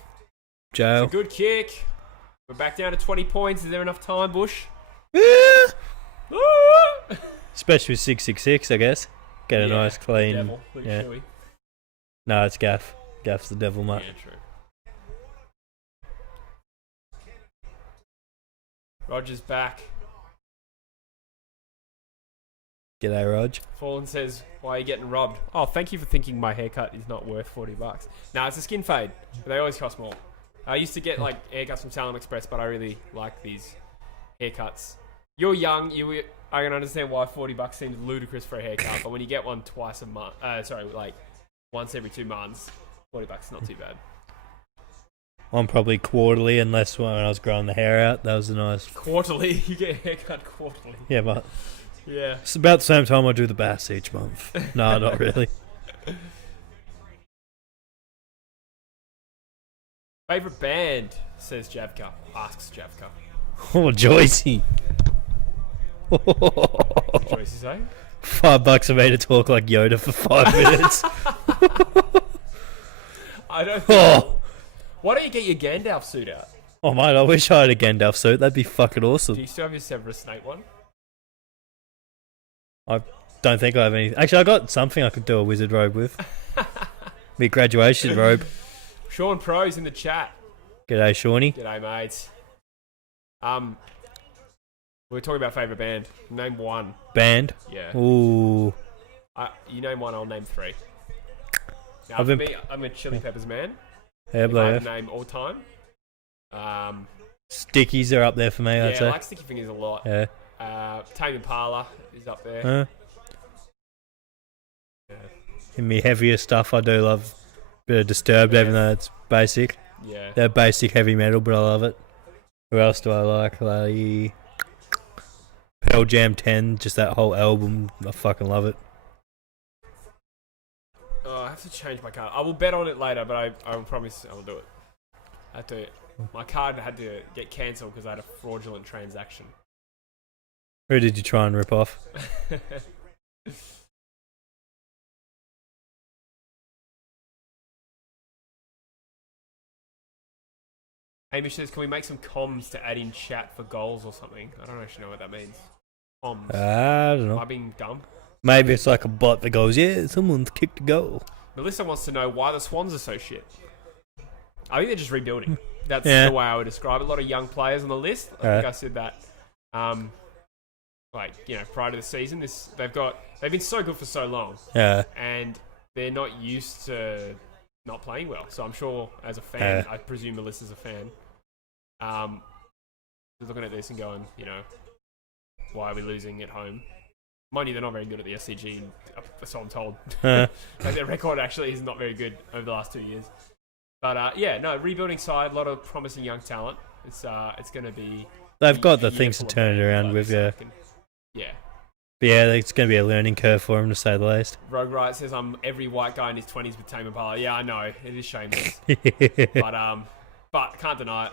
Jail. It's a good kick. We're back down to 20 points. Is there enough time, Bush? Yeah. Especially with 666, I guess. Get a nice clean. Devil. Yeah. No, it's Gaff. Gaff's the devil, mate. Yeah, true. Rogers back. G'day, Rog. Fallen says, why are you getting robbed? Oh, thank you for thinking my haircut is not worth $40. Nah, it's a skin fade. But they always cost more. I used to get like haircuts from Salem Express, but I really like these haircuts. You're young. I can understand why $40 seems ludicrous for a haircut, but when you get one twice a month, like once every 2 months, $40 is not too bad. I'm probably quarterly, unless when I was growing the hair out. That was a nice... Quarterly? You get a haircut quarterly? Yeah, but... Yeah. It's about the same time I do the bass each month. No, not really. Favourite band, says Javka. Asks Javka. Oh, Joycey. What did Joycey say? $5 for me to talk like Yoda for 5 minutes. I don't know. Why don't you get your Gandalf suit out? Oh, mate, I wish I had a Gandalf suit. That'd be fucking awesome. Do you still have your Severus Snape one? I don't think I have any. Actually, I got something I could do a wizard robe with. My graduation robe. Sean Pro's in the chat. G'day, Shawnee. G'day, mates. We were talking about favourite band. Name one. Band? Yeah. Ooh. You name one, I'll name three. Now, I've for been... me, I'm a Chili Peppers man. Yeah, if I had to name all time. Stickies are up there for me, I'd say. Yeah, I like Sticky Fingers a lot. Yeah. Tame Impala is up there. Yeah. In me heavier stuff, I do love a bit of Disturbed, even though it's basic. Yeah. They're basic heavy metal, but I love it. Who else do I like? Like Pearl Jam 10, just that whole album. I fucking love it. Oh, I have to change my card. I will bet on it later, but I will promise I will do it. I have to. My card had to get cancelled because I had a fraudulent transaction. Who did you try and rip off? Hamish says, can we make some comms to add in chat for goals or something? I don't actually know what that means. Comms. I don't know. Am I being dumb? Maybe it's like a bot that goes, yeah, someone's kicked a goal. Melissa wants to know why the Swans are so shit. I think they're just rebuilding. That's Yeah. the way I would describe it. A lot of young players on the list. I think I said that. Prior to the season, they've been so good for so long. Yeah. And they're not used to not playing well. So I'm sure as a fan, I presume Melissa's a fan. Looking at this and going, why are we losing at home? Mind you, they're not very good at the SCG, so I'm told. Like their record actually is not very good over the last 2 years. But rebuilding side, a lot of promising young talent. It's going to be. They've got the things to turn it around with, yeah. Yeah. But yeah, it's going to be a learning curve for them, to say the least. Rogue Riot says I'm every white guy in his 20s with Tame Impala. Yeah, I know. It is shameless. But can't deny it.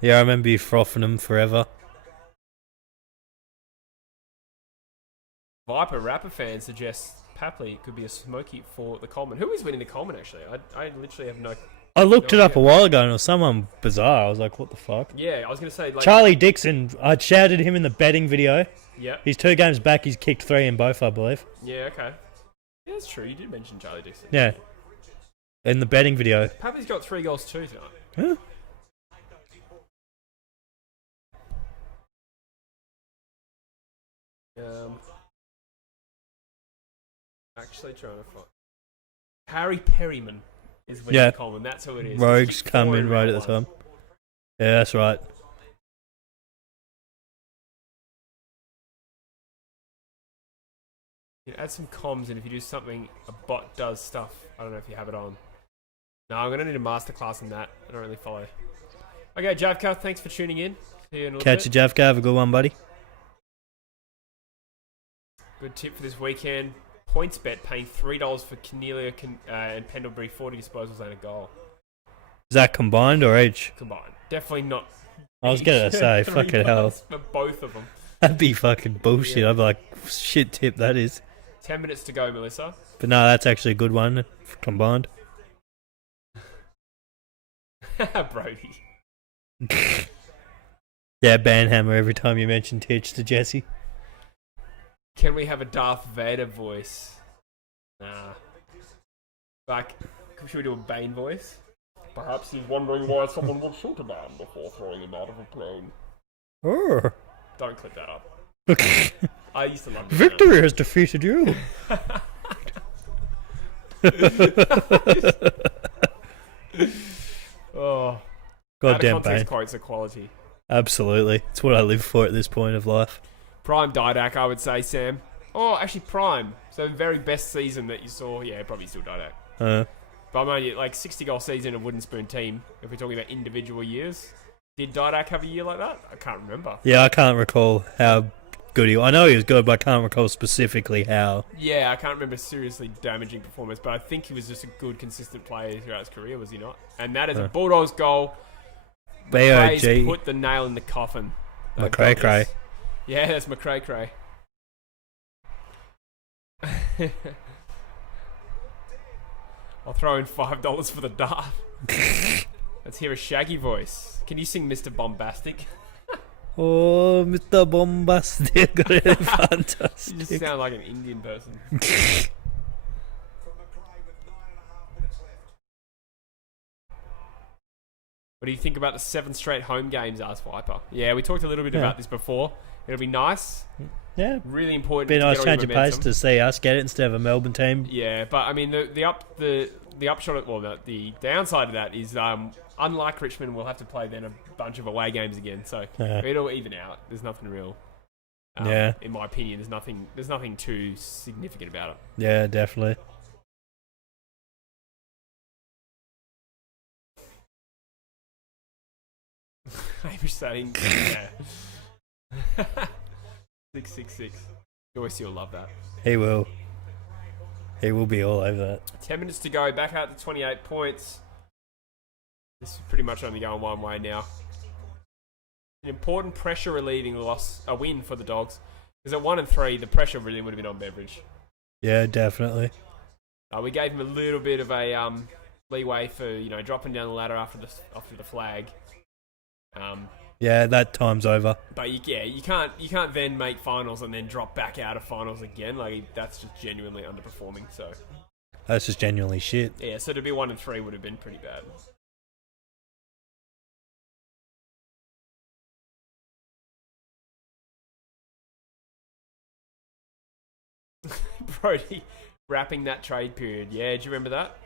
Yeah, I remember you frothing them forever. Viper Rapper fan suggests Papley could be a smoky for the Coleman. Who is winning the Coleman, actually? I literally have no... I looked it up a while ago and it was someone bizarre. I was like, what the fuck? Yeah, I was going to say... Charlie Dixon, I shouted him in the betting video. Yeah. He's 2 games back, he's kicked 3 in both, I believe. Yeah, okay. Yeah, that's true. You did mention Charlie Dixon. Yeah. In the betting video. Papley's got 3 goals too tonight. Huh? Actually trying to find... Harry Perryman is winning the Coleman. That's who it is. Rogues come in right at the time. Yeah, that's right. You add some comms, and if you do something, a bot does stuff. I don't know if you have it on. No, I'm going to need a masterclass in that. I don't really follow. Okay, Javka, thanks for tuning in. See you in a little Catch you, Javka. Have a good one, buddy. Good tip for this weekend. PointsBet paying $3 for Cornelia and Pendlebury 40 disposals and a goal. Is that combined or each? Combined. Definitely not. I was going to say, fucking hell. For both of them. That'd be fucking bullshit. Yeah. I'd be like, shit tip that is. 10 minutes to go, Melissa. But no, that's actually a good one. Combined. Brody. Yeah, banhammer every time you mention Titch to Jesse. Can we have a Darth Vader voice? Nah. Like, should we do a Bane voice? Perhaps he's wondering why someone will shoot a man before throwing him out of a plane. Oh. Don't clip that up. I used to love the Victory has defeated you. Oh, Goddamn context pain. quotes are quality. Absolutely. It's what I live for at this point of life. Prime Didac, I would say, Sam. Oh, actually, Prime. So, very best season that you saw. Yeah, probably still Didac. But I'm only like 60-goal season of Wooden Spoon team, if we're talking about individual years. Did Didac have a year like that? I can't remember. Yeah, I can't recall how good he was. I know he was good, but I can't recall specifically how. Yeah, I can't remember seriously damaging performance, but I think he was just a good, consistent player throughout his career, was he not? And that is a Bulldogs goal. B.O.G. Put the nail in the coffin. McCray-cray. Yeah, that's McCray-cray. I'll throw in $5 for the dart. Let's hear a Shaggy voice. Can you sing Mr. Bombastic? Oh, Mr. Bombastic. Really fantastic. You just sound like an Indian person. What do you think about the 7 straight home games, asked Viper? Yeah, we talked a little bit about this before. It'll be nice. Yeah. Really important. Be a nice change of momentum. pace to see us get it instead of a Melbourne team. Yeah, but I mean the upshot, the downside of that is unlike Richmond, we'll have to play then a bunch of away games again. So it'll even out. There's nothing real. In my opinion, there's nothing too significant about it. Yeah, definitely. Hamish saying, yeah. 666. Joyce, you'll love that. He will. He will be all over that. 10 minutes to go. Back out to 28 points. This is pretty much only going one way now. An important pressure relieving a win for the Dogs. Because at 1 and 3, the pressure really would have been on Beveridge. Yeah, definitely. We gave him a little bit of a leeway for dropping down the ladder after the flag. Yeah, that time's over. But you can't then make finals and then drop back out of finals again. Like that's just genuinely underperforming. So that's just genuinely shit. Yeah, so to be 1 and 3 would have been pretty bad. Brody wrapping that trade period. Yeah, do you remember that?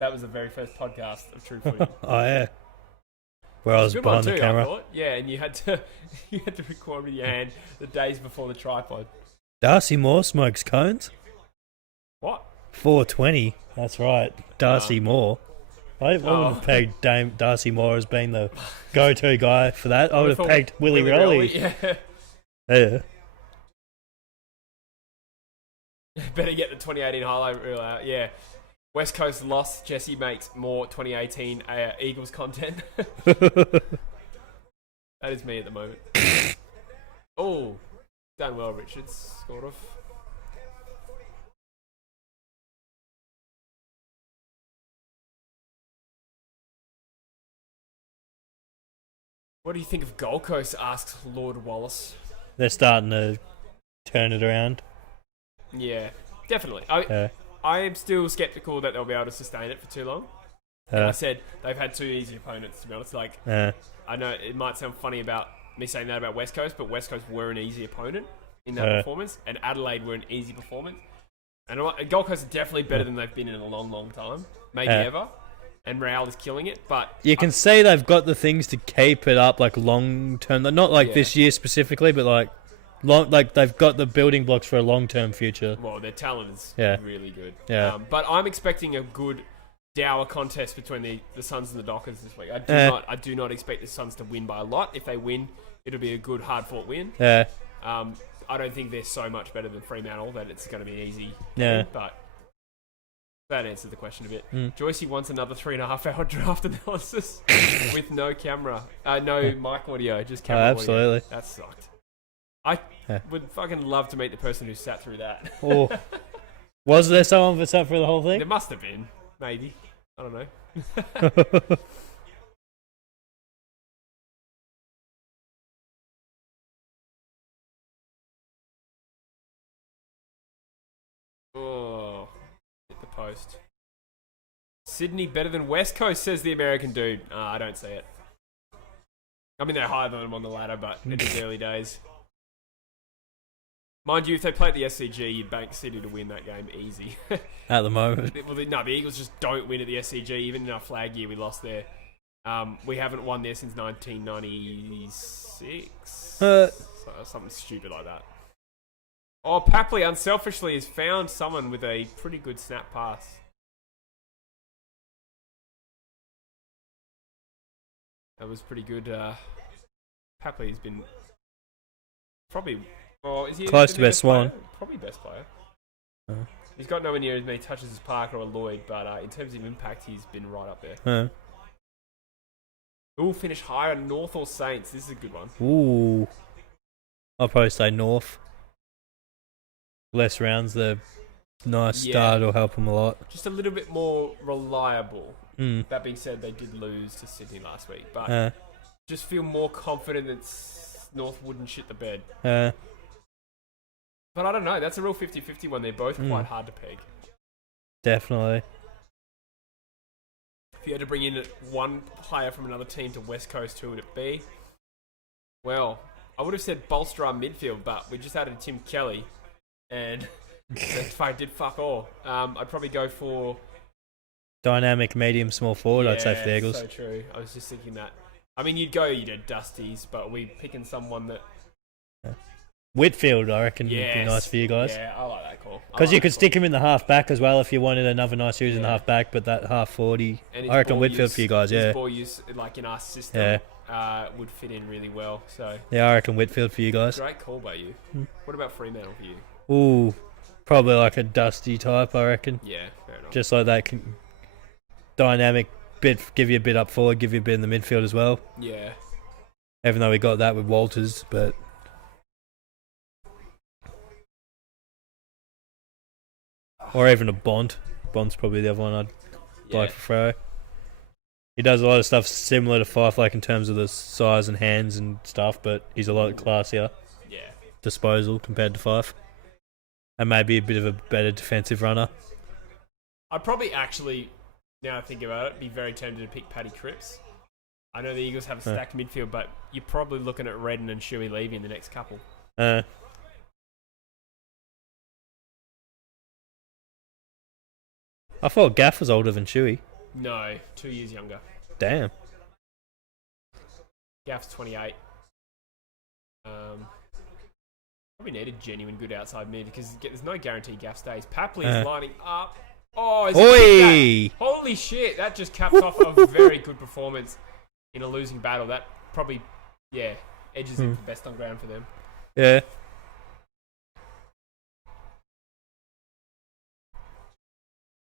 That was the very first podcast of True Footy. Oh yeah. Where I was behind the camera. I thought. Yeah, and you had to record with your hand the days before the tripod. Darcy Moore smokes cones. What? 420. That's right. Darcy Moore. I would have pegged Darcy Moore as being the go-to guy for that. I would have pegged Willie Rowley. Yeah. Better get the 2018 highlight reel out. Yeah. West Coast lost. Jesse makes more 2018 Eagles content. That is me at the moment. Oh, done well, Richards. Sort of. What do you think of Gold Coast? Asks Lord Wallace. They're starting to turn it around. Yeah, definitely. I am still sceptical that they'll be able to sustain it for too long. I said they've had 2 easy opponents, to be honest. I know it might sound funny about me saying that about West Coast, but West Coast were an easy opponent in that performance, and Adelaide were an easy performance. And Gold Coast are definitely better than they've been in a long, long time, maybe ever. And Real is killing it, but you can see they've got the things to keep it up, like long term. Not like this year specifically, but like they've got the building blocks for a long-term future. Well, their talent is really good. Yeah. But I'm expecting a good dour contest between the Suns and the Dockers this week. I do not expect the Suns to win by a lot. If they win, it'll be a good, hard-fought win. Yeah. I don't think they're so much better than Fremantle that it's going to be an easy win, but that answers the question a bit. Joycey wants another 3.5-hour draft analysis with no camera. No mic audio, just camera audio. Absolutely. That sucked. I would fucking love to meet the person who sat through that. Oh. Was there someone that sat through the whole thing? There must have been. Maybe. I don't know. Oh. Hit the post. Sydney better than West Coast, says the American dude. I don't see it. I mean, they're higher than them on the ladder, but in the early days. Mind you, if they play at the SCG, you'd bank City to win that game easy. At the moment. Well, no, the Eagles just don't win at the SCG. Even in our flag year, we lost there. We haven't won there since 1996. Something stupid like that. Oh, Papley unselfishly has found someone with a pretty good snap pass. That was pretty good. Papley has been probably... Well, is he close to best Swan? Probably best player. He's got nowhere near as many touches as Parker or Lloyd, but in terms of impact, he's been right up there. Who will finish higher, North or Saints? This is a good one. Ooh. I'll probably say North. Less rounds, the nice start will help them a lot. Just a little bit more reliable. That being said, they did lose to Sydney last week, but just feel more confident that North wouldn't shit the bed. But I don't know. That's a real 50-50 one. They're both quite hard to peg. Definitely. If you had to bring in one player from another team to West Coast, who would it be? Well, I would have said bolster our midfield, but we just added Tim Kelly, and that did fuck all. I'd probably go for... Dynamic, medium, small forward, I'd say for the Eagles. So true. I was just thinking that. I mean, you'd had Dusties, but we picking someone that... Whitfield, I reckon, would be nice for you guys. Yeah, I like that call. Because you could stick him in the half back as well if you wanted another nice use in the half back, but that half 40, I reckon Whitfield for you guys, his ball use, like in our system, would fit in really well. So yeah, I reckon Whitfield for you guys. Great call by you. What about Fremantle for you? Ooh, probably like a Dusty type, I reckon. Yeah, fair enough. Just like that dynamic bit, give you a bit up forward, give you a bit in the midfield as well. Yeah. Even though we got that with Walters, but... Or even a Bond. Bond's probably the other one I'd like for Freo. He does a lot of stuff similar to Fife, like in terms of the size and hands and stuff, but he's a lot classier. Yeah. Disposal compared to Fife. And maybe a bit of a better defensive runner. I'd probably actually, now I think about it, be very tempted to pick Paddy Cripps. I know the Eagles have a stacked midfield, but you're probably looking at Redden and Shuey Levy in the next couple. I thought Gaff was older than Shuey. No, 2 years younger. Damn. Gaff's 28. Probably need a genuine good outside mid because there's no guarantee Gaff stays. Papley is lining up. Oh, Oi! Holy shit, that just caps off a very good performance in a losing battle. That probably, edges into best on ground for them. Yeah.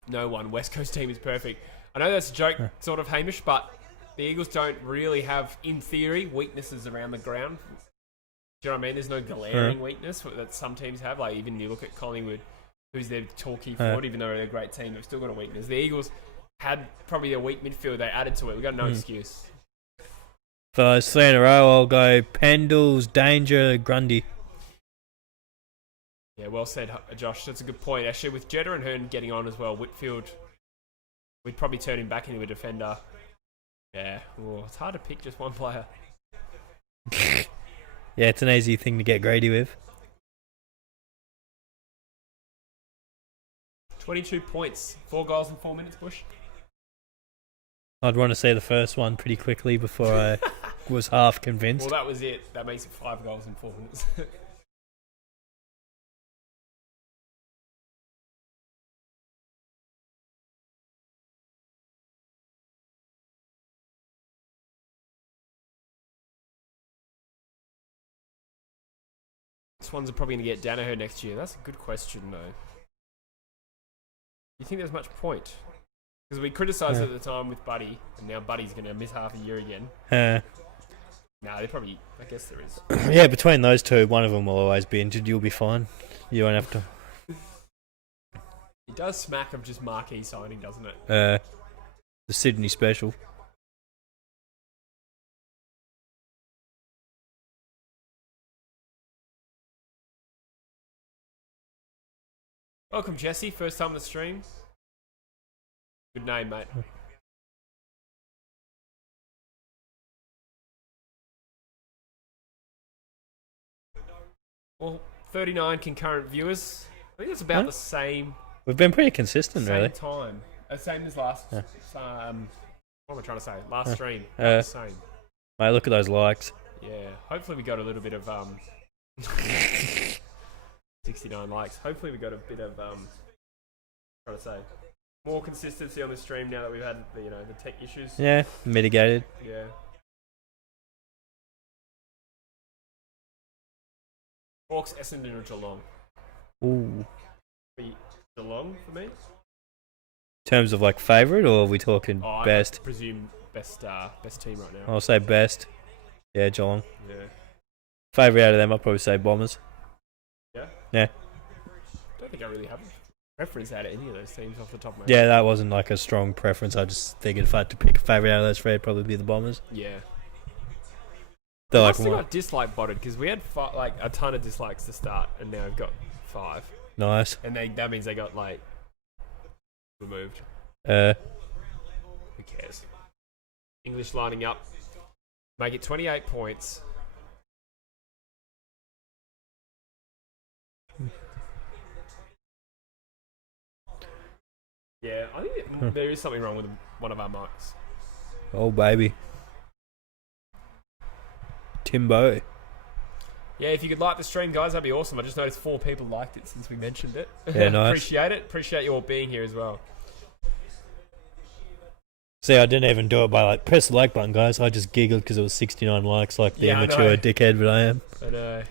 No one West Coast team is perfect. I know that's a joke, sort of, Hamish, but the Eagles don't really have, in theory, weaknesses around the ground. Do you know what I mean? There's no glaring weakness that some teams have. Like, even you look at Collingwood, who's their talkie forward, even though they're a great team, they've still got a weakness. The Eagles had probably a weak midfield. They added to it. We've got no excuse. For those 3 in a row, I'll go Pendles, Danger, Grundy. Yeah, well said, Josh. That's a good point. Actually, with Jeddah and Hearn getting on as well, Whitfield, we'd probably turn him back into a defender. Yeah, it's hard to pick just one player. Yeah, it's an easy thing to get greedy with. 22 points. 4 goals in 4 minutes, Bush. I'd want to see the first one pretty quickly before I was half convinced. Well, that was it. That makes it 5 goals in 4 minutes. Swans are probably going to get Danaher next year. That's a good question, though. You think there's much point? Because we criticised it at the time with Buddy, and now Buddy's going to miss half a year again. No, they probably... I guess there is. Yeah, between those two, one of them will always be injured. You'll be fine. You won't have to... It does smack of just marquee signing, doesn't it? The Sydney special. Welcome, Jesse. First time on the stream. Good name, mate. Well, 39 concurrent viewers. I think it's about the same. We've been pretty consistent, same really. time. Same as last. What am I trying to say? Last stream. Same. Mate, look at those likes. Yeah. Hopefully we got a little bit of 69 likes. Hopefully we got a bit of trying to say more consistency on the stream now that we've had the tech issues. Yeah, mitigated. Yeah. Hawks, Essendon, or Geelong? Ooh. Be Geelong for me. In terms of like favourite, or are we talking best? I presume best team right now. I'll say best. Yeah, Geelong. Yeah. Favourite out of them, I'll probably say Bombers. Yeah? Yeah. I don't think I really have a preference out of any of those teams off the top of my head. Yeah, that wasn't like a strong preference. I just figured if I had to pick a favourite out of those three, it'd probably be the Bombers. Yeah. They're I like must have got dislike botted because we had a ton of dislikes to start, and now we've got 5. Nice. And that means they got removed. Who cares? English lining up. Make it 28 points. Yeah, I think there is something wrong with one of our mics. Oh, baby. Timbo. Yeah, if you could like the stream, guys, that'd be awesome. I just noticed 4 people liked it since we mentioned it. Yeah, nice. Appreciate it. Appreciate you all being here as well. See, I didn't even do it by press the like button, guys. I just giggled because it was 69 likes like the immature dickhead that I am. I know.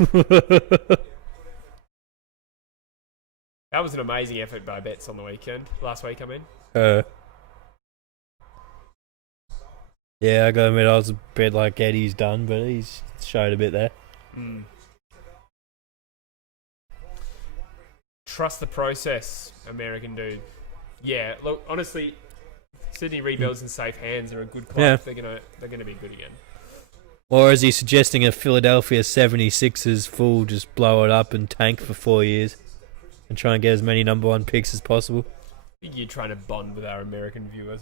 That was an amazing effort by Betts on the weekend. Last week, I mean. Yeah, I gotta admit, I was a bit like Eddie's done, but he's showed a bit there. Trust the process, American dude. Yeah, look, honestly, Sydney rebuilds in safe hands. They're a good club. Yeah. They're gonna be good again. Or is he suggesting a Philadelphia 76ers full just blow it up and tank for 4 years and try and get as many number 1 picks as possible? I think you're trying to bond with our American viewers.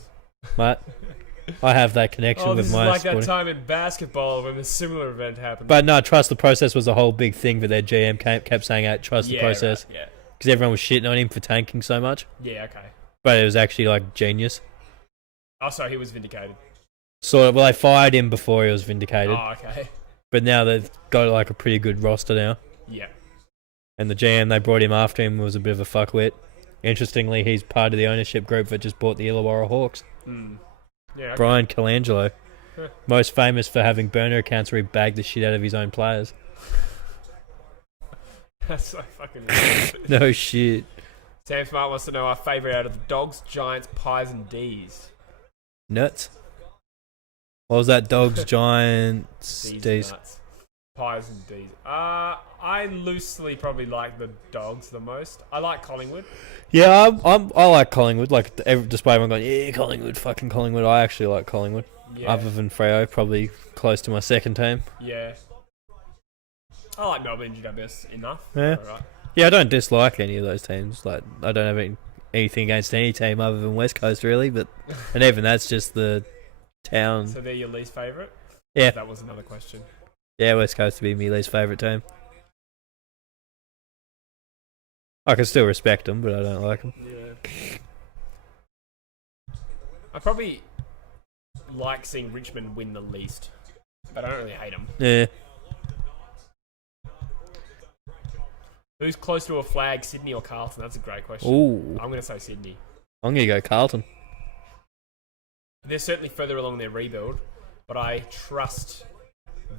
Mate, I have that connection with my this is like that time in basketball when a similar event happened. But no, trust the process was a whole big thing, but their GM kept saying, trust the process. Right, yeah. Because everyone was shitting on him for tanking so much. Yeah, okay. But it was actually genius. Oh, so he was vindicated. Sort of. Well, they fired him before he was vindicated. Oh, okay. But now they've got a pretty good roster now. Yeah. And the GM they brought him after him was a bit of a fuckwit. Interestingly, he's part of the ownership group that just bought the Illawarra Hawks. Yeah, okay. Brian Colangelo. Most famous for having burner accounts where he bagged the shit out of his own players. That's so fucking stupid. No shit. Sam Smart wants to know our favourite out of the Dogs, Giants, Pies and D's. Nuts. What was that? Dogs, Giants, D's. Pies and D's. I loosely probably like the Dogs the most. I like Collingwood. Yeah, I like Collingwood. Despite everyone going, yeah, Collingwood, fucking Collingwood. I actually like Collingwood. Yeah. Other than Freo, probably close to my second team. Yeah. I like Melbourne GWS enough. Yeah. Right. Yeah, I don't dislike any of those teams. I don't have anything against any team other than West Coast, really. And even that's just the town. So they're your least favourite? Yeah. That was another question. Yeah, West Coast would be my least favourite team. I can still respect them, but I don't like them. Yeah. I probably like seeing Richmond win the least, but I don't really hate them. Yeah. Who's close to a flag, Sydney or Carlton? That's a great question. Ooh. I'm going to say Sydney. I'm going to go Carlton. They're certainly further along their rebuild, but I trust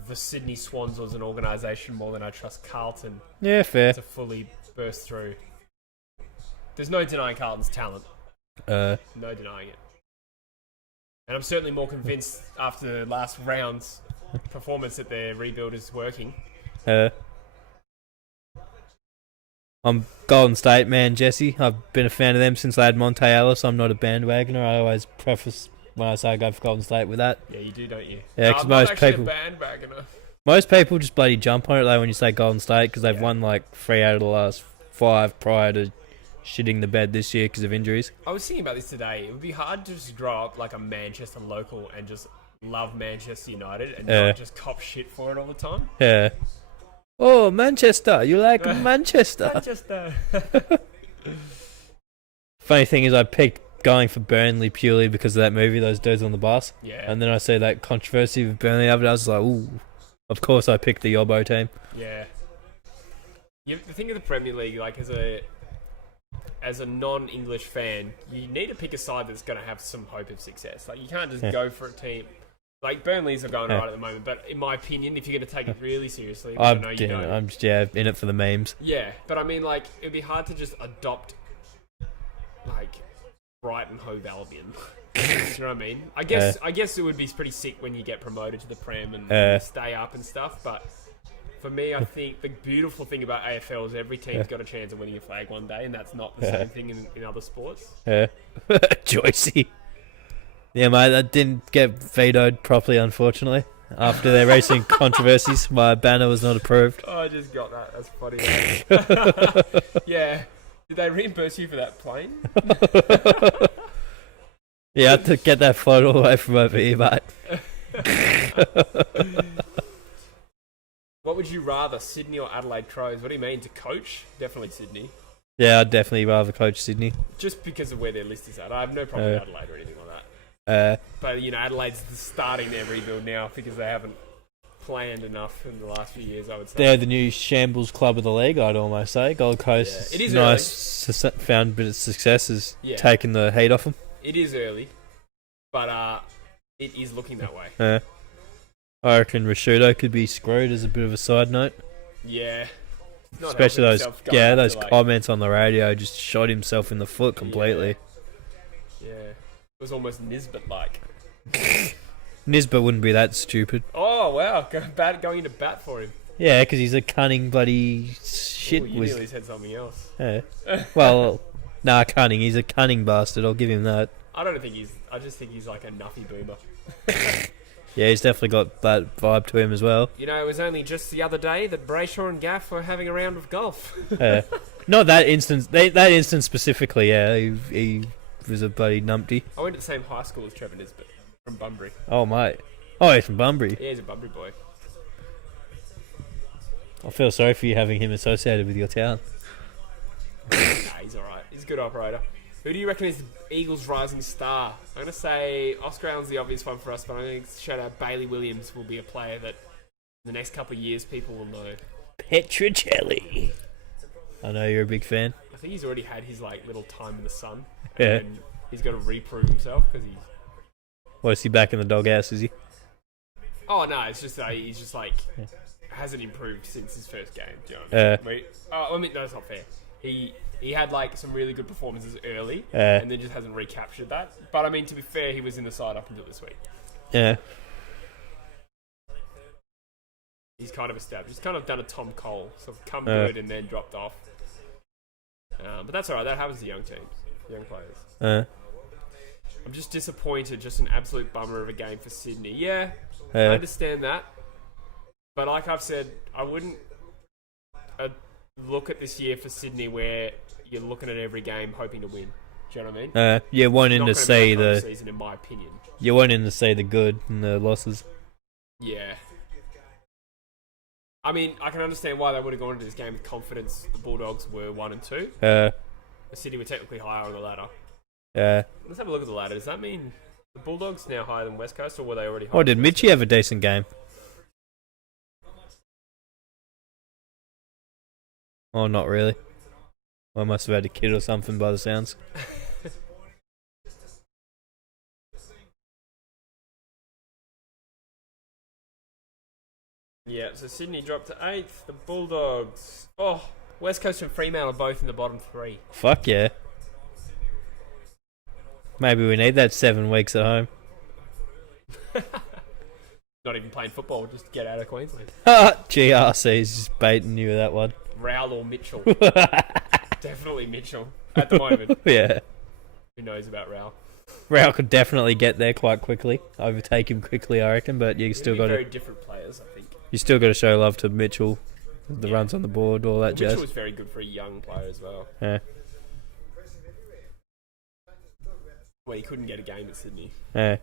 the Sydney Swans as an organisation more than I trust Carlton. Yeah, fair. To fully burst through. There's no denying Carlton's talent. No denying it. And I'm certainly more convinced after the last round's performance that their rebuild is working. I'm Golden State, man, Jesse. I've been a fan of them since they had Monte Ellis. I'm not a bandwagoner. I always preface when I say I go for Golden State with that. Yeah, you do, don't you? Yeah, because most people just bloody jump on it though when you say Golden State because they've won 3 out of the last 5 prior to shitting the bed this year because of injuries. I was thinking about this today. It would be hard to just grow up like a Manchester local and just love Manchester United and not just cop shit for it all the time. Yeah. Oh, Manchester. You like Manchester. Manchester. Funny thing is I picked going for Burnley purely because of that movie, Those Dudes on the Bus. Yeah. And then I see that controversy with Burnley of it. I was like, ooh. Of course I picked the Yobbo team. Yeah. The thing of the Premier League, like as a non-English fan, you need to pick a side that's going to have some hope of success. Like, you can't just go for a team. Like, Burnley's are going right at the moment, but in my opinion, if you're going to take it really seriously, I know you don't. I'm just in it for the memes. Yeah, but I mean, like, it'd be hard to just adopt, like, Brighton Hove Albion. Do you know what I mean? I guess it would be pretty sick when you get promoted to the Prem and stay up and stuff, but for me, I think the beautiful thing about AFL is every team's got a chance of winning a flag one day, and that's not the same thing in other sports. Joycey. Yeah, mate, that didn't get vetoed properly, unfortunately. After their racing controversies, my banner was not approved. Oh, I just got that. That's funny. Yeah. Did they reimburse you for that plane? Yeah, I had to get that float all the way from over here, mate. What would you rather, Sydney or Adelaide Crows? What do you mean? To coach? Definitely Sydney. Yeah, I'd definitely rather coach Sydney. Just because of where their list is at. I have no problem with Adelaide or anything like that. But, you know, Adelaide's starting their rebuild now because they haven't planned enough in the last few years, I would say. They're the new shambles club of the league, I'd almost say. Gold Coast, it is nice, found a bit of success, has taken the heat off them. It is early, but it is looking that way. I reckon Rashudo could be screwed as a bit of a side note. Yeah. Especially those comments on the radio just shot himself in the foot completely. Yeah. It was almost Nisbet-like. Nisbet wouldn't be that stupid. Oh, wow. Going into bat for him. Yeah, because he's a cunning bloody shit. You nearly said something else. Yeah. Well, cunning. He's a cunning bastard. I'll give him that. I just think he's like a nuffy boomer. Yeah, he's definitely got that vibe to him as well. You know, it was only just the other day that Brayshaw and Gaff were having a round of golf. Yeah. Not that instance. That instance specifically, yeah. He was a bloody numpty. I went to the same high school as Trevor Nisbet from Bunbury. Oh, mate. Oh, he's from Bunbury. Yeah, he's a Bunbury boy. I feel sorry for you having him associated with your town. Nah, he's alright. He's a good operator. Who do you reckon is the Eagles' rising star? I'm going to say Oscar Allen's the obvious one for us, but I'm going to shout out Bailey Williams will be a player that in the next couple of years people will know. Petrocelli. I know you're a big fan. I think he's already had his like little time in the sun. Yeah. And he's got to reprove himself because he's... What, is he back in the doghouse, is he? Oh, no, it's just he's just like... hasn't improved since his first game. Do you know what I mean? No, that's not fair. He had like some really good performances early, and then just hasn't recaptured that. But I mean, to be fair, he was in the side up until this week. Yeah. He's kind of established. He's kind of done a Tom Cole, sort of come good and then dropped off. But that's alright. That happens to young teams, young players. I'm just disappointed. Just an absolute bummer of a game for Sydney. Yeah, I understand that. But like I've said, I wouldn't look at this year for Sydney where you're looking at every game hoping to win. Do you know what I mean? You're wanting to see the season, in my opinion. You're wanting to see the good and the losses. Yeah. I mean, I can understand why they would have gone into this game with confidence. The Bulldogs were 1 and 2. The City were technically higher on the ladder. Let's have a look at the ladder. Does that mean the Bulldogs now higher than West Coast, or were they already higher? Oh, did Mitchie have a decent game? Oh, not really. I must have had a kid or something by the sounds. Yeah, so Sydney dropped to 8th. The Bulldogs. Oh, West Coast and Fremantle are both in the bottom 3. Fuck yeah. Maybe we need that 7 weeks at home. Not even playing football, just to get out of Queensland. GRC's just baiting you with that one. Rowell or Mitchell? Definitely Mitchell at the moment. Yeah. Who knows about Rowell? Rowell could definitely get there quite quickly. Overtake him quickly, I reckon, but you still got to... very different players, I think. You still got to show love to Mitchell. The runs on the board, all that jazz. Mitchell was very good for a young player as well. Yeah. Well, he couldn't get a game at Sydney. Yeah.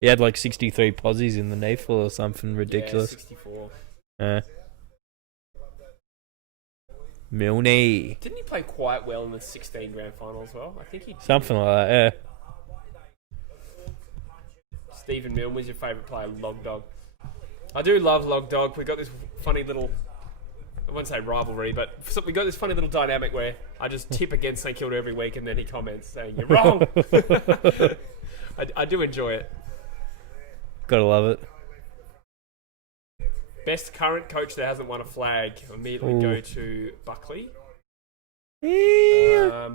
He had like 63 posies in the NAFL or something ridiculous. Yeah, 64. Yeah. Milne. Didn't he play quite well in the 16 grand final as well? I think he... Something like that, yeah. Stephen Milne was your favourite player, Log Dog. I do love Log Dog. We got this funny little... I won't say rivalry, but we got this funny little dynamic where I just tip against St Kilda every week and then he comments saying, "You're wrong." I do enjoy it. Gotta love it. Best current coach that hasn't won a flag. Immediately go to Buckley. Yeah.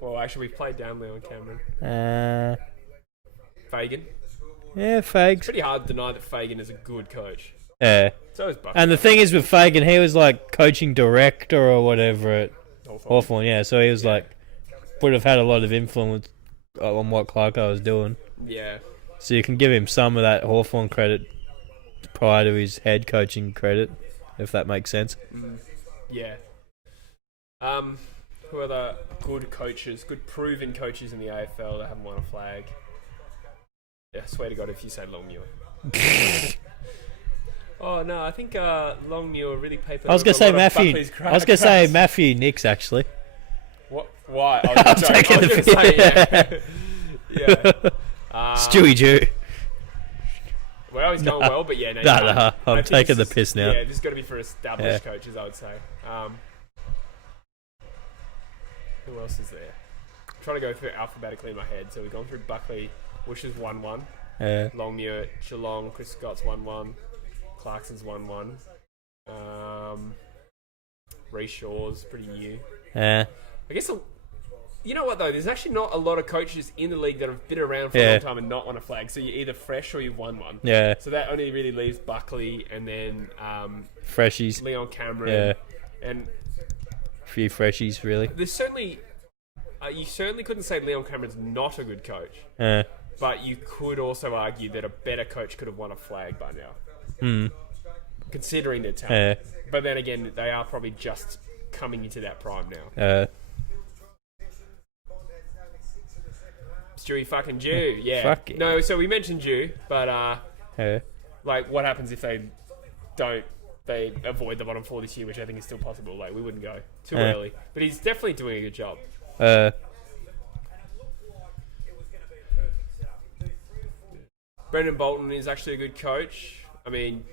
Well, actually, we've played down there on Cameron. Fagan. Yeah, Fags. It's pretty hard to deny that Fagan is a good coach. Yeah. So is Buckley. And the thing is with Fagan, he was like coaching director or whatever at Hawthorn. Yeah, so he was like, would have had a lot of influence on what Clarko was doing. Yeah. So you can give him some of that Hawthorn credit prior to his head coaching credit, if that makes sense. Yeah. Who are the good coaches, good proven coaches in the AFL that haven't won a flag? Yeah, I swear to God, if you say Longmuir. Oh no, I think Longmuir really papered. I was gonna say Matthew. I was gonna say Matthew Nix actually. What? Why? I'm taking the piss. Yeah. Stewie Jew. Well, he's going well, but yeah, no. Nah, I'm taking the piss now. Yeah, this has got to be for established coaches, I would say. Who else is there? I'm trying to go through it alphabetically in my head. So we've gone through Buckley, which is 1-1. Longmuir, Geelong, Chris Scott's 1-1. Clarkson's 1-1. Reece Shaw's pretty new. I guess, you know what though? There's actually not a lot of coaches in the league that have been around for a long time and not won a flag. So you're either fresh or you've won one. Yeah. So that only really leaves Buckley and then Freshies. Leon Cameron. And a few freshies, really. There's certainly... you certainly couldn't say Leon Cameron's not a good coach. But you could also argue that a better coach could have won a flag by now. Considering their talent. But then again, they are probably just coming into that prime now. Stewie fucking Jew, yeah. Fuck yeah. No, so we mentioned Jew, but like, what happens if they avoid the bottom four this year, which I think is still possible. Like, we wouldn't go too early, but he's definitely doing a good job. Brendan Bolton is actually a good coach. I mean,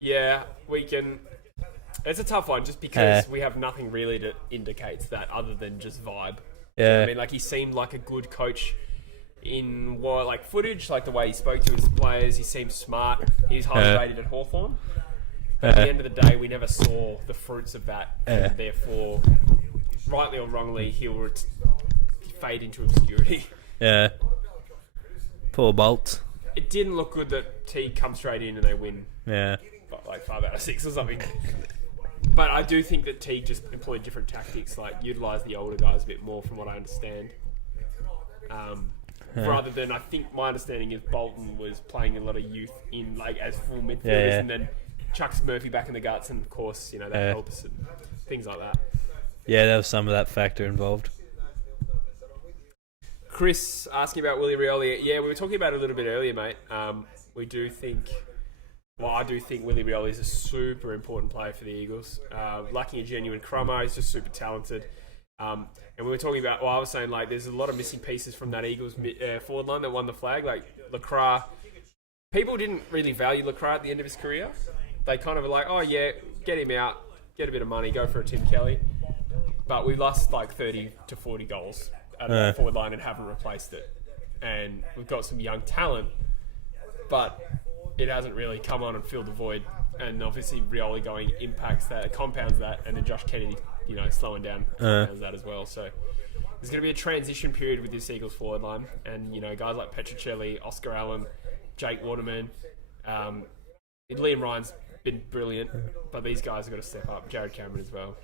yeah, we can... It's a tough one just because we have nothing really that indicates that other than just vibe. I mean, like, he seemed like a good coach in like footage, like the way he spoke to his players. He seemed smart. He was highly rated at Hawthorn. But at the end of the day, we never saw the fruits of that. And therefore, rightly or wrongly, he'll fade into obscurity. Yeah. Poor Bolt. It didn't look good that Teague come straight in and they win. Yeah. Like 5 out of 6 or something. But I do think that Teague just employed different tactics, like utilise the older guys a bit more, from what I understand. Rather than, I think my understanding is Bolton was playing a lot of youth in like as full midfielders, and then chucks Murphy back in the guts, and of course, you know, that helps and things like that. Yeah, there was some of that factor involved. Chris asking about Willie Rioli. Yeah, we were talking about it a little bit earlier, mate. We do think... Well, I do think Willie Rioli is a super important player for the Eagles. Lacking a genuine crummer, he's just super talented. And we were talking about, I was saying, like, there's a lot of missing pieces from that Eagles forward line that won the flag. Like, Lacroix. People didn't really value Lacroix at the end of his career. They kind of were like, oh, yeah, get him out, get a bit of money, go for a Tim Kelly. But we lost like 30 to 40 goals out of that forward line and haven't replaced it. And we've got some young talent, but it hasn't really come on and filled the void. And obviously Rioli going impacts that, compounds that, and then Josh Kennedy, you know, slowing down compounds that as well. So there's going to be a transition period with this Eagles forward line, and you know, guys like Petrocelli, Oscar Allen, Jake Waterman, Liam Ryan's been brilliant, but these guys have got to step up. Jared Cameron as well.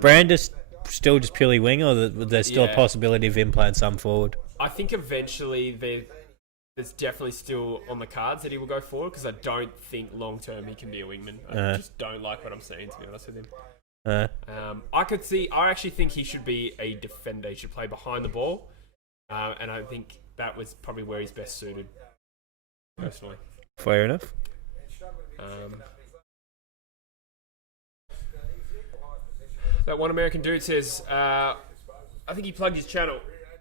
Brandis still just purely wing, or there's still a possibility of him playing some forward? I think eventually there's definitely still on the cards that he will go forward, because I don't think long term he can be a wingman. I just don't like what I'm seeing, to be honest with him. I actually think he should be a defender. He should play behind the ball, and I think that was probably where he's best suited, personally. Fair enough. That one American dude says, I think he plugged his channel.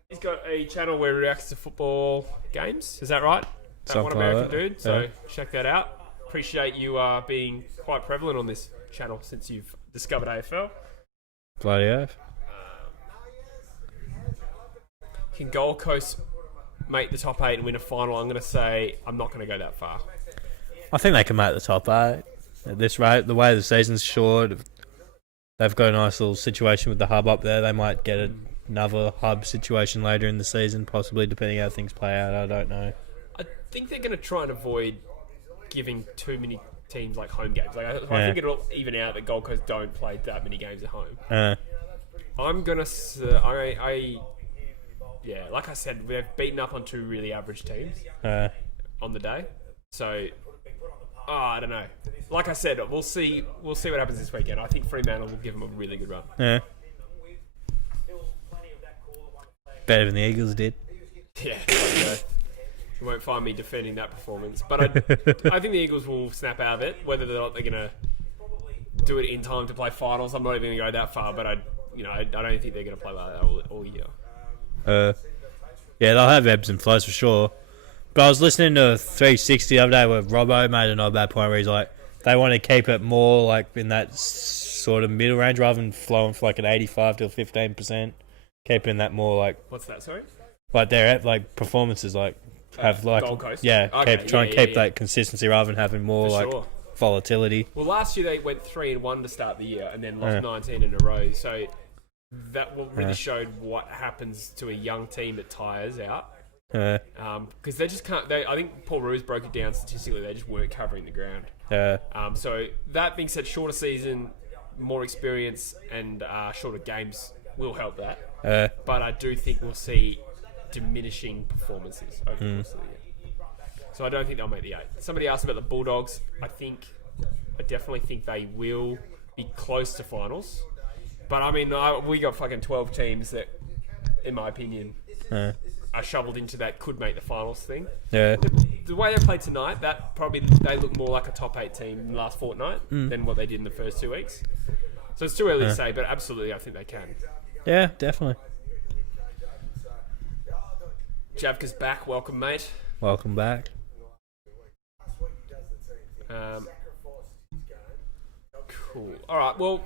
He's got a channel where he reacts to football games. Is that right? That one American dude. So check that out. Appreciate you being quite prevalent on this channel since you've discovered AFL. Bloody oath. Can Gold Coast make the top 8 and win a final? I'm going to say I'm not going to go that far. I think they can make the top 8 at this rate. The way the season's short, they've got a nice little situation with the hub up there. They might get another hub situation later in the season, possibly, depending how things play out. I don't know. I think they're going to try and avoid giving too many teams like home games. I think it'll even out that Gold Coast don't play that many games at home. I'm going to... Yeah, like I said, we've beaten up on 2 really average teams on the day. So, I don't know. Like I said, we'll see what happens this weekend. I think Fremantle will give them a really good run. Yeah. Better than the Eagles did. Yeah. You won't find me defending that performance. But I think the Eagles will snap out of it. Whether they're going to do it in time to play finals, I'm not even going to go that far. But I don't think they're going to play like that all year. Yeah, they'll have ebbs and flows for sure. But I was listening to 360 the other day where Robbo made a not bad point where he's like, they want to keep it more like in that sort of middle range rather than flowing for like an 85 to 15%. Keeping that more like... What's that, sorry? Like their like performances like have like... Gold Coast? Yeah, okay, try and keep that consistency rather than having more for like sure. Volatility. Well, last year they went 3-1 to start the year and then lost 19 in a row. So... that really showed what happens to a young team that tires out. Because they just can't... I think Paul Roos broke it down statistically. They just weren't covering the ground. So that being said, shorter season, more experience, and shorter games will help that. But I do think we'll see diminishing performances over the course of the year. So I don't think they'll make the 8. Somebody asked about the Bulldogs. I definitely think they will be close to finals. But, I mean, we got fucking 12 teams that, in my opinion, are shoveled into that could make the finals thing. Yeah. The way they played tonight, they look more like a top 8 team in the last fortnight than what they did in the first 2 weeks. So it's too early to say, but absolutely I think they can. Yeah, definitely. Javka's back. Welcome, mate. Welcome back. Cool. All right, well...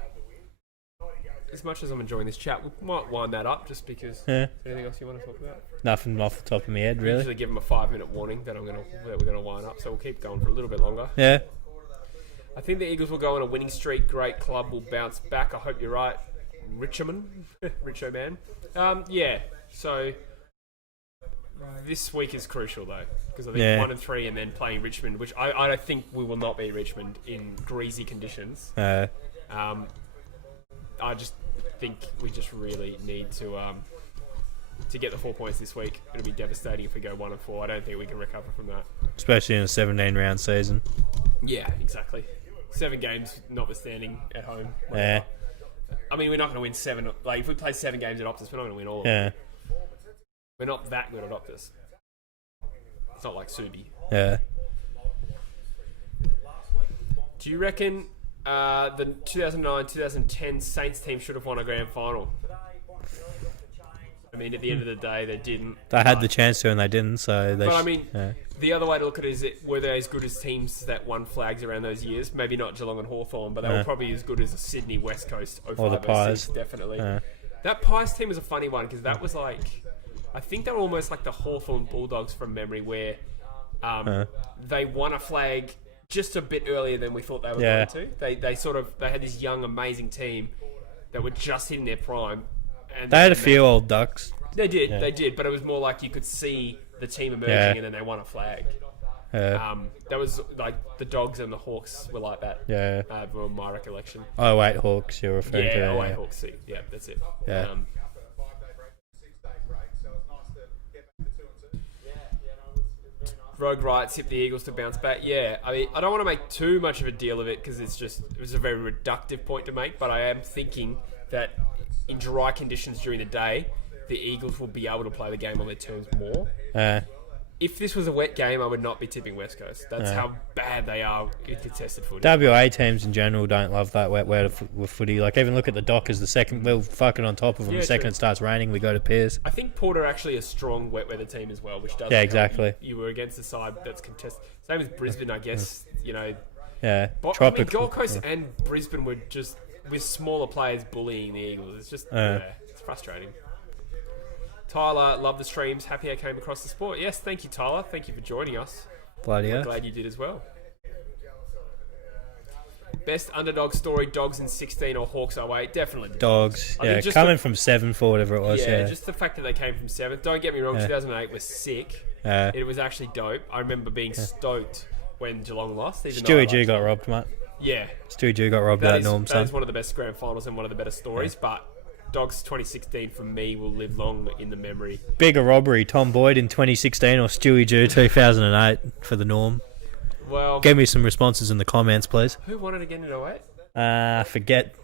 as much as I'm enjoying this chat, we might wind that up just because. Yeah. Anything else you want to talk about? Nothing off the top of my head, really. I usually give them a 5-minute warning that we're going to wind up, so we'll keep going for a little bit longer. Yeah. I think the Eagles will go on a winning streak. Great club will bounce back. I hope you're right, Richmond, Richo man. Yeah. So this week is crucial though because I think 1 and 3 and then playing Richmond, which I think we will not beat Richmond in greasy conditions. I just think we just really need to get the 4 points this week. It'll be devastating if we go 1 and 4. I don't think we can recover from that. Especially in a 17-round season. Yeah, exactly. 7 games notwithstanding at home. Yeah. I mean, we're not going to win 7. Like, if we play 7 games at Optus, we're not going to win all of them. We're not that good at Optus. It's not like Subi. Yeah. Do you reckon... the 2009-2010 Saints team should have won a grand final? I mean, at the end of the day, they didn't. They had the chance to and they didn't, so they... But I mean, the other way to look at it is, were they as good as teams that won flags around those years? Maybe not Geelong and Hawthorn, but they were probably as good as the Sydney West Coast 05, or the Pies. Definitely. That Pies team was a funny one, because that was like... I think they were almost like the Hawthorn Bulldogs from memory, where they won a flag... just a bit earlier than we thought they were going to. They had this young, amazing team that were just hitting their prime. And they had a few old ducks. They did, but it was more like you could see the team emerging and then they won a flag. That was like the Dogs and the Hawks were like that. Yeah. From my recollection. 08 Hawks, you're referring to. Yeah, 08 Hawks. Yeah, that's it. Yeah. Rogue Rights hit the Eagles to bounce back. Yeah, I mean, I don't want to make too much of a deal of it because it was a very reductive point to make, but I am thinking that in dry conditions during the day, the Eagles will be able to play the game on their terms more. if this was a wet game, I would not be tipping West Coast. That's how bad they are in contested footy. WA teams in general don't love that wet weather with footy. Like, even look at the Dockers. The second, we're fucking on top of them. Yeah, the second true. it starts raining, we go to Pierce. I think Port are actually a strong wet weather team as well, which does. Yeah, help. exactly. You were against the side that's contested. Same as Brisbane, I guess. You know. Yeah, But, I mean, Gold Coast and Brisbane were just with smaller players bullying the Eagles. It's just it's frustrating. Tyler, love the streams. Happy I came across the sport. Yes, thank you, Tyler. Thank you for joining us. Bloody I'm hell. glad you did as well. Best underdog story: Dogs in 16 or Hawks 08. Definitely the Dogs. I Yeah, mean, just coming from 7th or whatever it was. yeah, Yeah, just the fact that they came from 7th. Don't get me wrong, 2008 was sick. It was actually dope. I remember being stoked when Geelong lost. Even though I Stewie liked G got them. robbed, mate. Yeah, Stewie G got robbed at Norm, that son. is one of the best grand finals and one of the better stories. But Dogs 2016 for me will live long in the memory. Bigger robbery, Tom Boyd in 2016 or Stewie G 2008 for the Norm? Well, Give me some responses in the comments, please. who won it again in 08? Forget.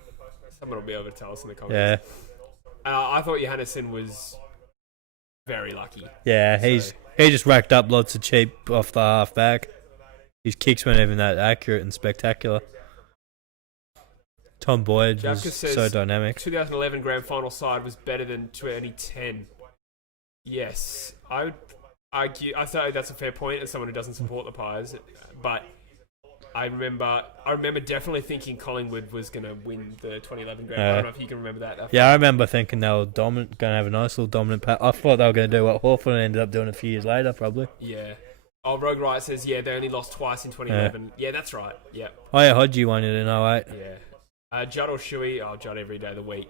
Someone will be able to tell us in the comments. Yeah, I thought Johannesson was very lucky. yeah. He just racked up lots of cheap off the half back. His kicks weren't even that accurate and spectacular. Tom Boyd Javka was says so dynamic. 2011 grand final side was better than 2010. Yes, I would argue. I say that's a fair point as someone who doesn't support the Pies, but I remember definitely thinking Collingwood was going to win the 2011 grand. I don't know if you can remember that. Yeah, I remember thinking they were going to have a nice little dominant pack. I thought they were going to do what Hawthorn ended up doing a few years later, probably. Yeah. Oh, Rogue Riot says, yeah, they only lost twice in 2011. Yeah, that's right. Yeah. Oh yeah, Hodgie won it in 08. Yeah. Judd or Shuey? Oh, Judd every day. The wait.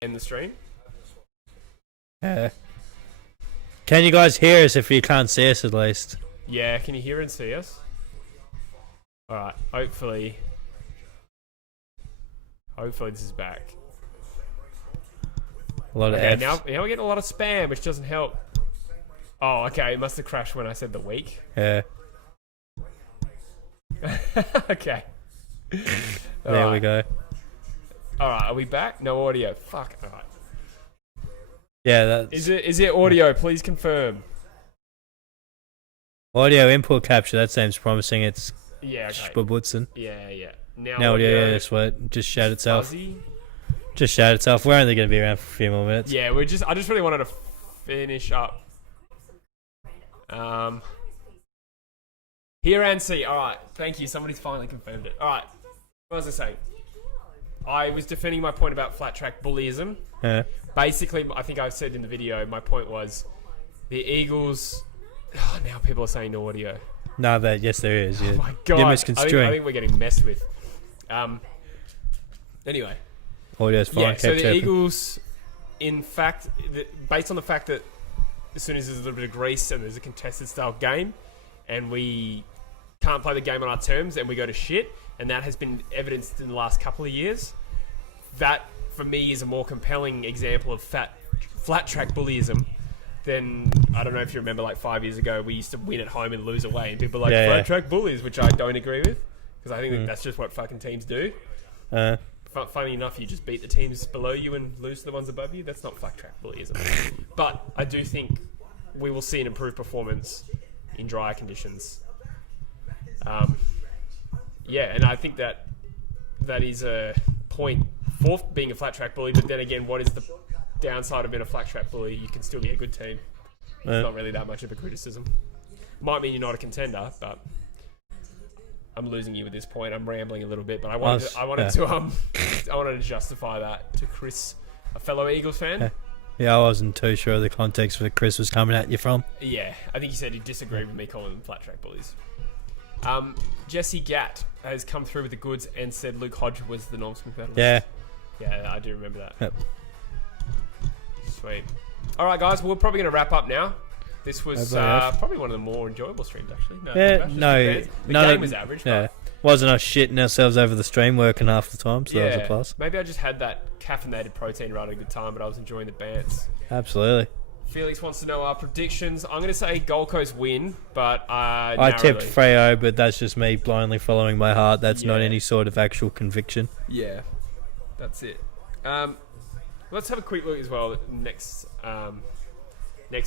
In the stream? Yeah. Can you guys hear us if you can't see us at least? Yeah, can you hear and see us? Alright, hopefully this is back. A lot of Okay, Fs. now we're getting a lot of spam, which doesn't help. Oh, okay, it must have crashed when I said the week. Yeah. Okay. There we go. Alright, are we back? No audio. Fuck. Alright. Yeah, that's Is it audio? Please confirm. audio input capture. That seems promising. It's Yeah, okay. Spabutson. Yeah. Now audio, yeah, sweat. Just shout itself. Fuzzy. Just shout itself. We're only going to be around for a few more minutes. Yeah, I just really wanted to finish up. Hear and see. Alright, thank you. Somebody's finally confirmed it. Alright, what was I saying? I was defending my point about flat track bullyism. Yeah. Basically, I think I said in the video, my point was the Eagles. Oh, now people are saying no audio. No, but yes, there is. Yeah. Oh my god! You're I misconstruing. think we're getting messed with. Anyway, Audio's fine. yeah. So Keep the chirping. Eagles, in fact, based on the fact that as soon as there's a little bit of grease and there's a contested style game, and we can't play the game on our terms, and we go to shit, and that has been evidenced in the last couple of years. That, for me, is a more compelling example of flat track bullyism than, I don't know if you remember, like 5 years ago, we used to win at home and lose away, and people are like flat track bullies, which I don't agree with, because I think that that's just what fucking teams do. Funny enough, you just beat the teams below you and lose to the ones above you. That's not flat track bullyism. But I do think we will see an improved performance in drier conditions. Yeah, and I think that is a point for being a flat track bully. But then again, what is the downside of being a flat track bully? You can still be a good team. It's not really that much of a criticism. Might mean you're not a contender, but I'm losing you at this point. I'm rambling a little bit, but I wanted to justify that to Chris, a fellow Eagles fan. Yeah, I wasn't too sure of the context where Chris was coming at you from. Yeah, I think he said he disagreed with me calling them flat track bullies. Jesse Gatt has come through with the goods and said Luke Hodge was the Norm Smith medalist. Yeah, I do remember that. Yep. Sweet. All right, guys, we're probably going to wrap up now. This was probably one of the more enjoyable streams, actually. The game was average. Yeah, wasn't us shitting ourselves over the stream working half the time, so that was a plus. Maybe I just had that caffeinated protein right at a good time, but I was enjoying the bants. Absolutely. Felix wants to know our predictions. I'm going to say Gold Coast win, but I tipped Freo, but that's just me blindly following my heart. That's not any sort of actual conviction. Yeah, that's it. Let's have a quick look as well next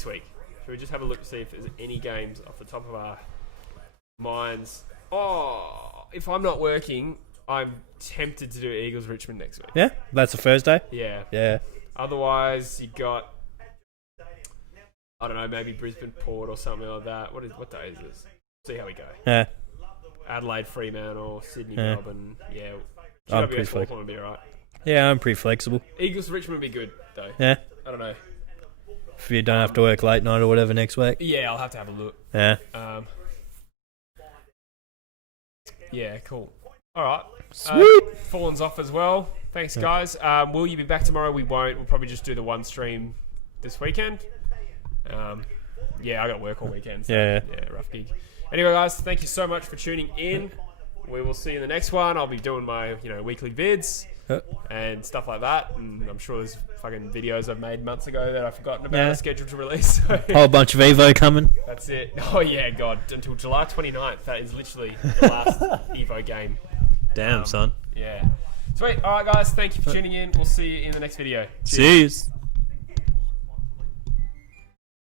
week. Should we just have a look to see if there's any games off the top of our minds? Oh, if I'm not working, I'm tempted to do Eagles Richmond next week. Yeah, that's a Thursday. Yeah. Otherwise, you got, I don't know, maybe Brisbane Port or something like that. What day is this? See how we go. Yeah. Adelaide Fremantle, Sydney Melbourne. Yeah. I'm pretty flexible. Will be alright. Yeah, I'm pretty flexible. Eagles Richmond would be good though. Yeah. I don't know. If you don't have to work late night or whatever next week. Yeah, I'll have to have a look. Yeah. Yeah, cool. All right. Sweet. Fallen's off as well. Thanks, guys. Will you be back tomorrow? We won't. We'll probably just do the one stream this weekend. Yeah, I got work all weekend. So yeah, rough gig. Anyway, guys, thank you so much for tuning in. We will see you in the next one. I'll be doing my weekly vids and stuff like that. And I'm sure there's fucking videos I've made months ago that I've forgotten about scheduled to release. Whole bunch of Evo coming. That's it. Oh yeah, God. Until July 29th. That is literally the last Evo game. Damn, son. Yeah. Sweet. All right, guys. Thank you for tuning in. We'll see you in the next video. Cheers.